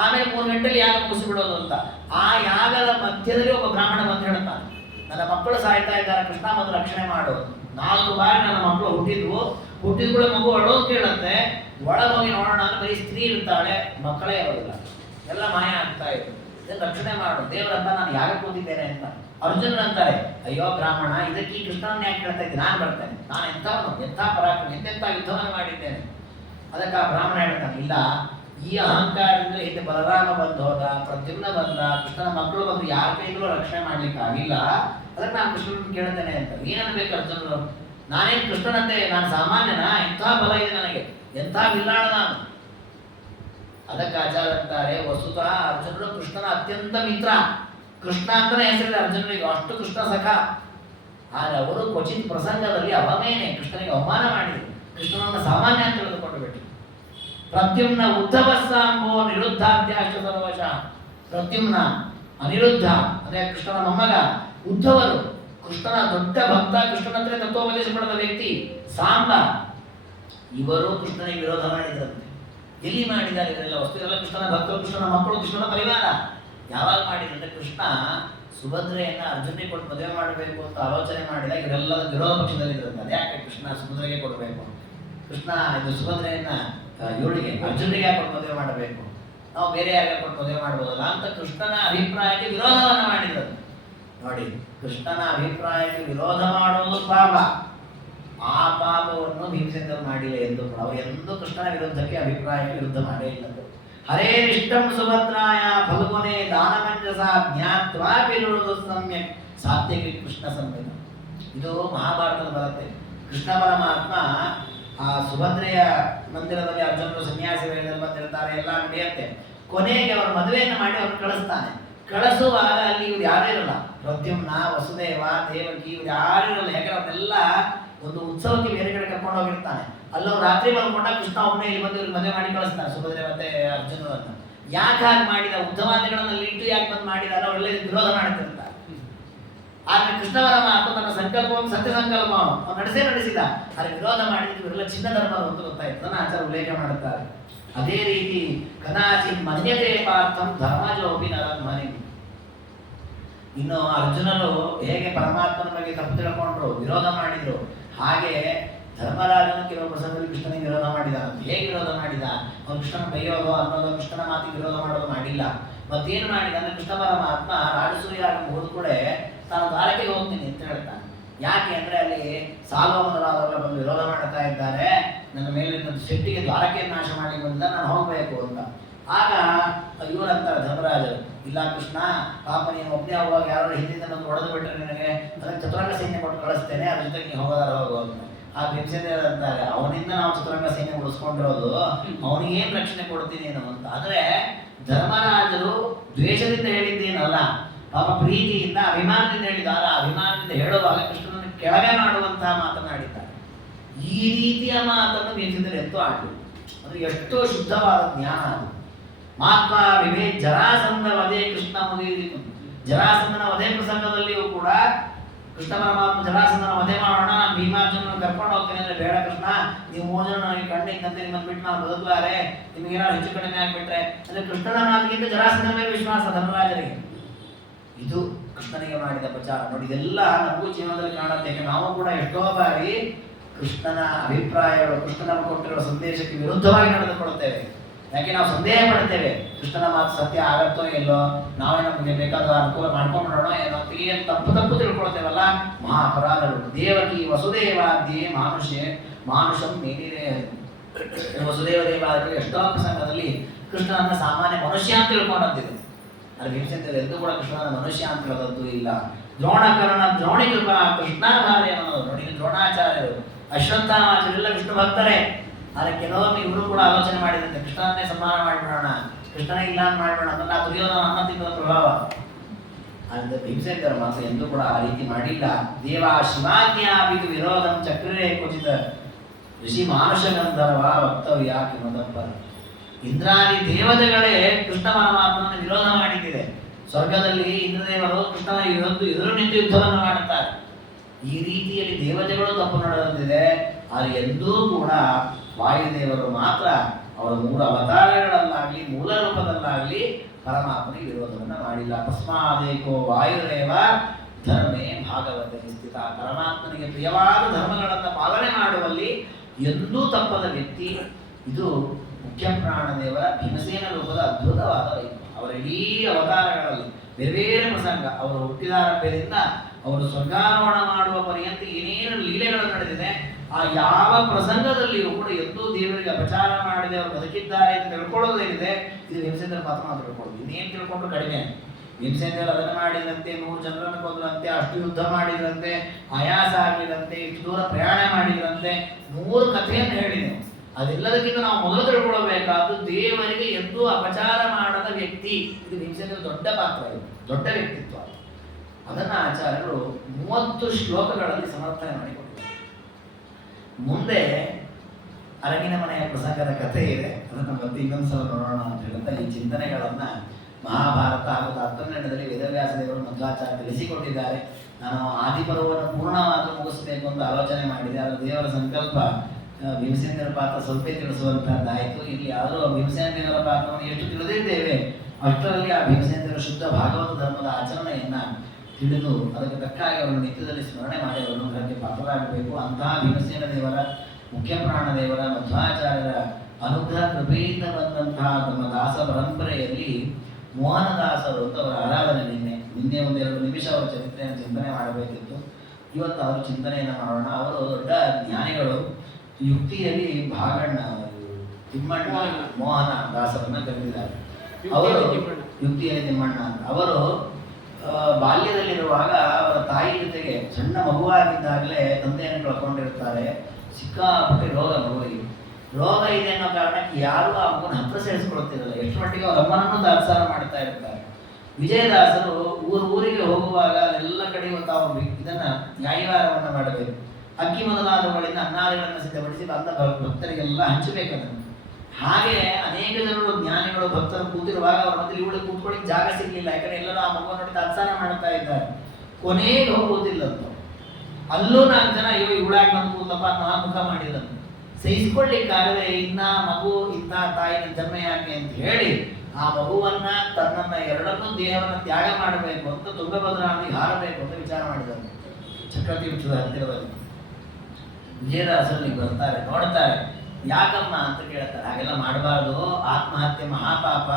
ಆಮೇಲೆ 3 ಗಂಟೆಯಲ್ಲಿ ಯಾಗ ಮುಗಿಸಿಬಿಡೋದು ಅಂತ. ಆ ಯಾಗದ ಮಧ್ಯದಲ್ಲಿ ಒಬ್ಬ ಬ್ರಾಹ್ಮಣ ಬಂದು ಹೇಳ್ತಾನೆ, ನನ್ನ ಮಕ್ಕಳು ಸಾಯ್ತಾ ಇದ್ದಾರೆ, ಕೃಷ್ಣ ಬಂದು ರಕ್ಷಣೆ ಮಾಡು. 4 ಬಾರಿ ನನ್ನ ಮಕ್ಕಳು ಹುಟ್ಟಿದ ಕೂಡ ಮಗು ಅಳೋದು ಕೇಳುತ್ತೆ. ಒಳಗೆ ಹೋಗಿ ನೋಡೋಣ ಅಂದ್ರೆ ಬರೀ ಸ್ತ್ರೀ ಇರ್ತಾಳೆ, ಮಕ್ಕಳೇ ಇರೋದಿಲ್ಲ, ಎಲ್ಲ ಮಾಯ ಆಗ್ತಾ ಇದೆ, ಇದನ್ನು ರಕ್ಷಣೆ ಮಾಡು ದೇವರಂತ, ನಾನು ಯಾಕೆ ಕೂತಿದ್ದೇನೆ ಅಂತ. ಅರ್ಜುನನ್ ಅಂತಾರೆ, ಅಯ್ಯೋ ಬ್ರಾಹ್ಮಣ, ಇದಕ್ಕೆ ಈ ಕೃಷ್ಣನ ಯಾಕೆ ಹೇಳ್ತಾ ಇದ್ದೀನಿ, ನಾನು ಬರ್ತೇನೆ, ನಾನು ಎಂಥ ಪರಾಕ್ರಮ, ಎಂತೆಂಥ ಯುದ್ಧವನ್ನು ಮಾಡಿದ್ದೇನೆ. ಅದಕ್ಕೆ ಆ ಬ್ರಾಹ್ಮಣ ಹೇಳ್ತಾನೆ, ಇಲ್ಲ, ಈ ಅಹಂಕಾರದಿಂದ ಹಿಂದೆ ಬಲರಾಮ ಬಂದು ಹೋದ, ಪ್ರದ್ಯುಮ್ನ ಬಂದ, ಕೃಷ್ಣನ ಮಕ್ಕಳು ಬಂದು ಯಾರ ಕೈಗೂ ರಕ್ಷಣೆ ಮಾಡ್ಲಿಕ್ಕೆ ಆಗಿಲ್ಲ, ಅದಕ್ಕೆ ನಾನು ಕೃಷ್ಣನ ಕೇಳ್ತೇನೆ ಅಂತ. ಏನನ್ಬೇಕು ಅರ್ಜುನರು, ನಾನೇನು ಕೃಷ್ಣನಂತೆ ನಾನು ಸಾಮಾನ್ಯನ, ಎಂಥ ಬಲ ಇದೆ ನನಗೆ, ಎಂಥ ಬಿಲ್ಲಾಳ ನಾನು. ಅದಕ್ಕೆ ಆಚಾರ ಅಂತಾರೆ, ವಸ್ತುತಃ ಅರ್ಜುನರು ಕೃಷ್ಣನ ಅತ್ಯಂತ ಮಿತ್ರ. ಕೃಷ್ಣ ಅಂತಾನೆ ಹೆಸರಿದೆ ಅರ್ಜುನರಿಗೆ, ಅಷ್ಟು ಕೃಷ್ಣ ಸಖ. ಆದರೆ ಅವರು ಕ್ವಚಿತ್ ಪ್ರಸಂಗದಲ್ಲಿ ಅವಮೇನೆ ಕೃಷ್ಣನಿಗೆ ಅವಮಾನ ಮಾಡಿದರು, ಕೃಷ್ಣನನ್ನು ಸಾಮಾನ್ಯ ಅಂತ ತಿಳಿದುಕೊಂಡು ಬಿಟ್ಟು. ಪ್ರದ್ಯುಮ್ನ ಉದ್ಧವಸ್ಸಾಂಬೋ ನಿರುದ್ಧಾದ್ಯಾಷ್ಟ ಸರ್ವಶ. ಪ್ರದ್ಯುಮ್ನ ಅನಿರುದ್ಧ ಅಂದ್ರೆ ಕೃಷ್ಣನ ಮೊಮ್ಮಗ, ಉದ್ಧವರು ಕೃಷ್ಣನ ದೊಡ್ಡ ಭಕ್ತ, ಕೃಷ್ಣನ ಹತ್ರ ತತ್ವೋಪದೇಶ ಪಡೆದ ವ್ಯಕ್ತಿ ಸಾಂಬ, ಇವರು ಕೃಷ್ಣನಿಗೆ ವಿರೋಧ ಮಾಡಿದ್ರಂತೆ. ಎಲ್ಲಿ ಮಾಡಿದ್ದಾರೆ ಇದೆಲ್ಲ? ವಸ್ತುವೆಲ್ಲ ಕೃಷ್ಣನ ಭಕ್ತರು, ಕೃಷ್ಣನ ಮಕ್ಕಳು, ಕೃಷ್ಣನ ಪರಿವಾರ. ಯಾವಾಗ ಮಾಡಿದ್ರೆ ಕೃಷ್ಣ ಸುಭದ್ರೆಯನ್ನ ಅರ್ಜುನಿಗೆ ಕೊಟ್ಟು ಮದುವೆ ಮಾಡಬೇಕು ಅಂತ ಆಲೋಚನೆ ಮಾಡಿದಾಗ ಇವರೆಲ್ಲ ವಿರೋಧ ಪಕ್ಷದಲ್ಲಿದ್ರಂತೆ. ಅದೇ ಯಾಕೆ ಕೃಷ್ಣ ಸುಭದ್ರೆಗೆ ಕೊಡಬೇಕು, ಕೃಷ್ಣ ಇದು ಸುಭದ್ರೆಯನ್ನ ಇವಳಿಗೆ ಅರ್ಜುನಿಗೆ ಯಾಕೆ ಕೊಟ್ಟು ಮದುವೆ ಮಾಡಬೇಕು, ನಾವು ಬೇರೆ ಯಾರಿಗೆ ಕೊಟ್ಟು ಮದುವೆ ಮಾಡ್ಬೋದಲ್ಲ ಅಂತ ಕೃಷ್ಣನ ಅಭಿಪ್ರಾಯಕ್ಕೆ ವಿರೋಧವನ್ನು ಮಾಡಿದ್ರು. ನೋಡಿ, ಕೃಷ್ಣನ ಅಭಿಪ್ರಾಯಕ್ಕೆ ವಿರೋಧ ಮಾಡೋದು ಪಾಪ. ಆ ಪಾಪವನ್ನು ಭೀಮಸೇನ ಮಾಡಿಲ್ಲ ಎಂದು, ಅವರು ಎಂದೂ ಕೃಷ್ಣನ ವಿರುದ್ಧಕ್ಕೆ ಅಭಿಪ್ರಾಯಕ್ಕೆ ವಿರುದ್ಧ ಮಾಡೇ ಇಲ್ಲ. ಹರೇರಿಷ್ಟಂ ಸುಭದ್ರಾಯ ಫಲ್ಗುಣೆ ದಾನಮಂಜಸ ಜ್ಞಾತ್ವಾ ಬಿರುವುದು ಸಮ್ಯಕ್ ಸಾತ್ವಿಕ ಕೃಷ್ಣ ಸಂವೇದ. ಇದು ಮಹಾಭಾರತದ ಬರುತ್ತೆ. ಕೃಷ್ಣ ಪರಮಾತ್ಮ ಆ ಸುಭದ್ರೆಯ ಮಂದಿರದಲ್ಲಿ ಅರ್ಜುನರು ಸನ್ಯಾಸಿ ವೇಳದಲ್ಲಿ ಬಂದಿರ್ತಾರೆ, ಎಲ್ಲ ನಡೆಯುತ್ತೆ. ಕೊನೆಗೆ ಅವರ ಮದುವೆಯನ್ನು ಮಾಡಿ ಅವ್ರು ಕಳಿಸ್ತಾನೆ. ಕಳಿಸುವಾಗ ಅಲ್ಲಿ ಇವ್ರು ಯಾರೂ ಇರಲ್ಲ, ಪ್ರದ್ಯುಮ್ನ, ವಸುದೇವ, ದೇವಕಿ, ಇವ್ರು ಯಾರೂ ಇರಲ್ಲ. ಯಾಕಂದ್ರೆ ಅವನ್ನೆಲ್ಲ ಒಂದು ಉತ್ಸವಕ್ಕೆ ಬೇರೆ ಕಡೆ ಕರ್ಕೊಂಡು ಹೋಗಿರ್ತಾನೆ. ಅಲ್ಲವ್ರು ರಾತ್ರಿ ಮಲ್ಕೊಂಡಾಗ ಕೃಷ್ಣ ಒಬ್ಬನೇ ಇಲ್ಲಿ ಬಂದು ಇವ್ರಿಗೆ ಮದುವೆ ಮಾಡಿ ಕಳಿಸ್ತಾನೆ ಸುಭದ್ರೆ ಮತ್ತೆ ಅರ್ಜುನರನ್ನ. ಯಾಕೆ ಹಾಗೆ ಮಾಡಿದ, ಉದ್ಧವಾದಿಗಳನ್ನಲ್ಲಿ ಇಟ್ಟು ಯಾಕೆ ಬಂದು ಮಾಡಿದಾರ, ಅವರೆಲ್ಲ ವಿರೋಧ ಮಾಡ್ತಿರ್ತಾರೆ. ಆದ್ರೆ ಕೃಷ್ಣ ಪರಮಾತ್ಮ ತನ್ನ ಸಂಕಲ್ಪವನ್ನು ಸತ್ಯ ಸಂಕಲ್ಪವನ್ನು ನಡೆಸಿದ, ಆದರೆ ವಿರೋಧ ಮಾಡಿದ್ರು ಇವರೆಲ್ಲ ಚಿನ್ನ ಧರ್ಮದ ಅಂತ ಗೊತ್ತಾಯ್ತು, ನನ್ನ ಆಚಾರ ಉಲ್ಲೇಖ ಮಾಡುತ್ತಾರೆ. ಅದೇ ರೀತಿ ಕದಾಚಿತ್ ಮನ್ಯತೆ ಪಾರ್ಥಂ ಧರ್ಮಜೋಪಿ ನರಧ್ವನಿ. ಇನ್ನು ಅರ್ಜುನರು ಹೇಗೆ ಪರಮಾತ್ಮನ ಬಗ್ಗೆ ತಪ್ಪು ತಿಳ್ಕೊಂಡ್ರು, ವಿರೋಧ ಮಾಡಿದ್ರು, ಹಾಗೆ ಧರ್ಮರಾಜನ ಕೆಲವು ಪ್ರಸಂಗದಲ್ಲಿ ಕೃಷ್ಣನಿಗೆ ವಿರೋಧ ಮಾಡಿದ. ಹೇಗೆ ವಿರೋಧ ಮಾಡಿದ? ಅವನು ಕೃಷ್ಣನ ಬೈಯೋದು ಅನ್ನೋದು, ಕೃಷ್ಣನ ಮಾತಿಗೆ ವಿರೋಧ ಮಾಡೋದು ಮಾಡಿಲ್ಲ. ಮತ್ತೇನು ಮಾಡಿದ ಅಂದ್ರೆ ಕೃಷ್ಣ ಪರಮಾತ್ಮ ರಾಜಸೂಯ ಮುಗಿದು ಕೂಡ ತಾನು ದ್ವಾರಕೆಗೆ ಹೋಗ್ತೀನಿ ಅಂತ ಹೇಳ್ತಾನೆ. ಯಾಕೆ ಅಂದ್ರೆ ಅಲ್ಲಿ ಸಾಲ್ವಮನರಾದವರೆಲ್ಲ ಬಂದು ವಿರೋಧ ಮಾಡ್ತಾ ಇದ್ದಾರೆ, ನನ್ನ ಮೇಲಿನ ಶೆಟ್ಟಿಗೆ ದ್ವಾರಕೆಯನ್ನು ನಾಶ ಮಾಡಿ ಬಂದ, ನಾನು ಹೋಗ್ಬೇಕು ಅಂತ. ಆಗ ಇವರಂತಾರೆ ಧರ್ಮರಾಜರು, ಇಲ್ಲ ಕೃಷ್ಣ, ಪಾಪ ನೀನು ಒಬ್ಬನೇ ಹೋಗುವಾಗ ಯಾರು ಹಿಂದಿಂದ ಬಂದು ಹೊಡೆದು ಬಿಟ್ಟರೆ ನಿನಗೆ ಅದಕ್ಕೆ ಚತುರಂಗ ಸೈನ್ಯ ಕೊಟ್ಟು ಕಳಿಸ್ತೇನೆ, ಅದ್ರ ಜೊತೆಗೆ ನೀವು ಹೋಗೋದಾರ ಹೋಗು ಅಂತ. ಆ ಭೀಮಸೇನ ಅಂತಾರೆ, ಅವನಿಂದ ನಾವು ಚತುರಂಗ ಸೈನ್ಯ ಉಳಿಸ್ಕೊಂಡಿರೋದು, ಅವನಿಗೇನು ರಕ್ಷಣೆ ಕೊಡ್ತೀನಿ ಏನು ಅಂತ. ಆದ್ರೆ ಧರ್ಮರಾಜರು ದ್ವೇಷದಿಂದ ಹೇಳಿದ್ದೇನಲ್ಲ, ಪಾಪ ಪ್ರೀತಿಯಿಂದ ಅಭಿಮಾನದಿಂದ ಹೇಳಿದ್ದಾರೆ. ಅಭಿಮಾನದಿಂದ ಹೇಳುವಾಗ ಕೃಷ್ಣನನ್ನು ಕೆಳಗೆ ಮಾಡುವಂತಹ ಮಾತನಾಡಿದ್ದಾರೆ. ಈ ರೀತಿಯ ಮಾತನ್ನು ಭೀಮಸೇನರು ಎತ್ತು ಆಡಲು ಅದು ಎಷ್ಟೋ ಶುದ್ಧವಾದ ಜ್ಞಾನ ಅದು. ಮಾತ್ಮ ವಿಭೇ ಜರಾಸಂಧ ವಧೆ ಕೃಷ್ಣ ಮುಗಿಯಿತು. ಜರಾಸಂಧನ ವಧೆ ಪ್ರಸಂಗದಲ್ಲಿಯೂ ಕೂಡ ಕೃಷ್ಣ ಪರಮಾತ್ಮ ಜರಾಸಂಧನ ವಧೆ ಮಾಡೋಣ, ಭೀಮಾರ್ಜುನ ಕರ್ಕೊಂಡು ಹೋಗ್ತೇನೆ ಅಂದ್ರೆ, ಬೇಡ ಕೃಷ್ಣ, ನೀವು 3 ಜನ ನನಗೆ ಕಣ್ಣಿಂದಂತೆ ನಿಮ್ಮನ್ನು ಬಿಟ್ಟು ನಾನು ಬದುಕಲಾರೆ, ನಿಮಗೇನಾದ್ರು ಹೆಚ್ಚು ಕಡಿಮೆ ಆಗ್ಬಿಟ್ರೆ ಅಂದ್ರೆ ಕೃಷ್ಣನ ಮಾತಿಗಿಂತ ಜರಾಸಂಧನ ಮೇಲೆ ವಿಶ್ವಾಸ ಧರ್ಮರಾಜರಿಗೆ. ಇದು ಕೃಷ್ಣನಿಗೆ ಮಾಡಿದ ಪ್ರಚಾರ ನೋಡಿ. ಇದೆಲ್ಲ ನಮಗೂ ಜೀವನದಲ್ಲಿ ಕಾಣುತ್ತೆ. ನಾವು ಕೂಡ ಎಷ್ಟೋ ಬಾರಿ ಕೃಷ್ಣನ ಅಭಿಪ್ರಾಯಗಳು, ಕೃಷ್ಣನ ಕೊಟ್ಟಿರುವ ಸಂದೇಶಕ್ಕೆ ವಿರುದ್ಧವಾಗಿ ನಡೆದುಕೊಳ್ಳುತ್ತೇವೆ. ಯಾಕೆ ನಾವು ಸಂದೇಹ ಪಡ್ತೇವೆ, ಕೃಷ್ಣನ ಮಾತು ಸತ್ಯ ಆಗತ್ತೋ ಇಲ್ಲೋ, ನಾವೇ ನಮಗೆ ಬೇಕಾದ ಅನುಕೂಲ ಮಾಡ್ಕೊಂಡ್ಬಿಡೋಣ ಏನೋ, ಏನು ತಪ್ಪು ತಿಳ್ಕೊಳ್ತೇವಲ್ಲ, ಮಹಾ ಅಪರಾಧಗಳು. ದೇವಕಿ ವಸುದೇವಾದ್ಯೆ ಮಾನುಷಂ ಮೇಲಿದೆ. ವಸುದೇವ ದೇವಾದಿಗಳು ಎಷ್ಟೋ ಪ್ರಸಂಗದಲ್ಲಿ ಕೃಷ್ಣನನ್ನ ಸಾಮಾನ್ಯ ಮನುಷ್ಯ ಅಂತ ತಿಳ್ಕೊಂಡಂತಿದೆ. ಅಲ್ಲಿ ಭೀಮಸೇನರು ಎಂದೂ ಕೂಡ ಕೃಷ್ಣನ ಮನುಷ್ಯ ಅಂತ ಹೇಳೋದು ಇಲ್ಲ. ದ್ರೋಣಿಕೃಪ ಕೃಷ್ಣ ಭಾರ್ಯ ಅನ್ನೋದು ನೋಡಿ. ದ್ರೋಣಾಚಾರ್ಯರು, ಅಶ್ವತ್ಥಾಮಾಚಾರ್ಯರೆಲ್ಲ ವಿಷ್ಣು ಭಕ್ತರೇ. ಆದರೆ ಕೆಲವೊಮ್ಮೆ ಇವರು ಕೂಡ ಆಲೋಚನೆ ಮಾಡಿದಂತೆ, ಕೃಷ್ಣನ್ನೇ ಸಂಹಾರ ಮಾಡಿಬಿಡೋಣ, ಕೃಷ್ಣನೇ ಇಲ್ಲ ಅಂತ ಮಾಡಿಬಿಡೋಣ ಅಂದ್ರೆ ಆ ದುರ್ಯೋಧನ ಅನ್ನ ತಿನ್ನುವ ಪ್ರಭಾವ. ಆದರೆ ಭೀಮಸೇನರ ಮಾತು ಎಂದೂ ಕೂಡ ಆ ರೀತಿ ಮಾಡಿಲ್ಲ. ದೇವ ಶಿವಾಜ್ಞಾಪಿತು ವಿರೋಧಂ ಚಕ್ರೇ ಕ್ವಚಿತ ಋಷಿ ಮಾನುಷ ಗಂಧರ್ವ ವಕ್ತವ್ಯ ಕಿಮದಪ್ಪರ. ಇಂದ್ರಾದಿ ದೇವತೆಗಳೇ ಕೃಷ್ಣ ಪರಮಾತ್ಮನ ವಿರೋಧ ಮಾಡಿದ್ದಿದೆ. ಸ್ವರ್ಗದಲ್ಲಿ ಇಂದ್ರದೇವರು ಕೃಷ್ಣನ ಎದುರು ನಿಂತು ಯುದ್ಧವನ್ನು ಮಾಡುತ್ತಾರೆ. ಈ ರೀತಿಯಲ್ಲಿ ದೇವತೆಗಳು ತಪ್ಪು ನಡೆದಿದೆ. ಆದರೆ ಎಂದೂ ಕೂಡ ವಾಯುದೇವರು ಮಾತ್ರ ಅವರ 3 ಅವತಾರಗಳಲ್ಲಾಗಲಿ ಮೂಲ ರೂಪದಲ್ಲಾಗಲಿ ಪರಮಾತ್ಮನಿಗೆ ವಿರೋಧವನ್ನು ಮಾಡಿಲ್ಲ. ತಸ್ಮಾದೇಕೋ ವಾಯುದೇವ ಧರ್ಮೇ ಭಾಗವತೆ ಸ್ಥಿತ. ಪರಮಾತ್ಮನಿಗೆ ಪ್ರಿಯವಾದ ಧರ್ಮಗಳನ್ನು ಪಾಲನೆ ಮಾಡುವಲ್ಲಿ ಎಂದೂ ತಪ್ಪದ ವ್ಯಕ್ತಿ. ಇದು ಮುಖ್ಯ ಪ್ರಾಣದೇವರ ಭೀಮಸೇನ ರೂಪದ ಅದ್ಭುತವಾದ ವೈಭವ. ಅವರ ಇಡೀ ಅವತಾರಗಳಲ್ಲಿ ಬೇರೆ ಬೇರೆ ಪ್ರಸಂಗ, ಅವರು ಹುಟ್ಟಿದಾರಂಭ್ಯದಿಂದ ಅವರು ಸ್ವರ್ಗಾರೋಹಣ ಮಾಡುವ ಪರ್ಯಂತ ಏನೇನು ಲೀಲೆಗಳು ನಡೆದಿದೆ, ಆ ಯಾವ ಪ್ರಸಂಗದಲ್ಲಿಯೂ ಕೂಡ ಎಂದೂ ದೇವರಿಗೆ ಅಪಚಾರ ಮಾಡಿದೆ ಅವರು ಬದುಕಿದ್ದಾರೆ ಅಂತ ತಿಳ್ಕೊಳ್ಳೋದೇನಿದೆ, ಇದು ಭೀಮಸೇನರ ಮಾತ್ರ ತಿಳ್ಕೊಳ್ಳೋದು. ಇನ್ನೇನು ತಿಳ್ಕೊಂಡ್ರು ಕಡಿಮೆ. ಭೀಮಸೇನರು ಅದನ್ನು ಮಾಡಿದಂತೆ, 100 ಜನರನ್ನು ಕೊಂದರಂತೆ, ಅಷ್ಟು ಯುದ್ಧ ಮಾಡಿದ್ರಂತೆ, ಆಯಾಸ ಆಗಿದಂತೆ, ಇಷ್ಟು ದೂರ ಪ್ರಯಾಣ ಮಾಡಿದ್ರಂತೆ, 100 ಕಥೆಯನ್ನು ಹೇಳಿದೆ. ಅದೆಲ್ಲದಕ್ಕಿಂತ ನಾವು ಮೊದಲು ತಿಳ್ಕೊಳ್ಳಬೇಕಾದ್ದು ದೇವರಿಗೆ ಎಂದೂ ಅಪಚಾರ ಮಾಡದ ವ್ಯಕ್ತಿ. ಇದು ಭೀಮಸೇನರ ದೊಡ್ಡ ಪಾತ್ರ, ಇದು ದೊಡ್ಡ ವ್ಯಕ್ತಿತ್ವ. ಅದನ್ನ ಆಚಾರ್ಯರು 30 ಶ್ಲೋಕಗಳಲ್ಲಿ ಸಮರ್ಥನೆ ಮಾಡಿಕೊಟ್ಟಿದ್ದಾರೆ. ಮುಂದೆ ಅರಗಿನ ಮನೆಯ ಪ್ರಸಂಗದ ಕಥೆ ಇದೆ, ಅದನ್ನು ಮತ್ತೆ ಇನ್ನೊಂದ್ಸಲ ನೋಡೋಣ ಅಂತ ಹೇಳುತ್ತಾ ಈ ಚಿಂತನೆಗಳನ್ನ ಮಹಾಭಾರತ ಹಾಗೂ ತಾತ್ಪರ್ಯದಲ್ಲಿ ವೇದವ್ಯಾಸ ದೇವರು ಮಧ್ವಾಚಾರ್ಯ ತಿಳಿಸಿಕೊಟ್ಟಿದ್ದಾರೆ. ನಾನು ಆದಿಪರ್ವವನ್ನು ಪೂರ್ಣವಾಗಿ ಮುಗಿಸಬೇಕು ಅಂತ ಆಲೋಚನೆ ಮಾಡಿದೆ. ಆದರೆ ದೇವರ ಸಂಕಲ್ಪ ಭೀಮಸೇನರ ಪಾತ್ರ ಸ್ವಲ್ಪ ತಿಳಿಸುವಂತಹದ್ದಾಯಿತು. ಇಲ್ಲಿ ಯಾರು ಭೀಮಸೇನರ ಪಾತ್ರವನ್ನು ಎಷ್ಟು ತಿಳಿದಿದ್ದೇವೆ ಅಷ್ಟರಲ್ಲಿ ಆ ಭೀಮಸೇನರ ಶುದ್ಧ ಭಾಗವತ ಧರ್ಮದ ಆಚರಣೆಯನ್ನ ತಿಳಿದು ಅದಕ್ಕೆ ತಕ್ಕಾಗಿ ಅವರನ್ನು ನಿತ್ಯದಲ್ಲಿ ಸ್ಮರಣೆ ಮಾಡಿ ಅವರನ್ನು ಅದಕ್ಕೆ ಪಾತ್ರರಾಗಬೇಕು. ಅಂತಹ ಭೀಮಸೇನ ದೇವರ ಮುಖ್ಯ ಪ್ರಾಣದೇವರ ಮಧ್ವಾಚಾರ್ಯರ ಅನುಗ್ರಹ ಕೃಪೆಯಿಂದ ಬಂದಂತಹ ನಮ್ಮ ದಾಸ ಪರಂಪರೆಯಲ್ಲಿ ಮೋಹನದಾಸರು ಅಂತ ಅವರ ಆರಾಧನೆ. ನಿನ್ನೆ 1-2 ನಿಮಿಷ ಅವರ ಚರಿತ್ರೆಯನ್ನು ಚಿಂತನೆ ಮಾಡಬೇಕಿತ್ತು. ಇವತ್ತು ಅವರು ಚಿಂತನೆಯನ್ನು ಮಾಡೋಣ. ಅವರು ದೊಡ್ಡ ಜ್ಞಾನಿಗಳು. ಯುಕ್ತಿಯಲ್ಲಿ ಭಾಗಣ್ಣ ತಿಮ್ಮಣ್ಣ ಮೋಹನ ದಾಸರನ್ನ ಕರೆದಿದ್ದಾರೆ. ಅವರು ಯುಕ್ತಿಯಲ್ಲಿ ತಿಮ್ಮಣ್ಣ ಅಂತ. ಅವರು ಬಾಲ್ಯದಲ್ಲಿರುವಾಗ ಅವರ ತಾಯಿ ಜೊತೆಗೆ ಸಣ್ಣ ಮಗುವಾಗಿದ್ದಾಗಲೇ ತಂದೆಯನ್ನು ಕಳ್ಕೊಂಡಿರ್ತಾರೆ. ಸಿಕ್ಕಾಪಟ್ಟೆ ಮಗುವಿಗೆ ರೋಗ ಇದೆ ಅನ್ನೋ ಕಾರಣಕ್ಕೆ ಯಾರು ಆ ಮಗುನ ಹತ್ರ ಸೇರಿಸ್ಕೊಳ್ತಿರಲ್ಲ. ಎಷ್ಟು ಮಟ್ಟಿಗೆ ಅವ್ರ ಅಮ್ಮನನ್ನು ದಾಸಾರ ಮಾಡ್ತಾ ಇರ್ತಾರೆ. ವಿಜಯದಾಸರು ಊರಿಗೆ ಹೋಗುವಾಗ ಎಲ್ಲ ಕಡೆಯೂ ತಾವು ಇದನ್ನ ನ್ಯಾಯವಾರವನ್ನು ಮಾಡಬೇಕು. ಅಕ್ಕಿ ಮೊದಲಾದವುಗಳಿಂದ ಅನ್ನಾದಿಗಳನ್ನು ಸಿದ್ಧಪಡಿಸಿ ಬಂದ ಭಕ್ತರಿಗೆಲ್ಲ ಹಂಚಬೇಕದನ್ನು. ಹಾಗೆ ಅನೇಕ ಜನರು ಜ್ಞಾನಿಗಳು ಭಕ್ತರು ಕೂತಿರುವಾಗ ಅವ್ರ ಮಧ್ಯೆ ಇವಳು ಕೂತ್ಕೊಳ್ಳಿ ಜಾಗ ಸಿಗ್ಲಿಲ್ಲ. ಯಾಕಂದ್ರೆ ಎಲ್ಲರೂ ಆ ಮಗುವನ್ನು ನೋಡಿ ದಾಸಾರ ಮಾಡ್ತಾ ಇದ್ದಾರೆ. ಕೊನೆಗೆ ಹೋಗುವುದಿಲ್ಲಂತ ಅಲ್ಲೂ 4 ಜನ ಇವಳಾಗಿ ಬಂದು ಕೂತಪ್ಪ ಮುಖ ಮಾಡಿದಂತ ಸಹಿಸಿಕೊಳ್ಳಿಕ್ಕಾಗದೆ ಇನ್ನ ಮಗು ಇಂಥ ತಾಯಿನ ಜನ್ಮ ಯಾಕೆ ಅಂತ ಹೇಳಿ ಆ ಮಗುವನ್ನ ತನ್ನನ್ನ ಎರಡನ್ನೂ ದೇಹವನ್ನ ತ್ಯಾಗ ಮಾಡಬೇಕು ಅಂತ ತುಂಗಭದ್ರಾ ನದಿಗೆ ಹಾರಬೇಕು ಅಂತ ವಿಚಾರ ಮಾಡಿದರು. ಚಕ್ರತೀರ್ಥದ ಹತ್ತಿರದಲ್ಲಿ ವಿಜಯದಾಸರಲ್ಲಿ ಬರ್ತಾರೆ, ನೋಡ್ತಾರೆ. ಯಾಕಮ್ಮ ಅಂತ ಕೇಳ್ತಾರೆ. ಹಾಗೆಲ್ಲ ಮಾಡಬಾರ್ದು, ಆತ್ಮಹತ್ಯೆ ಮಹಾಪಾಪ,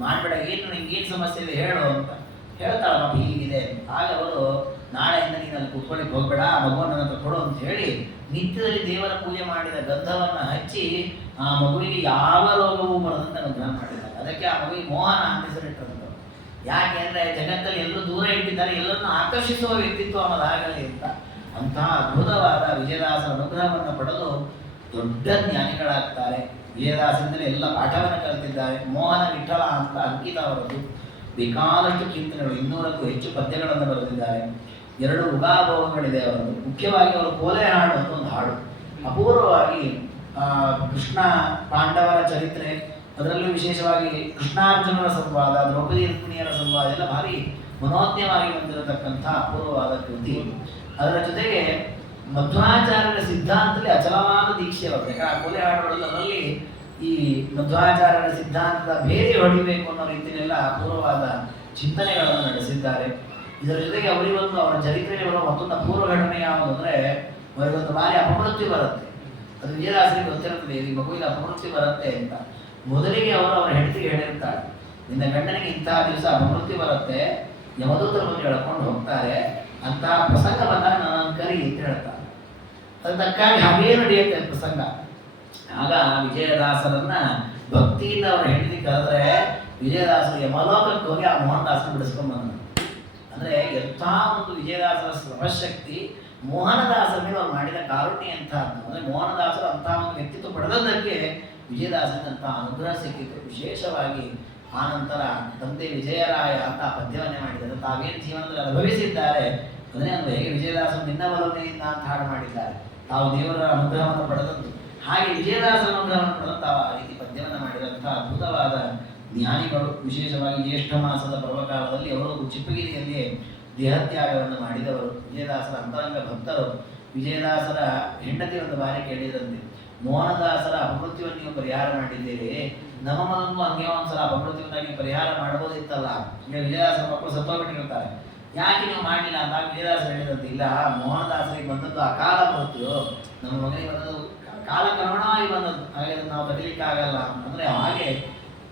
ಮಾಡ್ಬೇಡ, ನಿಂಗೇನು ಸಮಸ್ಯೆ ಇದೆ ಹೇಳು ಅಂತ ಹೇಳ್ತಾಳಮ್ಮ. ಹೀಗಿದೆ. ಆಗ ಅವರು ನಾಳೆಯಿಂದ ನೀನು ಅಲ್ಲಿ ಕೂತ್ಕೊಳ್ಳಿಕ್ಕೆ ಹೋಗ್ಬೇಡ, ಆ ಮಗುವನ್ನು ನನ್ನ ಹತ್ರ ಕೊಡು ಅಂತ ಹೇಳಿ ನಿತ್ಯದಲ್ಲಿ ದೇವರ ಪೂಜೆ ಮಾಡಿದ ಗಂಧವನ್ನು ಹಚ್ಚಿ ಆ ಮಗುವಿಗೆ ಯಾವ ರೋಗವೂ ಬರದಂತೆ ಅನುಗ್ರಹ ಮಾಡಿದ್ದಾರೆ. ಅದಕ್ಕೆ ಆ ಮಗುವಿಗೆ ಮೋಹನ ಅಂತ ಹೆಸರಿಟ್ಟರು. ಯಾಕೆ ಅಂದರೆ ಜಗತ್ತಲ್ಲಿ ಎಲ್ಲರೂ ದೂರ ಇಟ್ಟಿದ್ದಾರೆ, ಎಲ್ಲರನ್ನು ಆಕರ್ಷಿಸುವ ವ್ಯಕ್ತಿತ್ವ ಅನ್ನೋದಾಗಲಿ ಅಂತ. ಅಂತಹ ಅದ್ಭುತವಾದ ವಿಜಯದಾಸರ ಅನುಗ್ರಹವನ್ನು ಪಡೆದು ದೊಡ್ಡ ಜ್ಞಾನಿಗಳಾಗ್ತಾರೆ. ವಿಜಯದಾಸರಿಂದಲೇ ಎಲ್ಲ ಪಾಠವನ್ನು ಕಲಿತಿದ್ದಾರೆ. ಮೋಹನ ವಿಠಲ ಅಂತ ಅಂಕಿತ ಅವರದ್ದು. ಬೇಕಾದಷ್ಟು ಚಿಂತನೆಗಳು, 200ಕ್ಕೂ ಹೆಚ್ಚು ಪದ್ಯಗಳನ್ನು ಬರೆದಿದ್ದಾರೆ. 2 ಉಗಾಭೋಗಗಳಿದೆ ಅವರದ್ದು. ಮುಖ್ಯವಾಗಿ ಅವರು ಕೋಲೆ ಹಾಡು ಅಂತ ಒಂದು ಹಾಡು. ಅಪೂರ್ವವಾಗಿ ಕೃಷ್ಣ ಪಾಂಡವರ ಚರಿತ್ರೆ, ಅದರಲ್ಲೂ ವಿಶೇಷವಾಗಿ ಕೃಷ್ಣಾರ್ಜುನರ ಸಂವಾದ, ದ್ರೌಪದಿ ರುಕ್ಮಿಣಿಯರ ಸಂವಾದ ಎಲ್ಲ ಭಾರಿ ಮನೋಜ್ಞವಾಗಿ ಬಂದಿರತಕ್ಕಂಥ ಅಪೂರ್ವವಾದ ಕೃತಿ. ಅದರ ಜೊತೆಗೆ ಮಧ್ವಾಚಾರ್ಯರ ಸಿದ್ಧಾಂತದಲ್ಲಿ ಅಚಲವಾದ ದೀಕ್ಷೆ ಬರುತ್ತೆ. ಕೊಲೆ ಹಾಡುಗಳಲ್ಲಿ ಅದರಲ್ಲಿ ಈ ಮಧ್ವಾಚಾರ್ಯರ ಸಿದ್ಧಾಂತದ ಬೇರೆ ಹೊಡಿಬೇಕು ಅನ್ನೋ ರೀತಿಯಲ್ಲೆಲ್ಲ ಅಪೂರ್ವವಾದ ಚಿಂತನೆಗಳನ್ನು ನಡೆಸಿದ್ದಾರೆ. ಇದರ ಜೊತೆಗೆ ಅವರಿಗೊಂದು ಅವರ ಚರಿತ್ರೆಯಲ್ಲಿ ಬರುವ ಮತ್ತೊಂದು ಅಪೂರ್ವ ಘಟನೆ ಯಾವುದು ಅಂದರೆ, ಅವರಿಗೊಂದು ಬಾರಿ ಅಪಮೃತ್ಯು ಬರುತ್ತೆ. ಅದು ವಿಜಯದಾಸರಿಗೆ ಗೊತ್ತಿರುತ್ತದೆ, ಈ ಮಗುವಿಗೆ ಅಪಮೃತ್ಯು ಬರುತ್ತೆ ಅಂತ. ಮೊದಲಿಗೆ ಅವರು ಅವರ ಹೆಂಡತಿಗೆ ಹೇಳಿರ್ತಾರೆ, ನಿನ್ನ ಗಂಡನಿಗೆ ಇಂತಹ ದಿವಸ ಅಪಮೃತ್ಯು ಬರುತ್ತೆ, ಯಮದೂತರು ಬಂದು ಹೇಳ್ಕೊಂಡು ಹೋಗ್ತಾರೆ, ಅಂತಹ ಪ್ರಸಂಗ ಬಂದಾಗ ನನ್ನನ್ನು ಕರಿ ಅಂತ ಹೇಳ್ತಾರೆ. ಅದು ತಕ್ಕಾಗಿ ಹಾಗೇ ನಡೆಯುತ್ತೆ ಪ್ರಸಂಗ. ಆಗ ವಿಜಯದಾಸರನ್ನ ಭಕ್ತಿಯಿಂದ ಅವರ ಹೆಂಡತಿ ಕರೆದ್ರೆ ವಿಜಯದಾಸರು ಯಮಲೋಕಕ್ಕೆ ಹೋಗಿ ಆ ಮೋಹನ್ ದಾಸನ ಬಿಡಿಸ್ಕೊಂಡ್ ಬಂದರು. ಅಂದ್ರೆ ಎಂಥ ಒಂದು ವಿಜಯದಾಸರ ತಪಶಕ್ತಿ, ಮೋಹನದಾಸರ ಮೇಲೆ ಅವ್ರು ಮಾಡಿದ ಕಾರುಣ್ಯ ಅಂತಹದ್ದು. ಅಂದ್ರೆ ಮೋಹನದಾಸರು ಅಂತಹ ಒಂದು ವ್ಯಕ್ತಿತ್ವ ಪಡೆದದ್ದಕ್ಕೆ ವಿಜಯದಾಸನಂತ ಅನುಗ್ರಹ ಸಿಕ್ಕಿತು. ವಿಶೇಷವಾಗಿ ಆನಂತರ ತಂದೆ ವಿಜಯರಾಯ ಅಂತ ಪದ್ಯವನ್ನೇ ಮಾಡಿದ್ದಾರೆ. ತಾವೇನು ಜೀವನದಲ್ಲಿ ಅನುಭವಿಸಿದ್ದಾರೆ ಅದನ್ನೇ ಅಂದ್ರೆ ಹೇಗೆ ವಿಜಯದಾಸರು ನಿನ್ನ ಬಲನೆಯಿಂದ ಅಂತ ಹಾಡು ಮಾಡಿದ್ದಾರೆ, ತಾವು ದೇವರ ಅನುಗ್ರಹವನ್ನು ಪಡೆದದ್ದು. ಹಾಗೆ ವಿಜಯದಾಸರ ಅನುಗ್ರಹವನ್ನು ಪಡೆದು ತಾವು ಆ ರೀತಿ ಪದ್ಯವನ್ನು ಮಾಡಿದಂತಹ ಅದ್ಭುತವಾದ ಜ್ಞಾನಿಗಳು. ವಿಶೇಷವಾಗಿ ಜ್ಯೇಷ್ಠ ಮಾಸದ ಪರ್ವಕಾಲದಲ್ಲಿ ಅವರು ಚಿಪ್ಪಗಿರಿಯಲ್ಲಿ ದೇಹತ್ಯಾಗವನ್ನು ಮಾಡಿದವರು. ವಿಜಯದಾಸರ ಅಂತರಂಗ ಭಕ್ತರು. ವಿಜಯದಾಸರ ಹೆಂಡತಿ ಒಂದು ಬಾರಿ ಕೇಳಿದಂತೆ, ಮೋಹನದಾಸರ ಅಪಮೃತ್ಯುವನ್ನು ನೀವು ಪರಿಹಾರ ಮಾಡಿದ್ದೀರಿ, ನಮ್ಮ ಮನನ್ನು ಹಂಗೆ ಒಂದ್ಸಲ ಅಪಮೃತ್ಯುವನ್ನಾಗಿ ನೀವು ಪರಿಹಾರ ಮಾಡ್ಬೋದಿತ್ತಲ್ಲ. ಈಗ ವಿಜಯದಾಸರ ಮಕ್ಕಳು ಸತ್ತೋಗ್ಬಿಟ್ಟಿರ್ತಾರೆ, ಯಾಕೆ ನೀವು ಮಾಡಲಿಲ್ಲ ಅಂತ ವಿಜಯದಾಸರು ಹೇಳಿದಂತೆ, ಇಲ್ಲ ಮೋಹನದಾಸರಿಗೆ ಬಂದದ್ದು ಅಕಾಲ ಮೃತ್ಯು, ನಮ್ಮ ಮಗನಿಗೆ ಬಂದದ್ದು ಕಾಲಕ್ರಮಣವಾಗಿ ಬಂದದ್ದು, ಹಾಗೆ ಅದನ್ನು ನಾವು ತಡೀಲಿಕ್ಕೆ ಆಗಲ್ಲ ಅಂದರೆ ಹಾಗೆ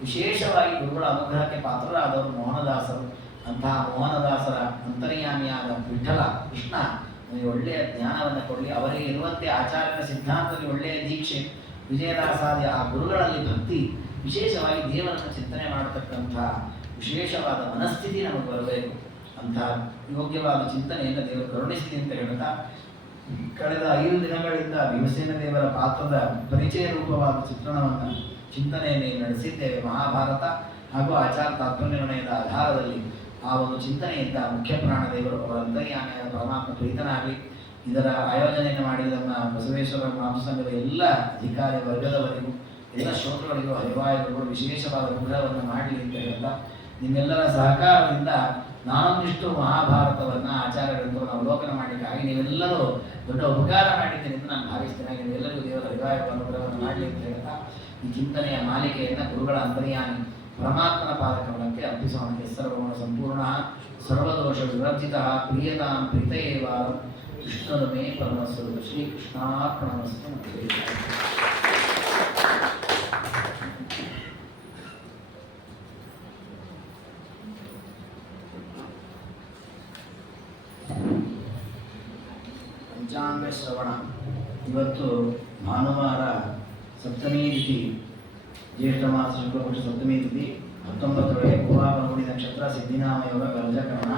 ವಿಶೇಷವಾಗಿ ಗುರುಗಳ ಅನುಗ್ರಹಕ್ಕೆ ಪಾತ್ರರಾದವರು ಮೋಹನದಾಸರು. ಅಂತಹ ಮೋಹನದಾಸರ ಅಂತರ್ಯಾಮಿಯಾದ ವಿಠಲ ಕೃಷ್ಣ ಒಳ್ಳೆಯ ಜ್ಞಾನವನ್ನು ಕೊಡಲಿ, ಅವರಿಗೆ ಇರುವಂತೆ ಆಚಾರ್ಯರ ಸಿದ್ಧಾಂತದಲ್ಲಿ ಒಳ್ಳೆಯ ದೀಕ್ಷೆ, ವಿಜಯದಾಸಾದಿ ಆ ಗುರುಗಳಲ್ಲಿ ಭಕ್ತಿ, ವಿಶೇಷವಾಗಿ ದೇವರನ್ನು ಚಿಂತನೆ ಮಾಡತಕ್ಕಂಥ ವಿಶೇಷವಾದ ಮನಸ್ಥಿತಿ ನಮಗೆ ಬರಬೇಕು. ಅಂತಹ ಯೋಗ್ಯವಾದ ಚಿಂತನೆಯನ್ನು ದೇವರು ಕರುಣಿಸಲಿ ಅಂತ ಹೇಳ್ತಾ, ಕಳೆದ 5 ದಿನಗಳಿಂದ ಭೀಮಸೇನ ದೇವರ ಪಾತ್ರದ ಪರಿಚಯ ರೂಪವಾದ ಚಿತ್ರಣವನ್ನು ಚಿಂತನೆಯಲ್ಲಿ ನಡೆಸಿದ್ದೇವೆ. ಮಹಾಭಾರತ ಹಾಗೂ ಆಚಾರ ತಾತ್ಪರ್ಯನಿರ್ಣಯದ ಆಧಾರದಲ್ಲಿ ಆ ಒಂದು ಚಿಂತನೆಯಿಂದ ಮುಖ್ಯ ಪ್ರಾಣದೇವರು ಅವರ ಅಂತರ್ಯಾಮಿಯಾದ ಪರಮಾತ್ಮ ಪ್ರೀತನಾಗಲಿ. ಇದರ ಆಯೋಜನೆಯನ್ನು ಮಾಡಿದ ನಮ್ಮ ಬಸವೇಶ್ವರ ಮಹಾಸಂಘದ ಎಲ್ಲ ಅಧಿಕಾರಿ ವರ್ಗದವರಿಗೂ, ಎಲ್ಲ ಶ್ರೋತೃಗಳಿಗೂ ಹರಿವಾಯುಗಳು ವಿಶೇಷವಾದ ಅನುಗ್ರಹವನ್ನು ಮಾಡಲಿ ಅಂತ ಹೇಳ್ತಾ, ನಿಮ್ಮೆಲ್ಲರ ಸಹಕಾರದಿಂದ ನಾನೊಂದಿಷ್ಟು ಮಹಾಭಾರತವನ್ನು ಆಚಾರ್ಯಗಳನ್ನು ಅವಲೋಕನ ಮಾಡಲಿಕ್ಕಾಗಿ ನೀವೆಲ್ಲರೂ ದೊಡ್ಡ ಉಪಕಾರ ಮಾಡಿದ್ದೇನೆ ಎಂದು ನಾನು ಭಾವಿಸ್ತೇನೆ. ನೀವೆಲ್ಲರಿಗೂ ದೇವರ ಹರಿವಾಯುಗಳ ಅನುಗ್ರಹವನ್ನು ಮಾಡಲಿ ಅಂತ ಹೇಳ್ತಾ, ಈ ಚಿಂತನೆಯ ಮಾಲಿಕೆಯನ್ನು ಗುರುಗಳ ಅಂತರ್ಯಾಮಿ ಪರಮಾತ್ಮನ ಪಾದಕಮಲಕ್ಕೆ ಅರ್ಪಿಸೋಣ. ಸರ್ವಗುಣ ಸಂಪೂರ್ಣ ಸರ್ವದೋಷ ವಿವರ್ಜಿತ ಪ್ರಿಯತಾಂ ಪ್ರೀತಯೇವ ಕೃಷ್ಣದ ಮೇ ಪರಮಸ್ವರೂಪ ಶ್ರೀ ಕೃಷ್ಣಾರ್ಪಣಮಸ್ತು. ಪಂಚಾಂಗ ಶ್ರವಣ. ಇವತ್ತು ಭಾನುವಾರ ಸಪ್ತಮಿ ತಿಥಿ, ಜ್ಯೇಷ್ಠ ಮಾಸ ಶುಕ್ಲಪಕ್ಷ ಸಪ್ತಮಿ ತಿಥಿ, 19 ಪೂರ್ವಾಪರಗುಣಿ ನಕ್ಷತ್ರ, ಸಿದ್ಧಿನಾಮ ಯೋಗ, ಗರ್ಜಕರಣ.